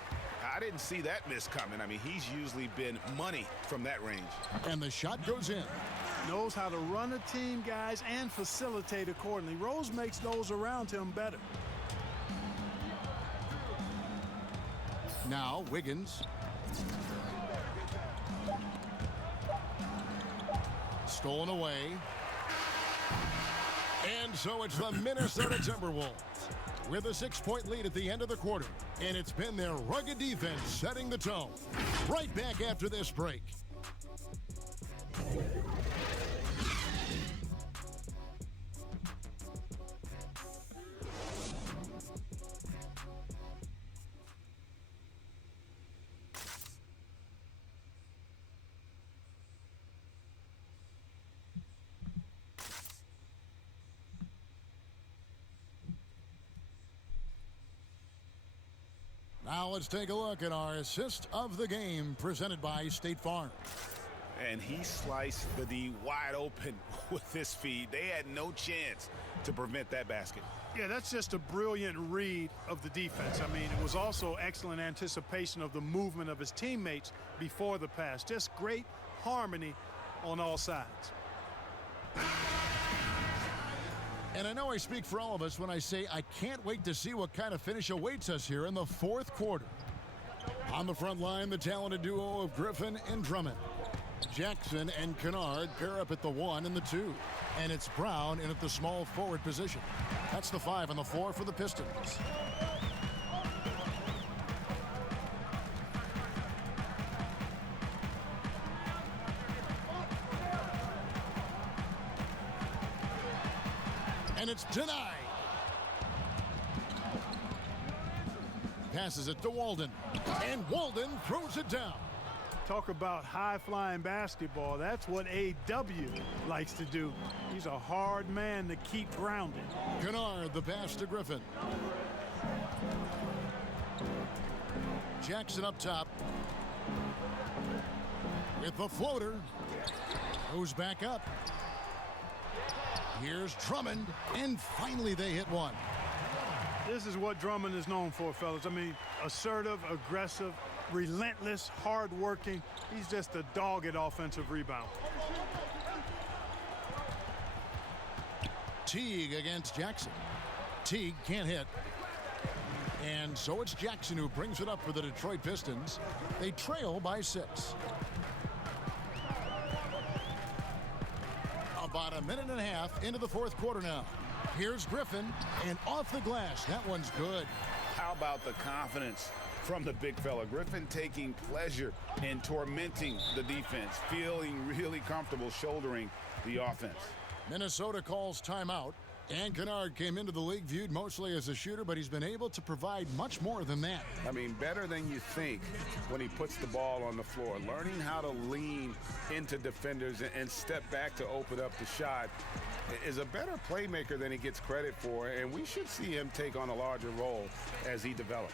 I didn't see that miss coming. I mean, he's usually been money from that range. And the shot goes in. Knows how to run a team, guys, and facilitate accordingly. Rose makes those around him better. Now Wiggins. Stolen away. And so it's the Minnesota Timberwolves with a 6-point lead at the end of the quarter. And it's been their rugged defense setting the tone. Right back after this break. Now let's take a look at our assist of the game presented by State Farm. And he sliced the D wide open with this feed. They had no chance to prevent that basket. Yeah, that's just a brilliant read of the defense. I mean, it was also excellent anticipation of the movement of his teammates before the pass. Just great harmony on all sides. And I know I speak for all of us when I say I can't wait to see what kind of finish awaits us here in the fourth quarter. On the front line, the talented duo of Griffin and Drummond. Jackson and Kennard pair up at the 1 and the 2. And it's Brown in at the small forward position. That's the 5 on the floor for the Pistons. and it's denied. Passes it to Walden, and Walden throws it down. Talk about high-flying basketball. That's what A.W. likes to do. He's a hard man to keep grounded. Kennard, the pass to Griffin. Jackson up top. With the floater. Goes back up. Here's Drummond, and finally they hit one. This is what Drummond is known for, fellas. I mean, assertive, aggressive, relentless, hard-working. He's just a dogged offensive rebound. Teague against Jackson. Teague can't hit. And so it's Jackson who brings it up for the Detroit Pistons. They trail by 6. About a minute and a half into the fourth quarter now. Here's Griffin, and off the glass. That one's good. How about the confidence from the big fella? Griffin taking pleasure in tormenting the defense, feeling really comfortable shouldering the offense. Minnesota calls timeout. Dan Kennard came into the league viewed mostly as a shooter, but he's been able to provide much more than that. I mean, better than you think when he puts the ball on the floor. Learning how to lean into defenders and step back to open up the shot is a better playmaker than he gets credit for, and we should see him take on a larger role as he develops.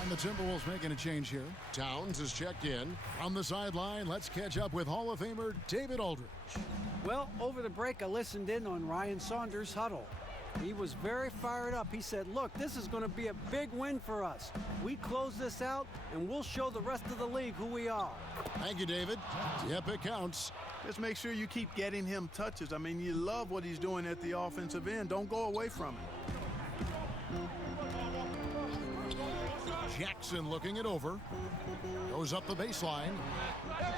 And the Timberwolves making a change here. Towns is checked in. From the sideline, let's catch up with Hall of Famer David Aldridge. Well, over the break, I listened in on Ryan Saunders' huddle. He was very fired up. He said, look, this is going to be a big win for us. We close this out, and we'll show the rest of the league who we are. Thank you, David. Yep, it counts. Just make sure you keep getting him touches. I mean, you love what he's doing at the offensive end. Don't go away from it. Jackson looking it over. Goes up the baseline.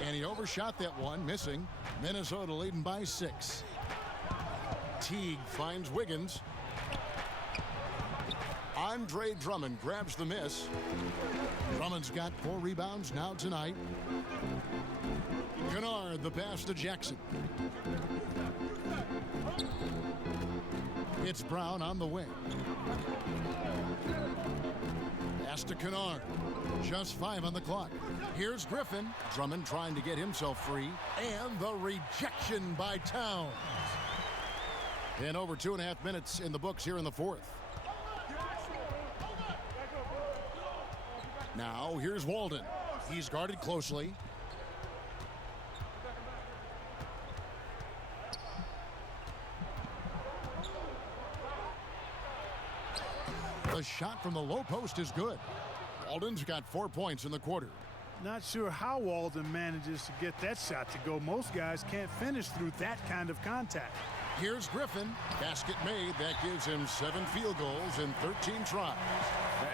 And he overshot that one, missing. Minnesota leading by 6. Teague finds Wiggins. Andre Drummond grabs the miss. Drummond's got 4 rebounds now tonight. Kennard, the pass to Jackson. It's Brown on the wing. Pass to Kennard. Just 5 on the clock. Here's Griffin. Drummond trying to get himself free. And the rejection by Towns. And over 2.5 minutes in the books here in the fourth. Now here's Walden. He's guarded closely. The shot from the low post is good. Walden's got 4 points in the quarter. Not sure how Walden manages to get that shot to go. Most guys can't finish through that kind of contact. Here's Griffin. Basket made. That gives him 7 field goals in 13 tries.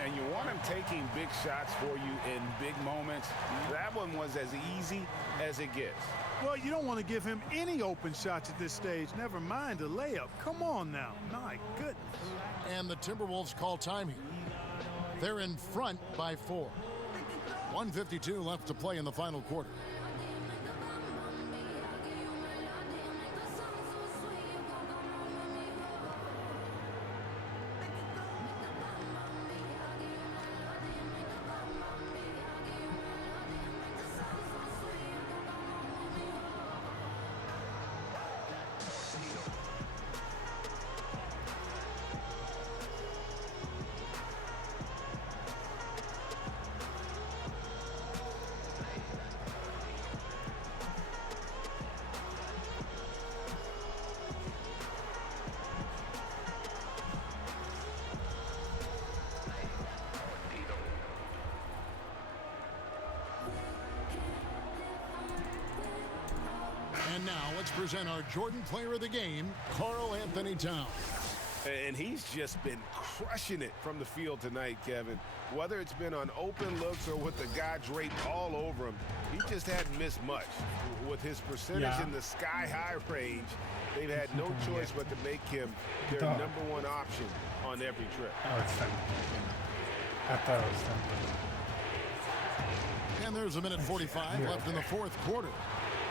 And you want him taking big shots for you in big moments. That one was as easy as it gets. Well, you don't want to give him any open shots at this stage. Never mind a layup. Come on now. My goodness. And the Timberwolves call time here. They're in front by 4. 1:52 left to play in the final quarter. now let's present our Jordan Player of the Game, Karl Anthony Towns. And he's just been crushing it from the field tonight, Kevin. Whether it's been on open looks or with the guy draped all over him, he just hadn't missed much. With his percentage in the sky-high range, they've had no choice but to make him their #1 option on every trip. Oh, it's fun. I thought it was fun. And there's a minute 45 left in the fourth quarter.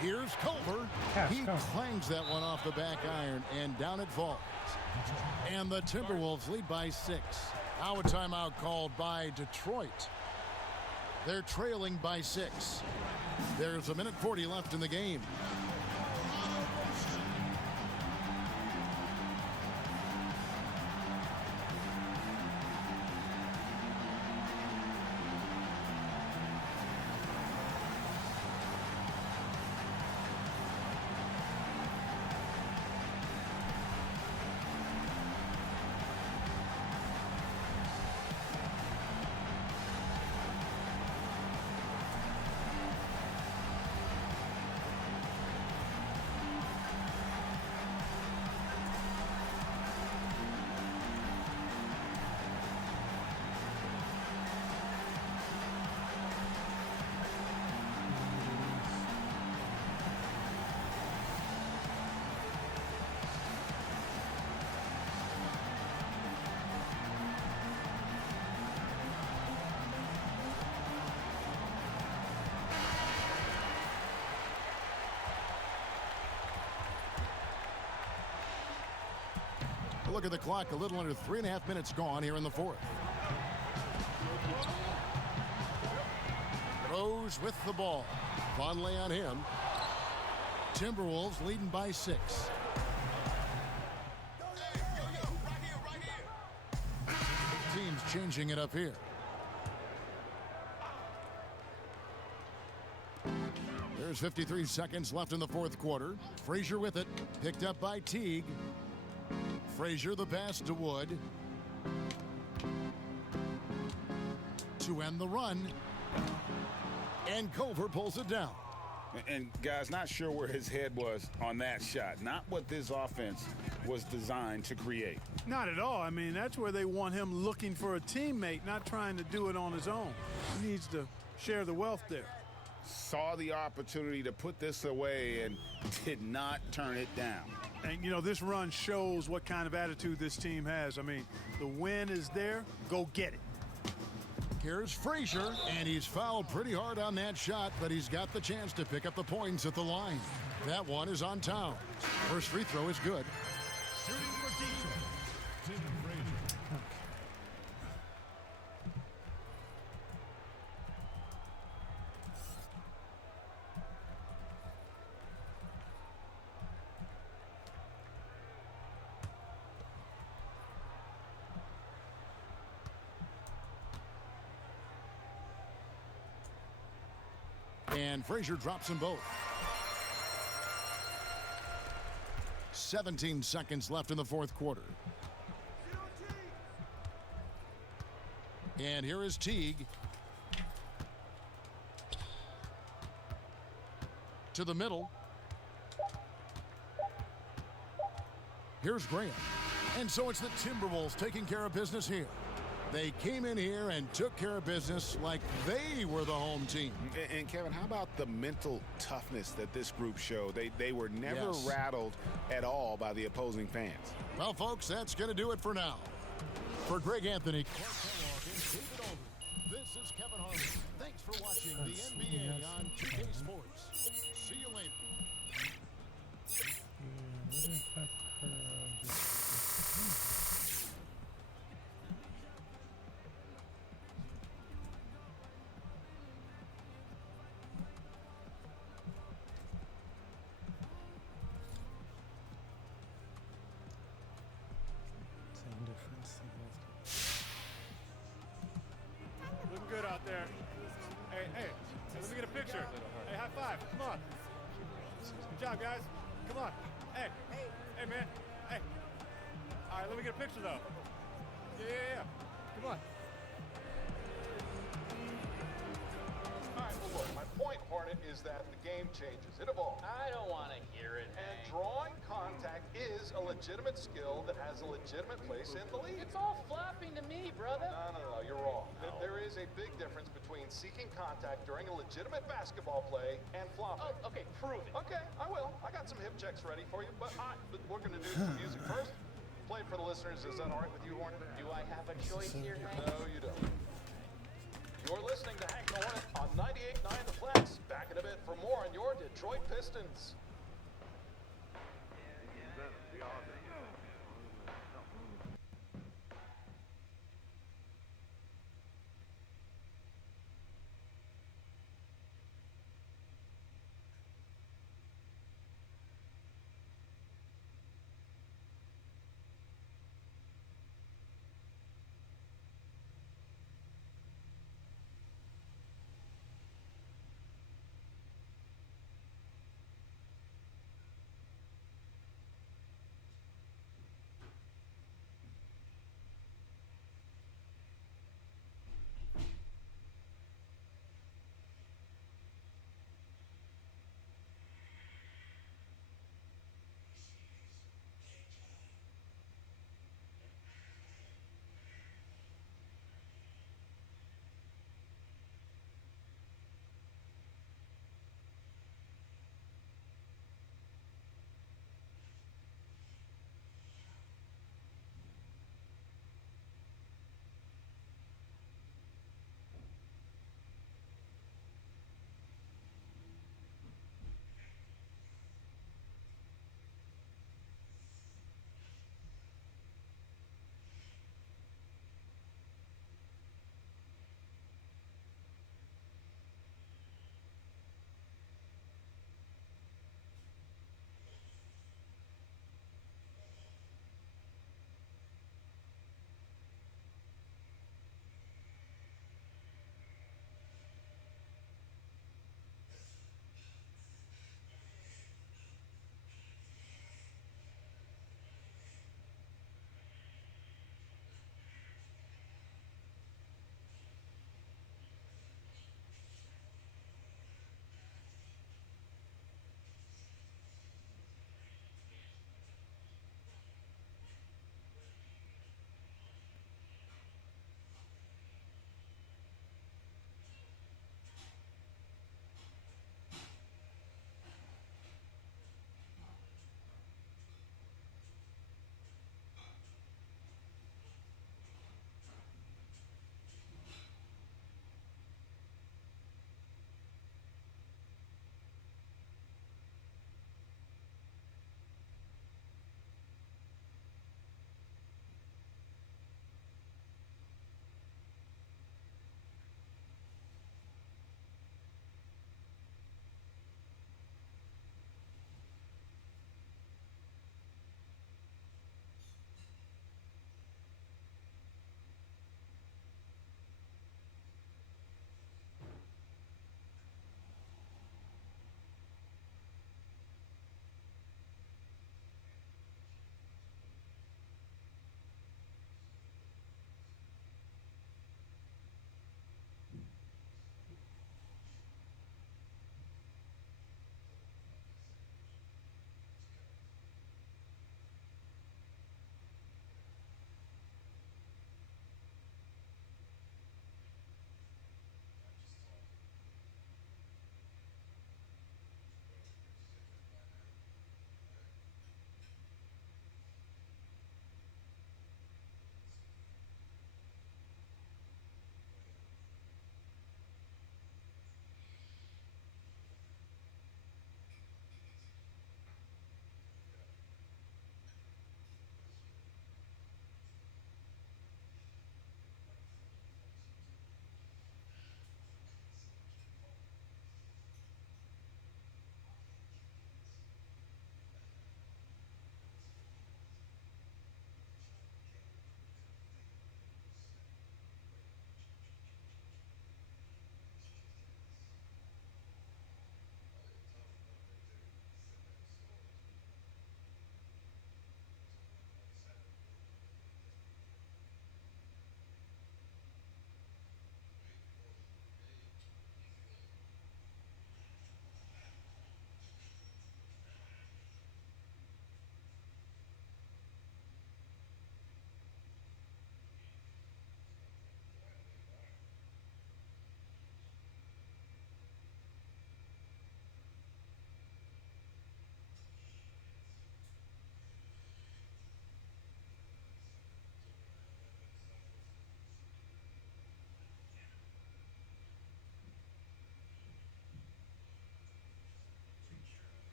Here's Culver. He clangs that one off the back iron, and down it falls. And the Timberwolves lead by 6. Now a timeout called by Detroit. They're trailing by 6. There's a minute 40 left in the game. Look at the clock, a little under 3.5 minutes gone here in the fourth. Rose with the ball. Vonleh on him. Timberwolves leading by 6. Teams changing it up here. There's 53 seconds left in the fourth quarter. Frazier with it. Picked up by Teague. Frazier the pass to Wood. To end the run. And Culver pulls it down. And guys, not sure where his head was on that shot. Not what this offense was designed to create. Not at all. I mean, that's where they want him looking for a teammate, not trying to do it on his own. He needs to share the wealth there. Saw the opportunity to put this away and did not turn it down. And, you know, this run shows what kind of attitude this team has. I mean, the win is there. Go get it. Here's Frazier, and he's fouled pretty hard on that shot, but he's got the chance to pick up the points at the line. That one is on Towns. First free throw is good. Shooting for Detroit, Tim Frazier. And Frazier drops them both. 17 seconds left in the fourth quarter. And here is Teague. To the middle. Here's Graham. And so it's the Timberwolves taking care of business here. They came in here and took care of business like they were the home team. And Kevin, how about the mental toughness that this group showed? They were never rattled at all by the opposing fans. Well, folks, that's going to do it for now. For Greg Anthony, this is Kevin Harlan. Thanks for watching the NBA on 2K Sports. See you later. Looking good out there. Hey, let me get a picture. Hey, high five. Come on. Good job, guys. Come on. Hey, man. Hey. All right, let me get a picture, though. Yeah. Come on. All right, well, look, my point, Hornet, is that the game changes. It evolves. I don't want to hear legitimate skill that has a legitimate place in the league. It's all flopping to me, brother. No, you're wrong. There is a big difference between seeking contact during a legitimate basketball play and flopping. Oh, okay, prove it. Okay, I will. I got some hip checks ready for you, but we're going to do some music first. Play it for the listeners. Is that all right with you, Horn? Do I have a choice here, Hank? No, you don't. You're listening to Hank Horn on 98.9 The Flex. Back in a bit for more on your Detroit Pistons.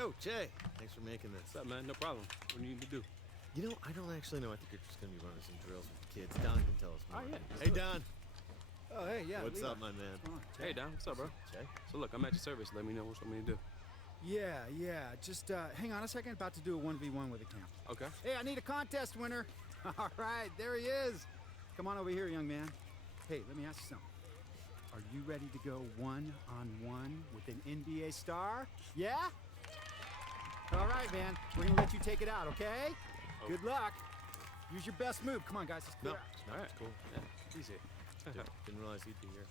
Yo, Jay. Thanks for making this. What's up, man? No problem. What do you need to do? You know, I don't actually know. I think you're just going to be running some drills with the kids. Don can tell us more. Oh, yeah. Hey, Don. Oh, hey, yeah. What's Lino. up, my man? Hey, Don. What's up, bro? Jay. So, look, I'm at your service. Let me know what you want me to do. Yeah. Just hang on a second. About to do a 1v1 with a camp. Okay. Hey, I need a contest winner. All right, there he is. Come on over here, young man. Hey, let me ask you something. Are you ready to go one-on-one with an NBA star? Yeah? All right, man. We're gonna let you take it out, okay? Oh. Good luck. Use your best move. Come on, guys. Let's clear out. All right. Cool. Yeah. Easy. Didn't realize he'd be here.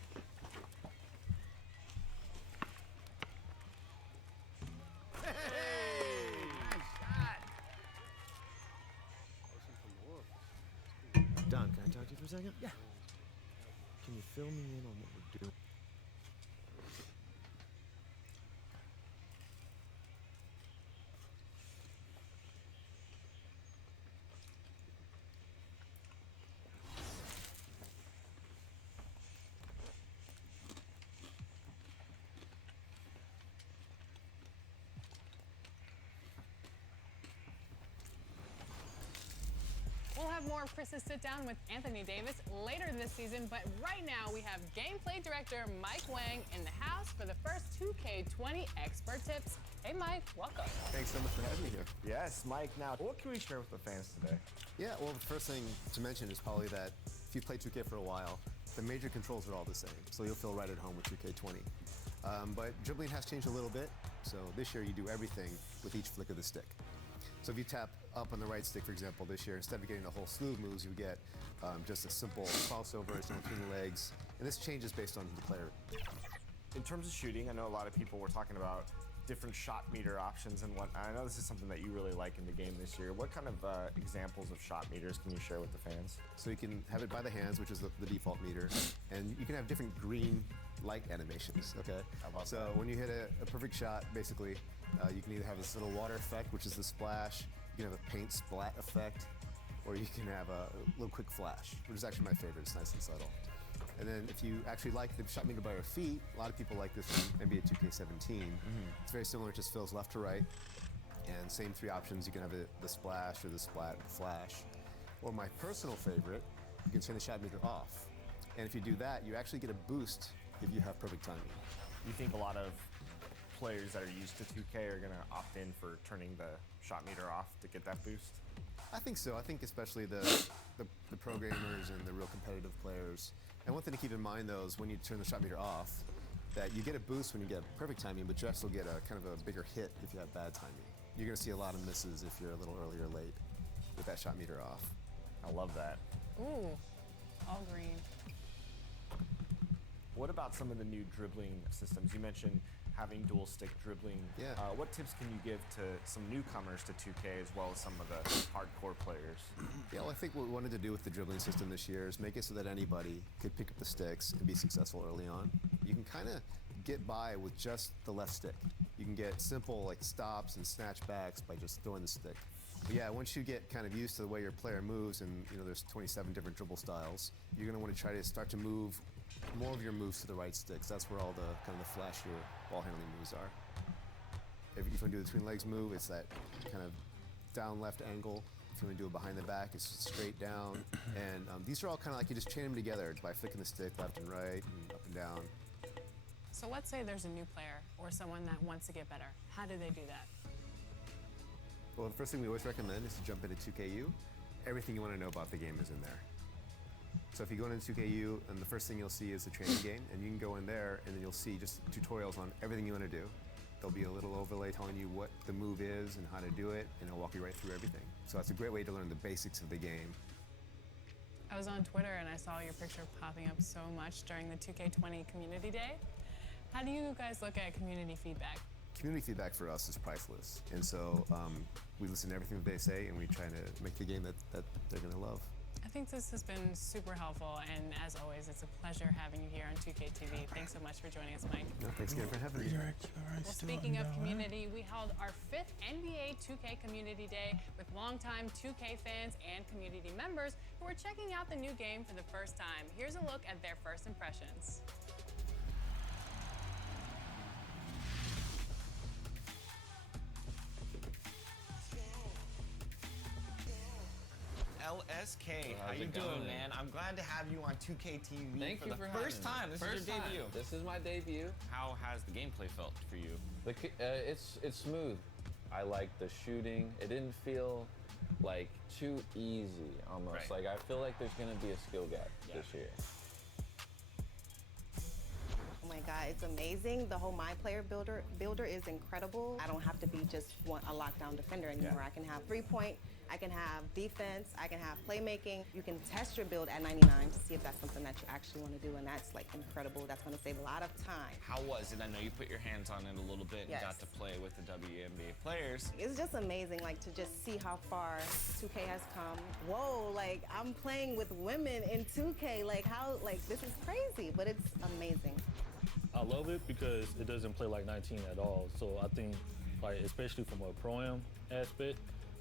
Hey! Nice shot. Don, can I talk to you for a second? Yeah. Can you fill me in on what we're doing? We'll have more of Chris's sit-down with Anthony Davis later this season, but right now we have gameplay director Mike Wang in the house for the first 2K20 expert tips. Hey, Mike, welcome. Thanks so much for having me here. Yes, Mike. Now, what can we share with the fans today? Yeah, well, the first thing to mention is probably that if you play 2K for a while, the major controls are all the same, so you'll feel right at home with 2K20. But dribbling has changed a little bit, so this year you do everything with each flick of the stick. So if you tap up on the right stick, for example, this year, instead of getting a whole slew of moves, you get just a simple crossover, it's not between the legs, and this changes based on the player. In terms of shooting, I know a lot of people were talking about different shot meter options and whatnot. I know this is something that you really like in the game this year. What kind of examples of shot meters can you share with the fans? So you can have it by the hands, which is the default meter, and you can have different green light animations, okay? So when you hit a perfect shot, basically, you can either have this little water effect, which is the splash, you can have a paint splat effect, or you can have a little quick flash, which is actually my favorite. It's nice and subtle. And then if you actually like the shot meter by your feet, a lot of people like this from NBA 2K17. It's very similar, it just fills left to right. And same three options, you can have the splash or the splat or the flash. Or my personal favorite, you can turn the shot meter off. And if you do that, you actually get a boost if you have perfect timing. You think a lot of players that are used to 2K are going to opt in for turning the shot meter off to get that boost? I think so. I think especially the programmers and the real competitive players. And one thing to keep in mind, though, is when you turn the shot meter off, that you get a boost when you get perfect timing, but you also get a kind of a bigger hit if you have bad timing. You're going to see a lot of misses if you're a little early or late with that shot meter off. I love that. Ooh, all green. What about some of the new dribbling systems? You mentioned having dual stick dribbling. Yeah. What tips can you give to some newcomers to 2K as well as some of the hardcore players? Yeah, well, I think what we wanted to do with the dribbling system this year is make it so that anybody could pick up the sticks and be successful early on. You can kind of get by with just the left stick. You can get simple like stops and snatchbacks by just throwing the stick. But yeah, once you get kind of used to the way your player moves, and there's 27 different dribble styles, you're going to want to try to start to move more of your moves to the right sticks. That's where all the kind of the flashier ball handling moves are. If you want to do the between legs move, it's that kind of down left angle. If you want to do it behind the back, it's straight down. And these are all kind of like you just chain them together by flicking the stick left and right and up and down. So let's say there's a new player or someone that wants to get better. How do they do that? Well, the first thing we always recommend is to jump into 2KU. Everything you want to know about the game is in there. So if you go into 2KU, and the first thing you'll see is the training game, and you can go in there, and then you'll see just tutorials on everything you want to do. There'll be a little overlay telling you what the move is and how to do it, and it'll walk you right through everything. So that's a great way to learn the basics of the game. I was on Twitter and I saw your picture popping up so much during the 2K20 Community Day. How do you guys look at community feedback? Community feedback for us is priceless, and so we listen to everything that they say, and we try to make the game that they're going to love. I think this has been super helpful, and as always, it's a pleasure having you here on 2K TV. Thanks so much for joining us, Mike. No, thanks again for having me. Well, speaking of community, we held our 5th NBA 2K Community Day with longtime 2K fans and community members who are checking out the new game for the first time. Here's a look at their first impressions. SK, how How's you it doing, going? man? I'm glad to have you on 2K TV Thank for you the for first having time. me. This is your First debut. time. This is my debut. How has the gameplay felt for you? It's smooth. I like the shooting. It didn't feel like too easy almost. Right. Like I feel like there's gonna be a skill gap this year. Oh my God, it's amazing. The whole My Player builder is incredible. I don't have to be just a lockdown defender anymore. I can have 3-point, I can have defense, I can have playmaking. You can test your build at 99 to see if that's something that you actually want to do, and that's like incredible. That's going to save a lot of time. How was it? I know you put your hands on it a little bit and Yes. got to play with the WNBA players. It's just amazing, like, to just see how far 2K has come. Whoa, like, I'm playing with women in 2K. Like, how, like, this is crazy, but it's amazing. I love it because it doesn't play like 19 at all. So I think, like, especially from a pro-am aspect,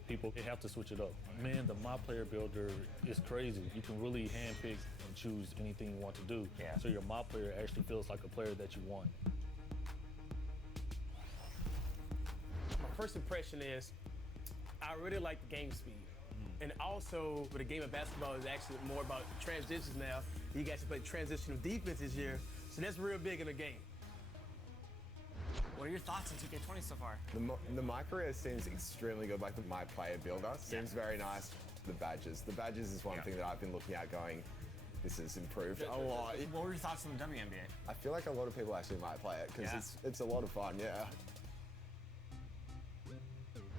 people have to switch it up. Man, the My Player builder is crazy. You can really handpick and choose anything you want to do. Yeah. So your My Player actually feels like a player that you want. My first impression is I really like the game speed. And also, with the game of basketball is actually more about transitions now. You guys play transitional defense this year, so that's real big in the game. What are your thoughts on 2K20 so far? The My Career seems extremely good, like the My Player builder. Seems very nice. The badges. The badges is one thing that I've been looking at going, this has improved a lot. What were your thoughts on the WNBA? I feel like a lot of people actually might play it because it's a lot of fun, yeah.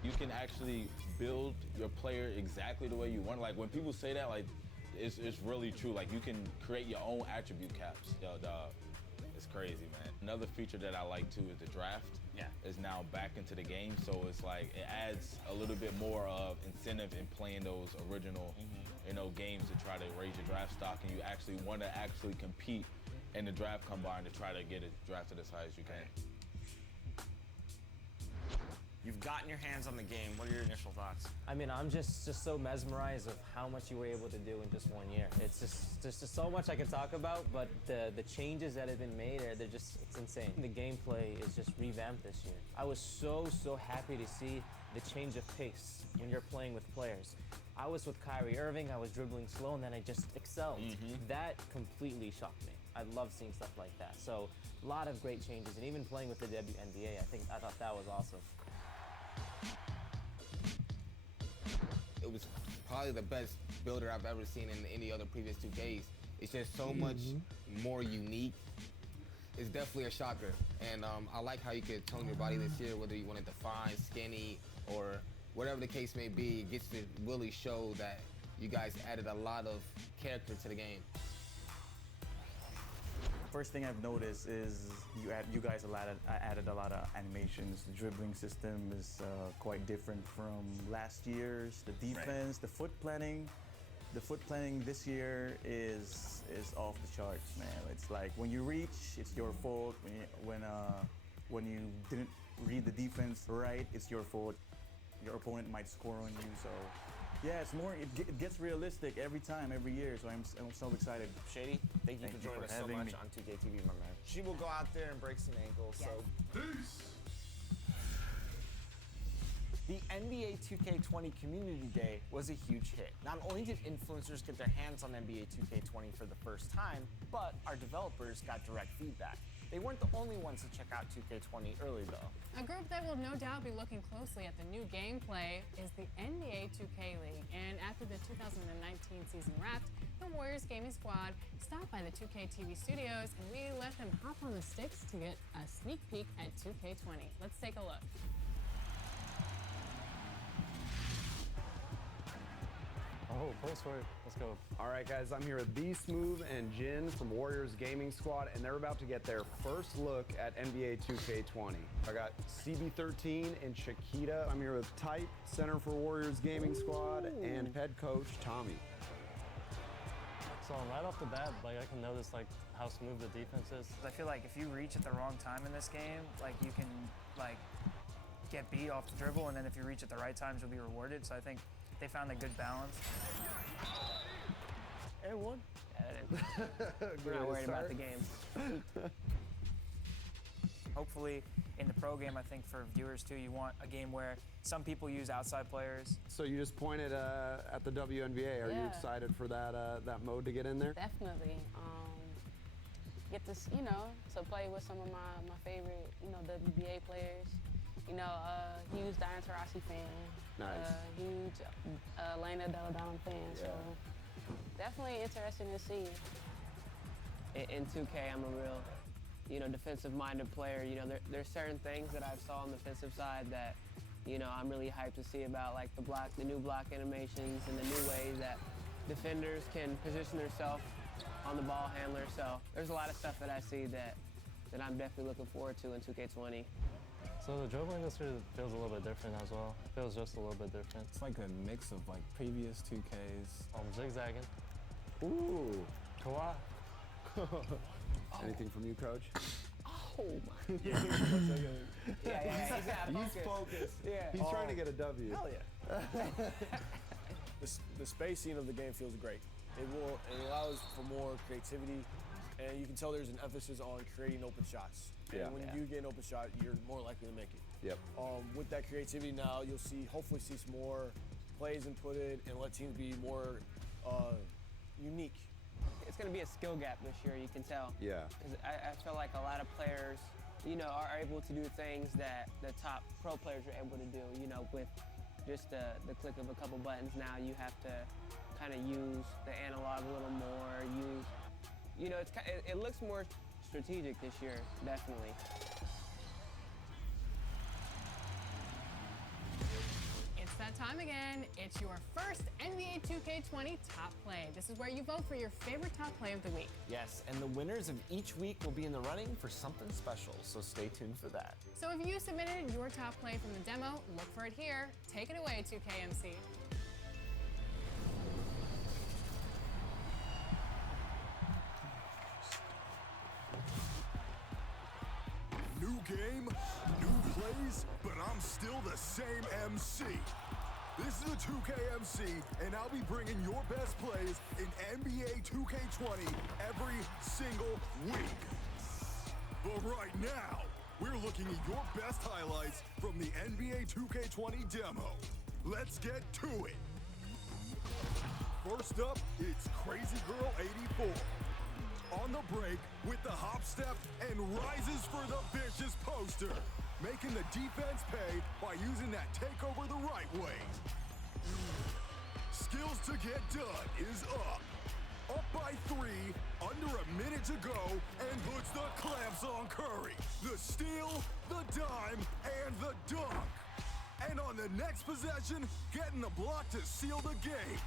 You can actually build your player exactly the way you want. Like when people say that, like it's really true. Like you can create your own attribute caps. Yo, dog, it's crazy, man. Another feature that I like too is the draft. Yeah. Is now back into the game, so it's like it adds a little bit more of incentive in playing those original, games to try to raise your draft stock, and you actually want to compete in the draft combine to try to get it drafted as high as you can. You've gotten your hands on the game. What are your initial thoughts? I mean, I'm just so mesmerized of how much you were able to do in just 1 year. It's just so much I can talk about, but the changes that have been made, it's insane. The gameplay is just revamped this year. I was so happy to see the change of pace when you're playing with players. I was with Kyrie Irving, I was dribbling slow, and then I just excelled. That completely shocked me. I love seeing stuff like that. So, a lot of great changes, and even playing with the WNBA, I thought that was awesome. It was probably the best builder I've ever seen in any other previous 2Ks. It's just so much more unique. It's definitely a shocker. And I like how you could tone your body this year, whether you want it defined, skinny, or whatever the case may be. It gets to really show that you guys added a lot of character to the game. First thing I've noticed is you guys added a lot of animations. The dribbling system is quite different from last year's. The defense, the foot planning. The foot planning this year is off the charts, man. It's like when you reach, it's your fault. When you didn't read the defense right, it's your fault. Your opponent might score on you, so. Yeah, it's more. It gets realistic every time, every year. So I'm so excited. Shady, thank you for joining us so much on 2K TV, my man. She will go out there and break some ankles. So Peace. The NBA 2K20 Community Day was a huge hit. Not only did influencers get their hands on NBA 2K20 for the first time, but our developers got direct feedback. They weren't the only ones to check out 2K20 early, though. A group that will no doubt be looking closely at the new gameplay is the NBA 2K League. And after the 2019 season wrapped, the Warriors Gaming Squad stopped by the 2K TV studios, and we let them hop on the sticks to get a sneak peek at 2K20. Let's take a look. Oh, post for it. Let's go. All right, guys, I'm here with B Smooth and Jin from Warriors Gaming Squad, and they're about to get their first look at NBA 2K20. I got CB13 and Chiquita. I'm here with Type, center for Warriors Gaming Squad, and head coach Tommy. So right off the bat, like I can notice like how smooth the defense is. I feel like if you reach at the wrong time in this game, like you can like get beat off the dribble, and then if you reach at the right times, you'll be rewarded. So I think they found a good balance. And one. We're not worried about the game. Hopefully, in the pro game, I think for viewers too, you want a game where some people use outside players. So you just pointed at the WNBA. Are you excited for that mode to get in there? Definitely. Get to, to play with some of my favorite, WBA players. Huge Diana Taurasi fan. Nice. Huge Elena Delle Donne fan. So definitely interesting to see. In 2K, I'm a real, defensive-minded player. There's certain things that I saw on the defensive side that, I'm really hyped to see about, like the new block animations and the new ways that defenders can position themselves on the ball handler. So there's a lot of stuff that I see that I'm definitely looking forward to in 2K20. So the dribbling this year feels a little bit different as well. It feels just a little bit different. It's like a mix of like previous 2Ks. Zigzagging. Ooh. Kawhi. Anything from you, Coach? Oh my. Yeah, He's focused. Yeah. He's trying to get a W. Hell yeah. The spacing of the game feels great. It allows for more creativity, and you can tell there's an emphasis on creating open shots. Yeah. And when you get an open shot, you're more likely to make it. Yep. With that creativity now, you'll hopefully see some more plays inputted and let teams be more unique. It's going to be a skill gap this year, you can tell. Yeah. 'Cause I feel like a lot of players, are able to do things that the top pro players are able to do, with just the click of a couple buttons. Now you have to kind of use the analog a little more, it looks more strategic this year, definitely. It's that time again. It's your first NBA 2K20 top play. This is where you vote for your favorite top play of the week. Yes, and the winners of each week will be in the running for something special, so stay tuned for that. So if you submitted your top play from the demo, look for it here. Take it away, 2KMC. New game, new plays, but I'm still the same MC. This is the 2K MC, and I'll be bringing your best plays in NBA 2K20 every single week. But right now, we're looking at your best highlights from the NBA 2K20 demo. Let's get to it. First up, it's Crazy Girl 84. On the break with the hop step and rises for the vicious poster, making the defense pay by using that takeover the right way. Skills to get done is up. Up by 3, under a minute to go, and puts the clamps on Curry. The steal, the dime, and the dunk. And on the next possession, getting the block to seal the game.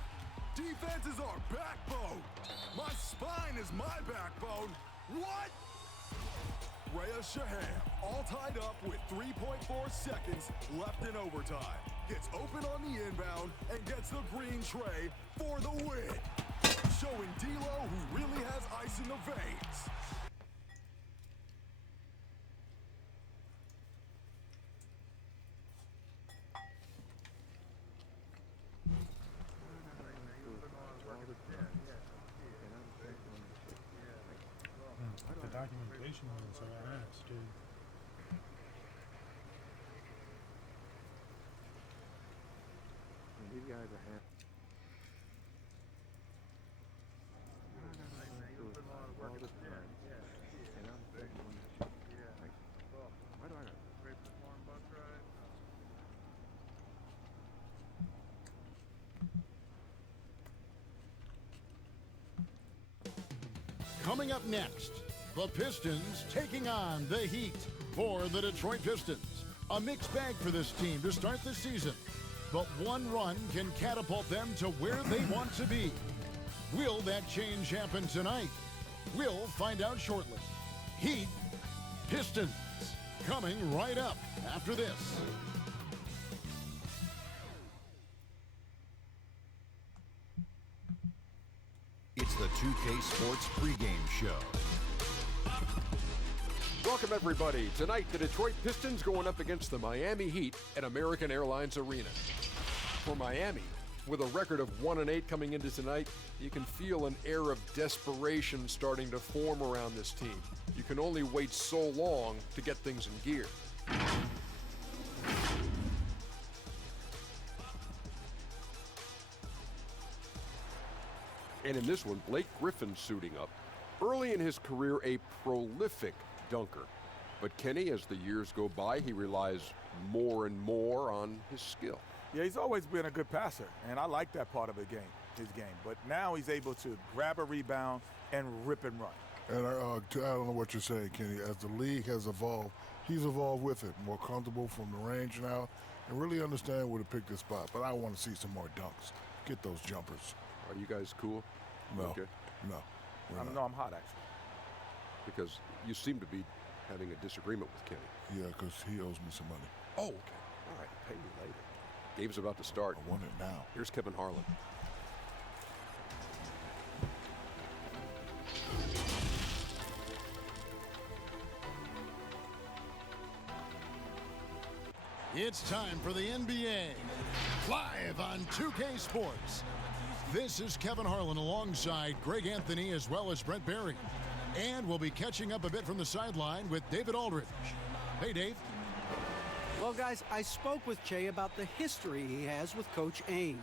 Defense is our backbone. My spine is my backbone. What? Rhea Shaham, all tied up with 3.4 seconds left in overtime. Gets open on the inbound and gets the green tray for the win. Showing D'Lo who really has ice in the veins. The documentation on it, so I asked, dude. These guys are happy. All this time, and I'm the second one to shoot. Like, why do I got great perform bus ride? Coming up next, the Pistons taking on the Heat for the Detroit Pistons. A mixed bag for this team to start the season, but one run can catapult them to where they want to be. Will that change happen tonight? We'll find out shortly. Heat, Pistons, coming right up after this. It's the 2K Sports pregame show. Welcome, everybody. Tonight, the Detroit Pistons going up against the Miami Heat at American Airlines Arena. For Miami, With a record of 1-8 coming into tonight, you can feel an air of desperation starting to form around this team. You can only wait so long to get things in gear. And in this one, Blake Griffin suiting up. Early in his career, a prolific dunker. But Kenny, as the years go by, he relies more and more on his skill. Yeah, he's always been a good passer, and I like that part of his game. But now he's able to grab a rebound and rip and run. And I don't know what you're saying, Kenny. As the league has evolved, he's evolved with it. More comfortable from the range now, and really understand where to pick the spot. But I want to see some more dunks. Get those jumpers. Are you guys cool? No. Okay. No. I'm hot, actually. Because you seem to be having a disagreement with Kenny. Yeah, because he owes me some money. Oh, okay. All right, pay me later. Game's about to start. I want it now. Here's Kevin Harlan. It's time for the NBA, live on 2K Sports. This is Kevin Harlan alongside Greg Anthony as well as Brent Barry. And we'll be catching up a bit from the sideline with David Aldridge. Hey, Dave. Well, guys, I spoke with Jay about the history he has with Coach Ames.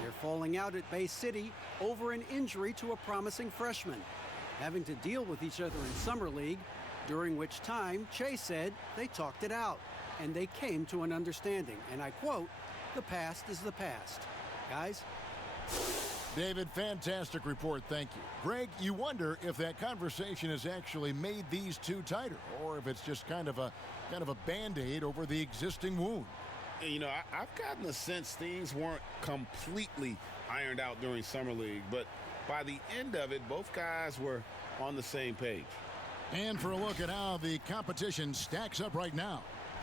They're falling out at Bay City over an injury to a promising freshman, having to deal with each other in Summer League, during which time, Jay said they talked it out, and they came to an understanding. And I quote, "The past is the past." Guys? David, fantastic report, thank you. Greg, you wonder if that conversation has actually made these two tighter, or if it's just kind of a Band-Aid over the existing wound. You know, I've gotten the sense things weren't completely ironed out during Summer League, but by the end of it, both guys were on the same page. And for a look at how the competition stacks up right now,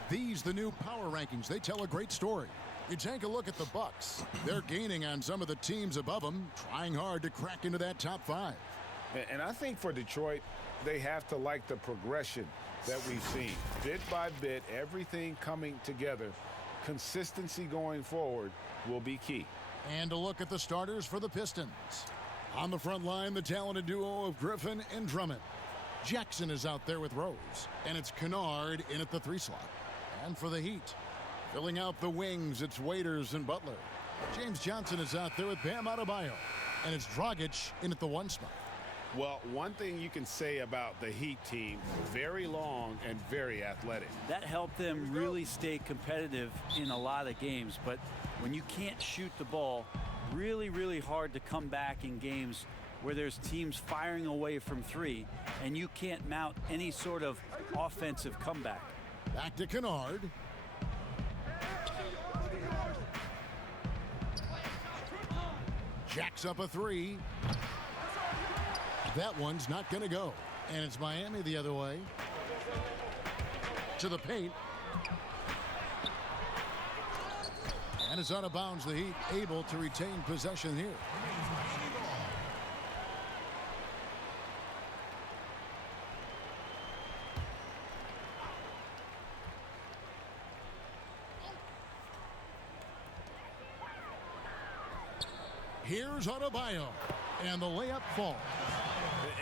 these the new power rankings. They tell a great story. You take a look at the Bucks. They're gaining on some of the teams above them, trying hard to crack into that top 5. And I think for Detroit, they have to like the progression that we've seen. Bit by bit, everything coming together. Consistency going forward will be key. And a look at the starters for the Pistons. On the front line, the talented duo of Griffin and Drummond. Jackson is out there with Rose, and it's Kennard in at the 3 slot. And for the Heat, filling out the wings, it's Waiters and Butler. James Johnson is out there with Bam Adebayo, and it's Dragic in at the 1 spot. Well, one thing you can say about the Heat team, very long and very athletic. That helped them really stay competitive in a lot of games. But when you can't shoot the ball, really, really hard to come back in games where there's teams firing away from 3, and you can't mount any sort of offensive comeback. Back to Kennard. Jacks up a 3. That one's not going to go. And it's Miami the other way. To the paint. And it's out of bounds. The Heat able to retain possession here. Here's Adebayo, and the layup falls.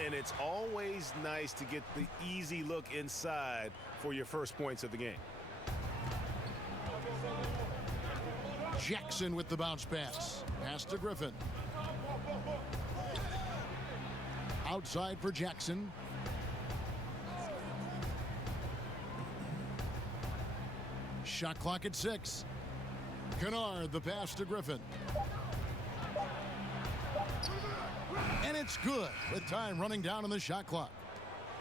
And it's always nice to get the easy look inside for your first points of the game. Jackson with the bounce pass. Pass to Griffin. Outside for Jackson. Shot clock at 6. Kennard, the pass to Griffin. And it's good with time running down on the shot clock.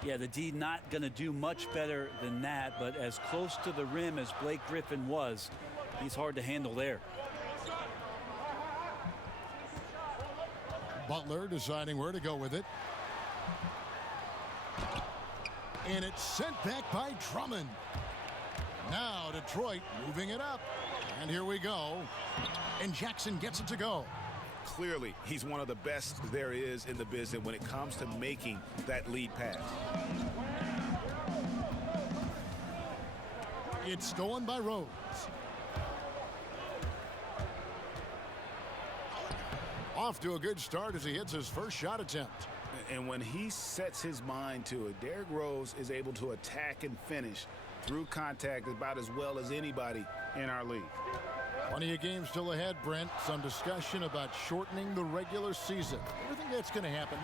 Yeah, the D not going to do much better than that, but as close to the rim as Blake Griffin was, he's hard to handle there. Butler deciding where to go with it. And it's sent back by Drummond. Now Detroit moving it up. And here we go. And Jackson gets it to go. Clearly, he's one of the best there is in the business when it comes to making that lead pass. It's stolen by Rose. Off to a good start as he hits his first shot attempt. And when he sets his mind to it, Derrick Rose is able to attack and finish through contact about as well as anybody in our league. Plenty of games still ahead, Brent. Some discussion about shortening the regular season. Do you think that's going to happen?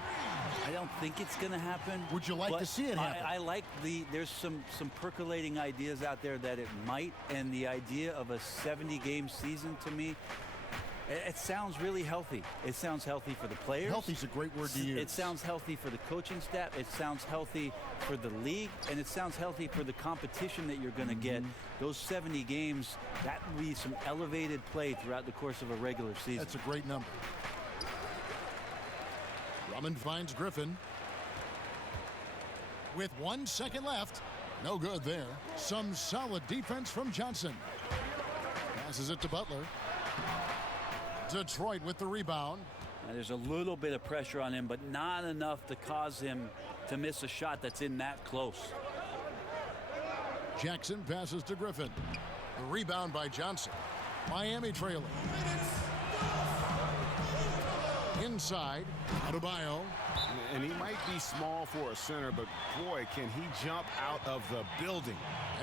I don't think it's going to happen. Would you like to see it happen? I like there's some percolating ideas out there that it might, and the idea of a 70-game season to me, it sounds really healthy. It sounds healthy for the players. Healthy's a great word to use. It sounds healthy for the coaching staff. It sounds healthy for the league, and it sounds healthy for the competition that you're going to get. Those 70 games, that will be some elevated play throughout the course of a regular season. That's a great number. Drummond finds Griffin. With 1 second left. No good there. Some solid defense from Johnson. Passes it to Butler. Detroit with the rebound. Now, there's a little bit of pressure on him, but not enough to cause him to miss a shot that's in that close. Jackson passes to Griffin. The rebound by Johnson. Miami trailing. Inside, Adebayo. And he might be small for a center, but boy, can he jump out of the building.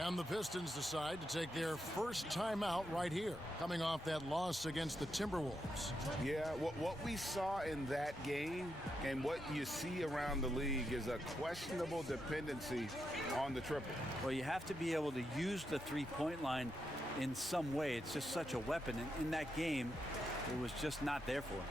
And the Pistons decide to take their first timeout right here, coming off that loss against the Timberwolves. Yeah, what we saw in that game and what you see around the league is a questionable dependency on the triple. Well, you have to be able to use the three-point line in some way. It's just such a weapon. And in that game, it was just not there for him.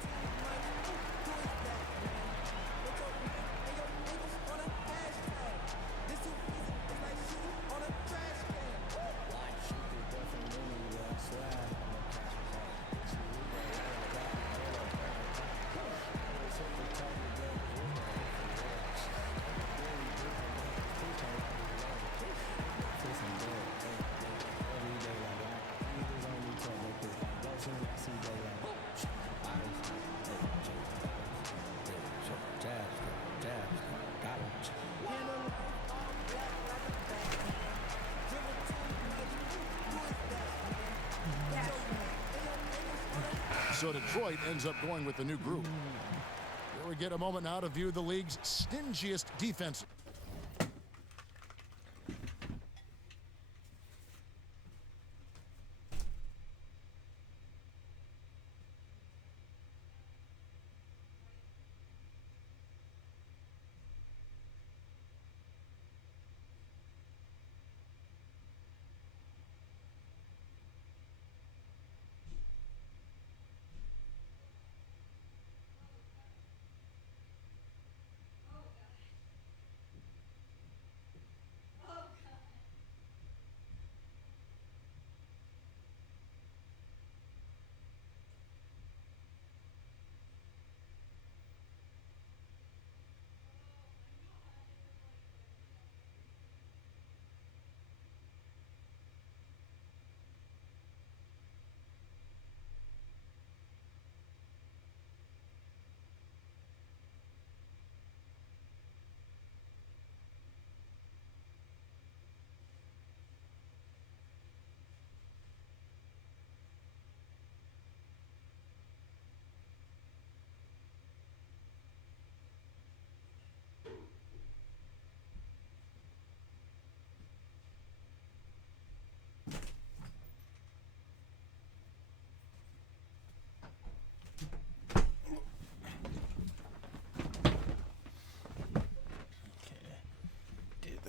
So Detroit ends up going with the new group. Here we get a moment now to view the league's stingiest defense.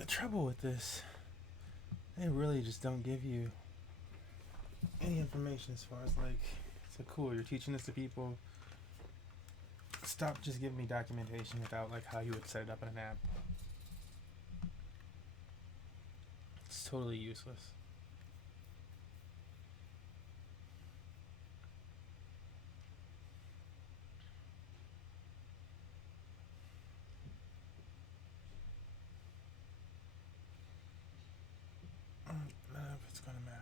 Trouble with this, they really just don't give you any information as far as like, so cool, you're teaching this to people. Stop just giving me documentation without like how you would set it up in an app. It's totally useless. None of it's gonna matter.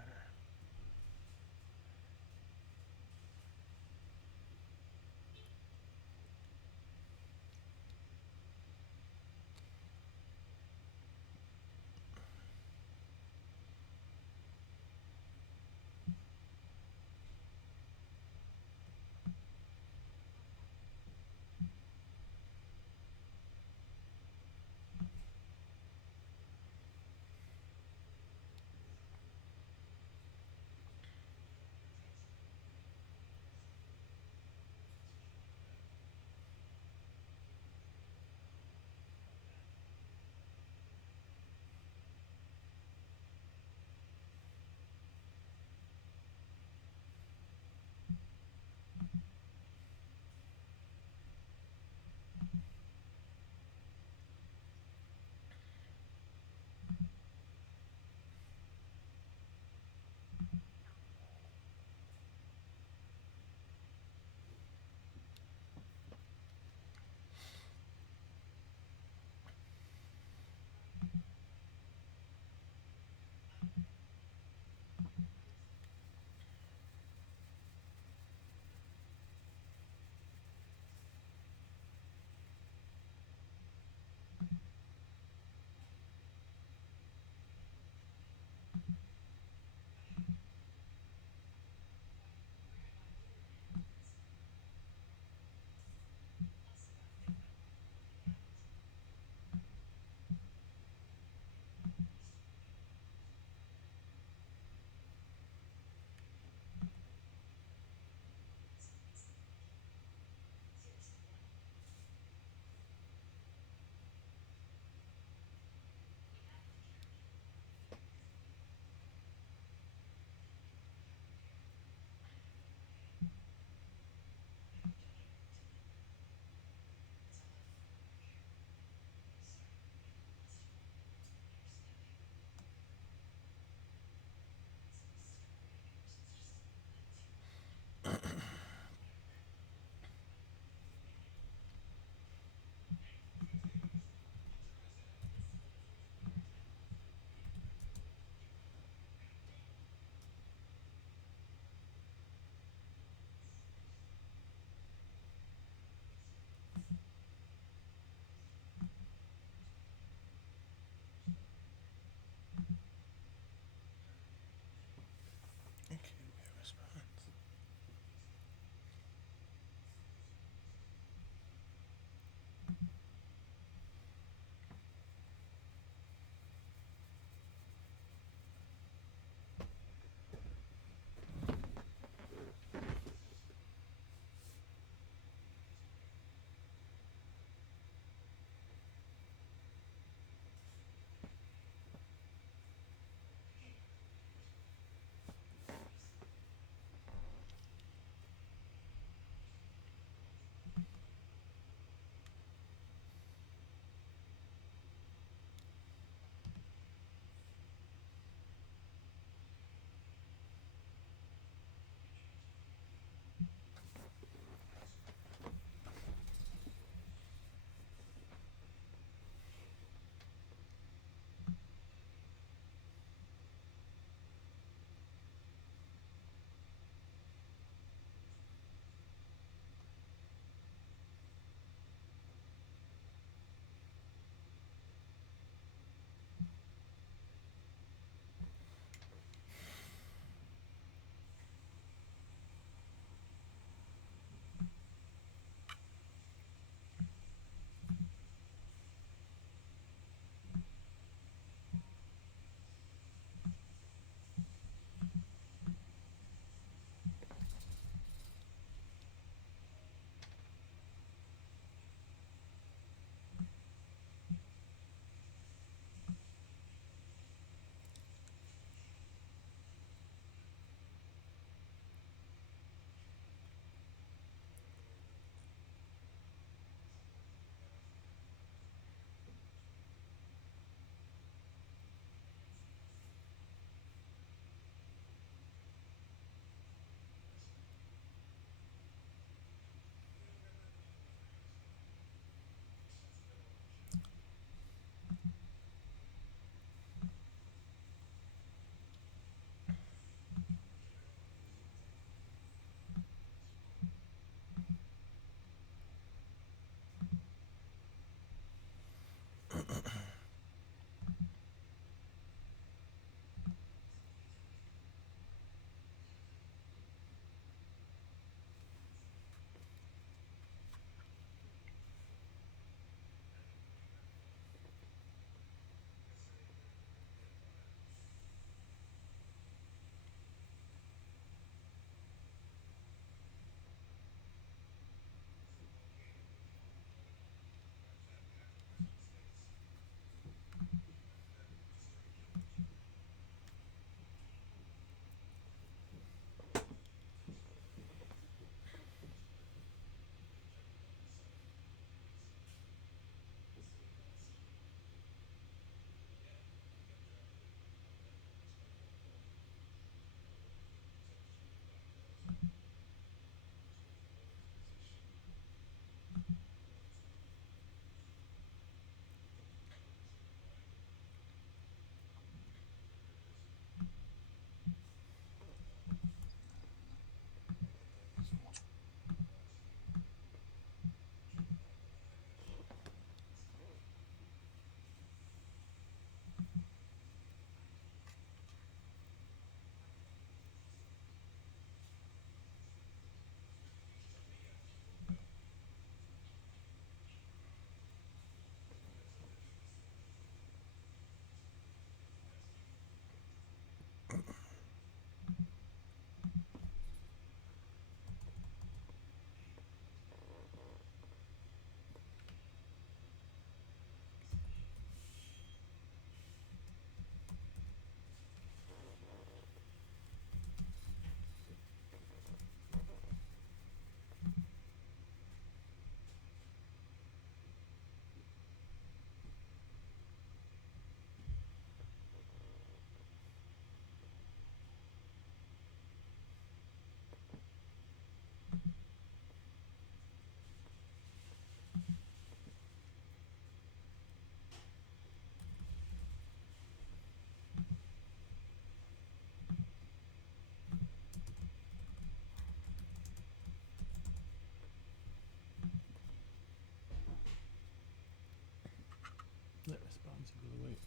It's a good weight.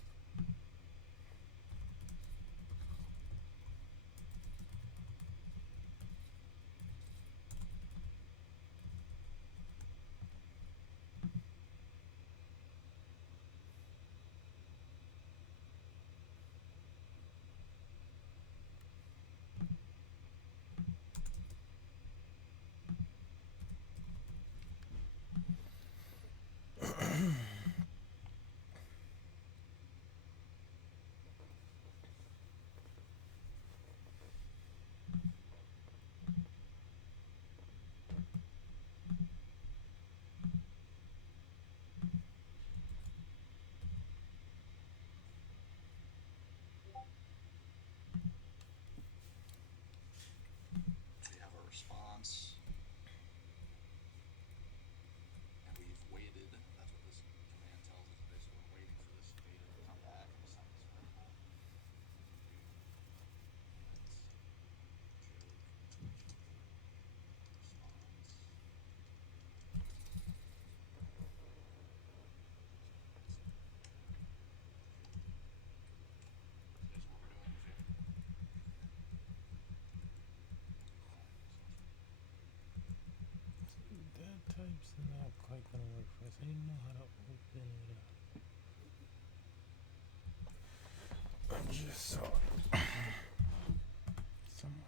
We have a response, and we've waited. That's what this command tells us. Basically, we're waiting for this data to come back and send this variable. That type's not quite gonna work for us. I didn't know how to open it up. I just saw it somewhere.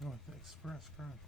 Oh, the express card.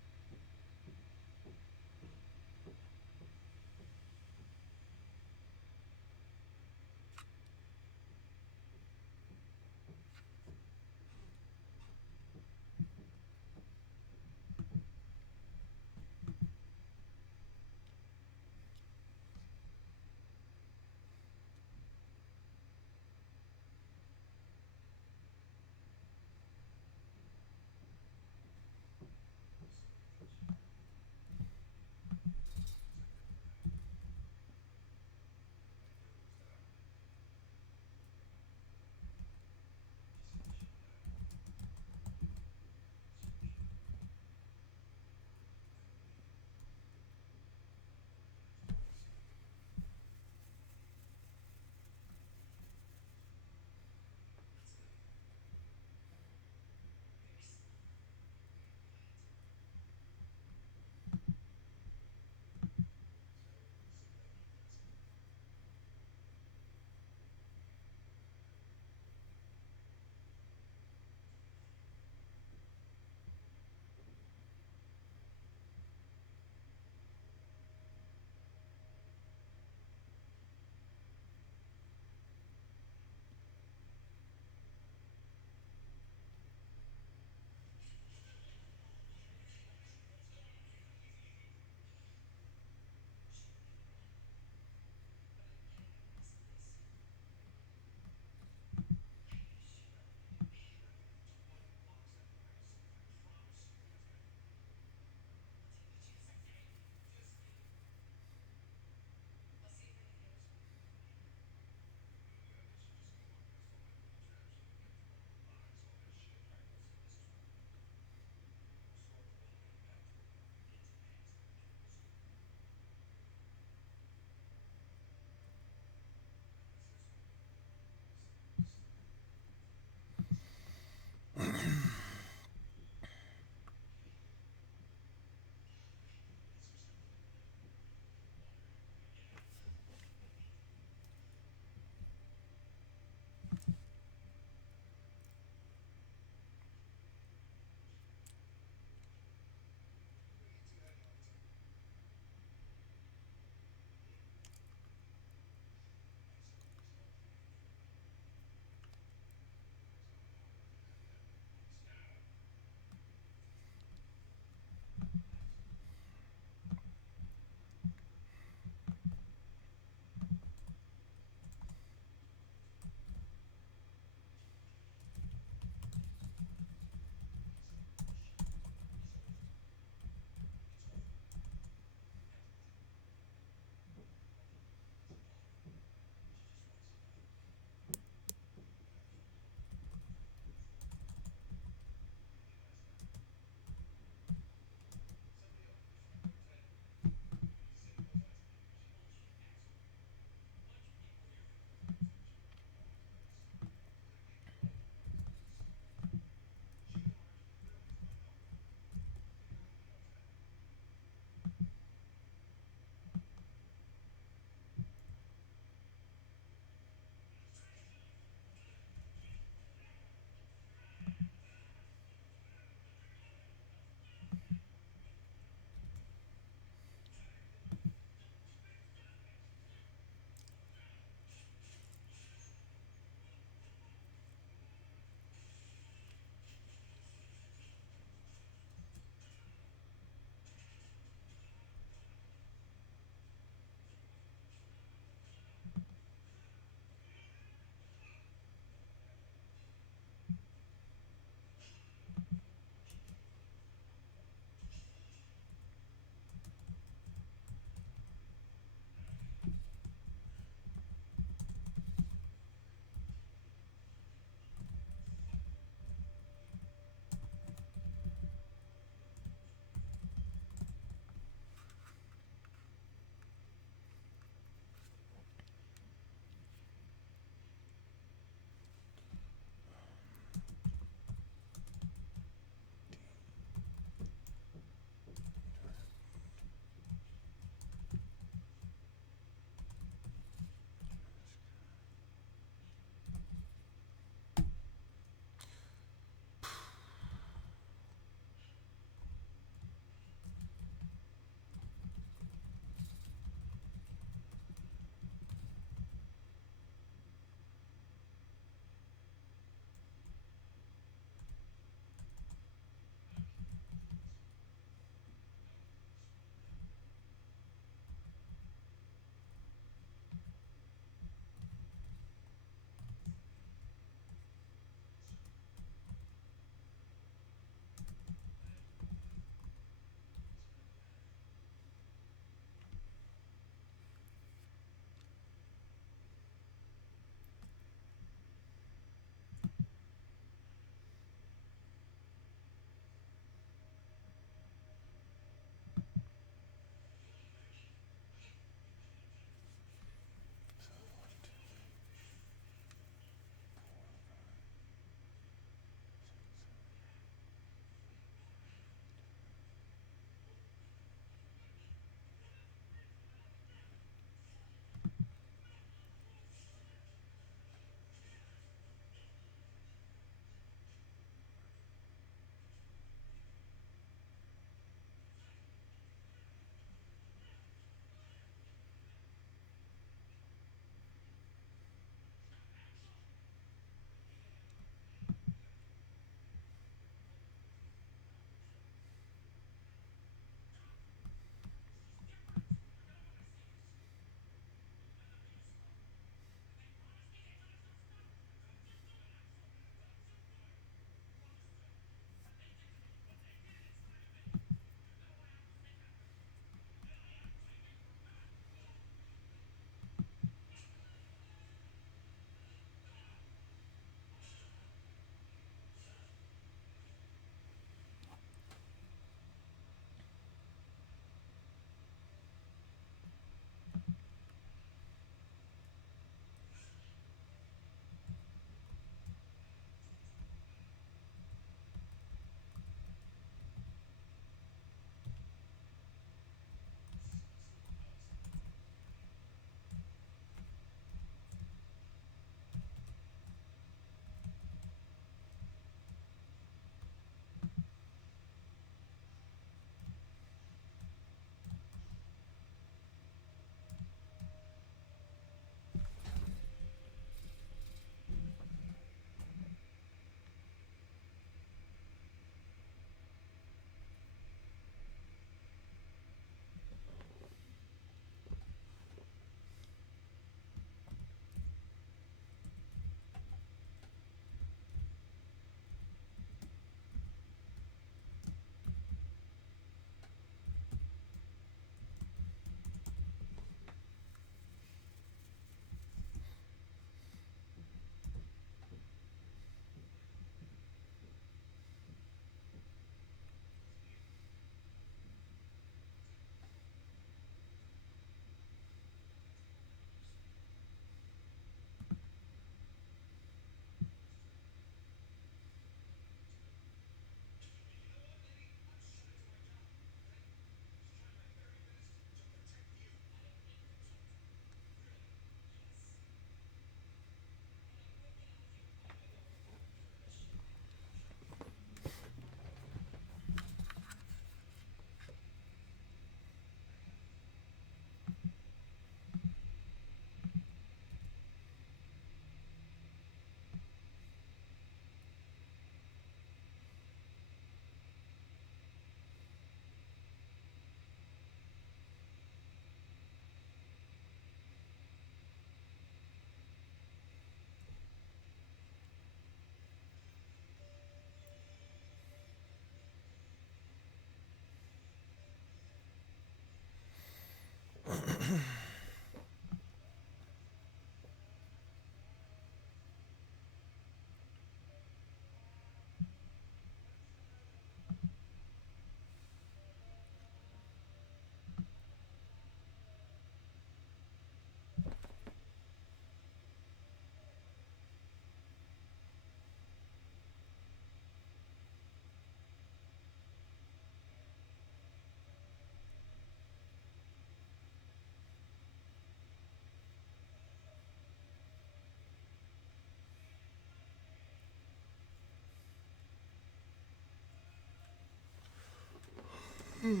I really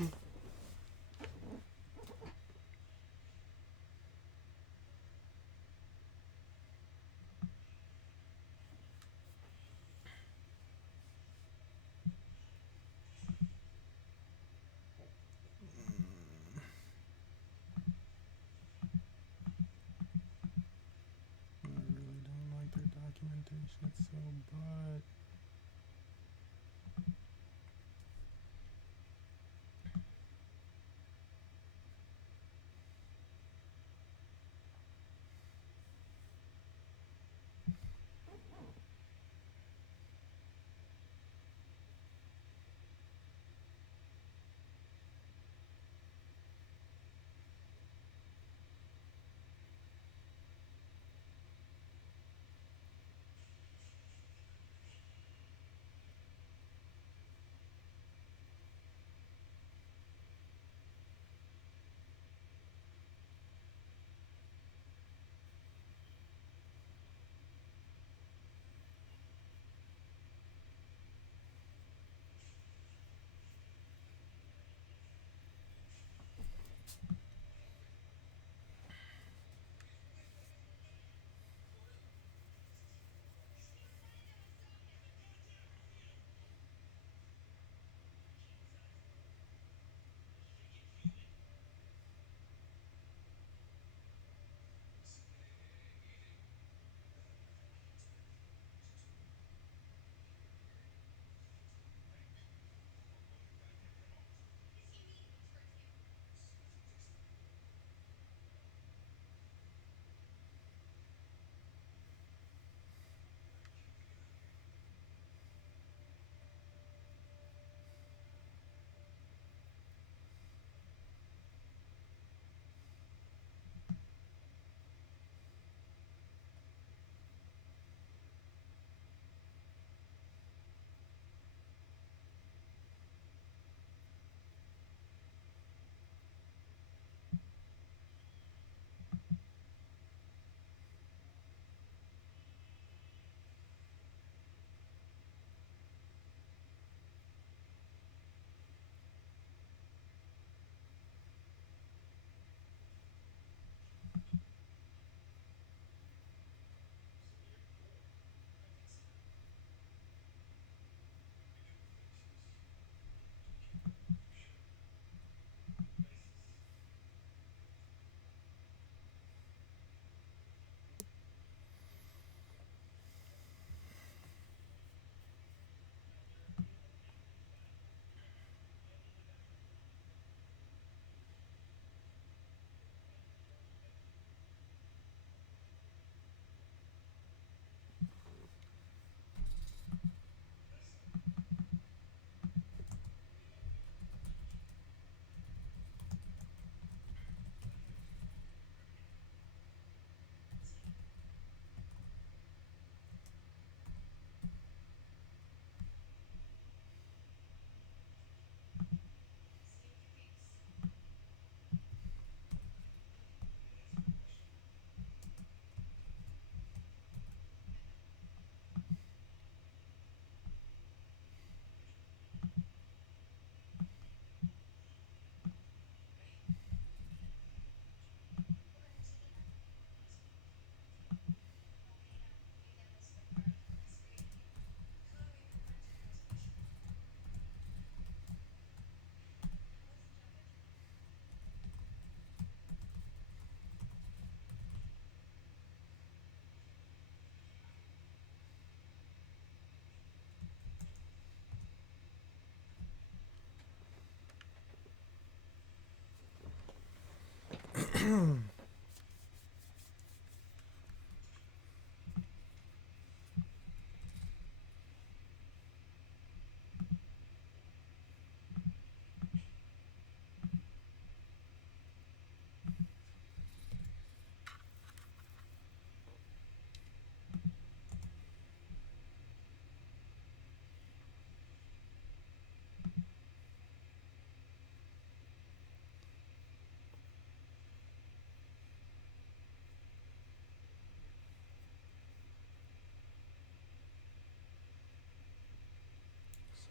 don't like their documentation. It's so butt.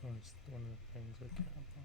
So it's one of the things with cap on.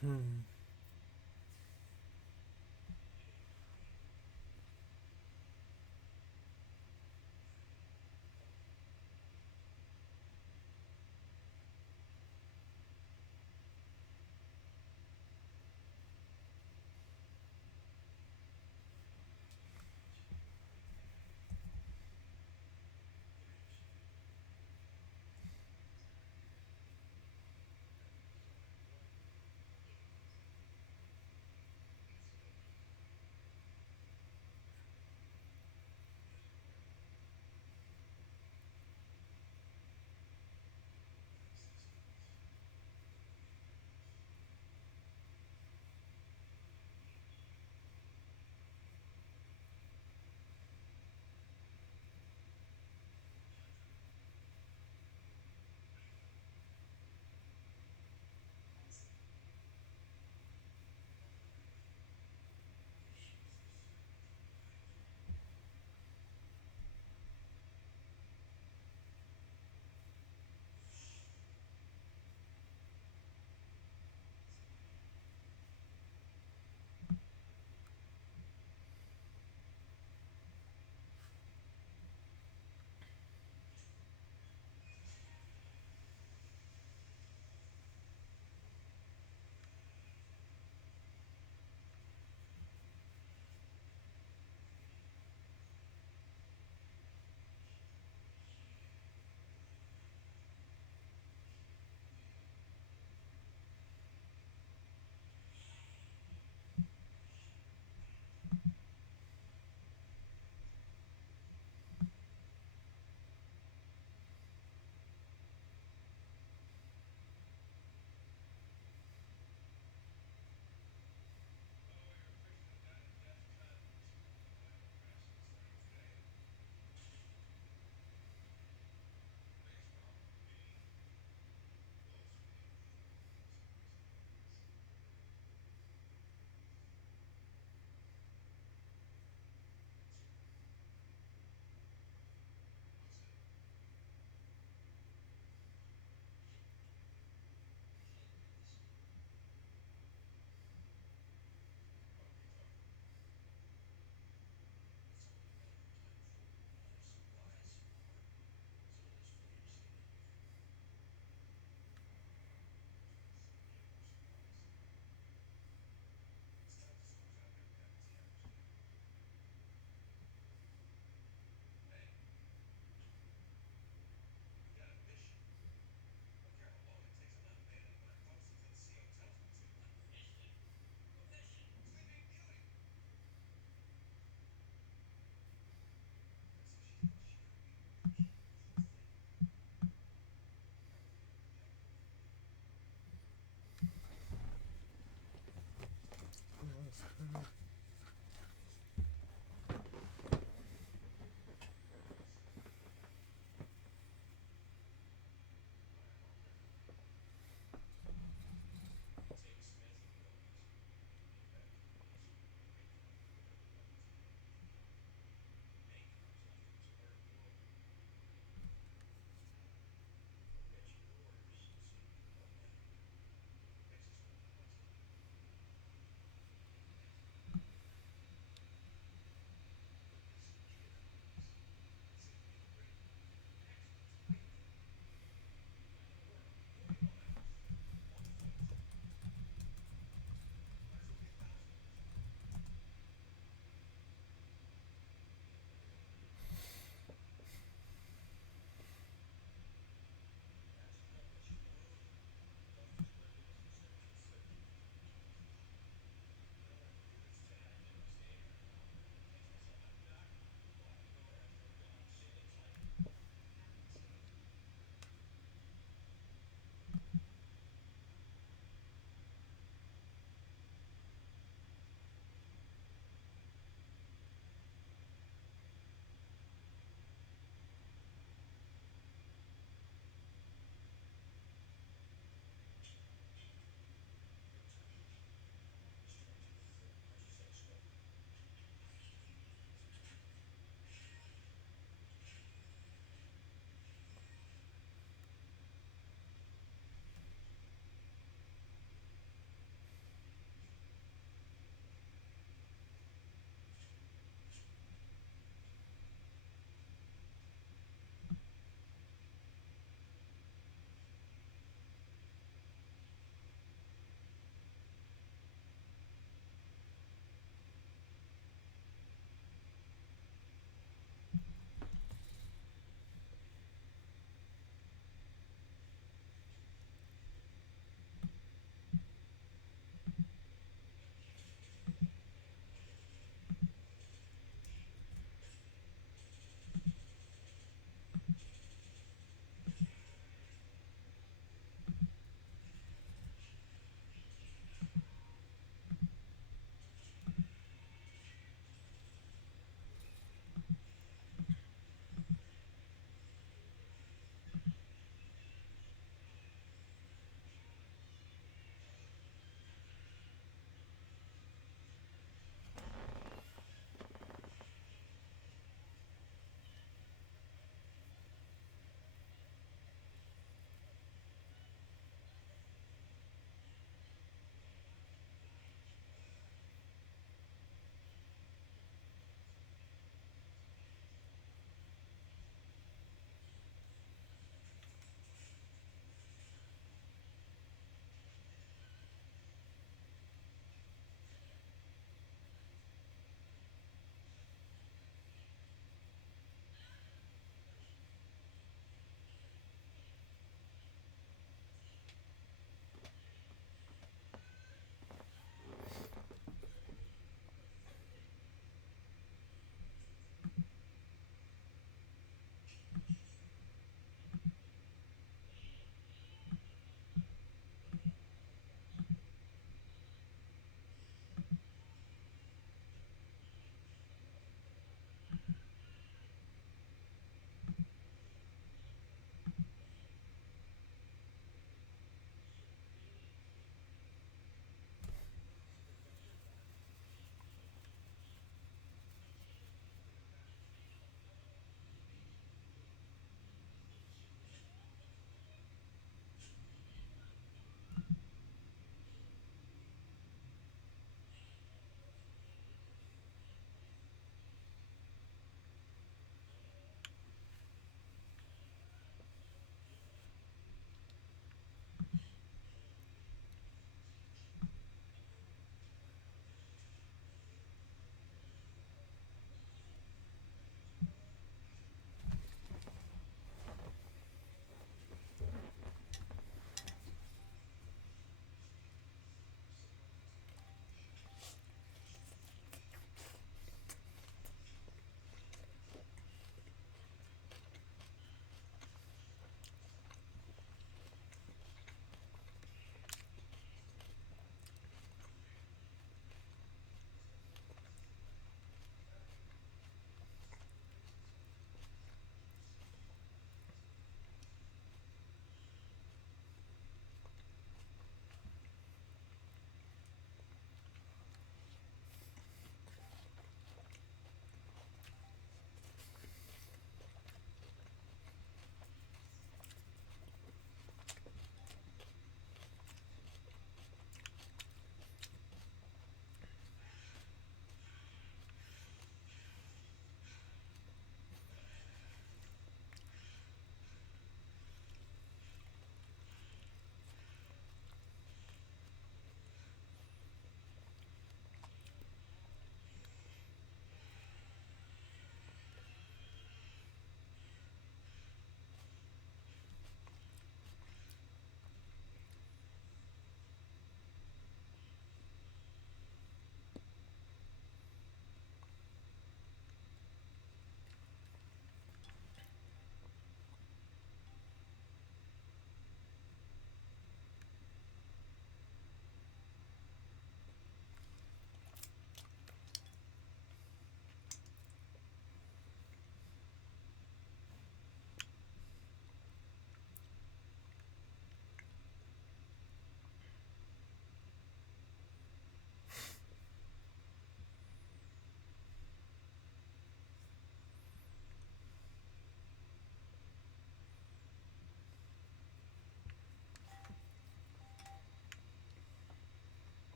Hmm.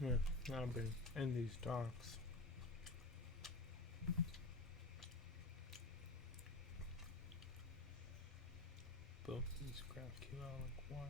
Yeah, I've been in these talks. Built these GraphQL like what?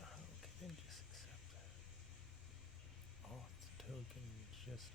How can I just accept that? Oh, it's a token, just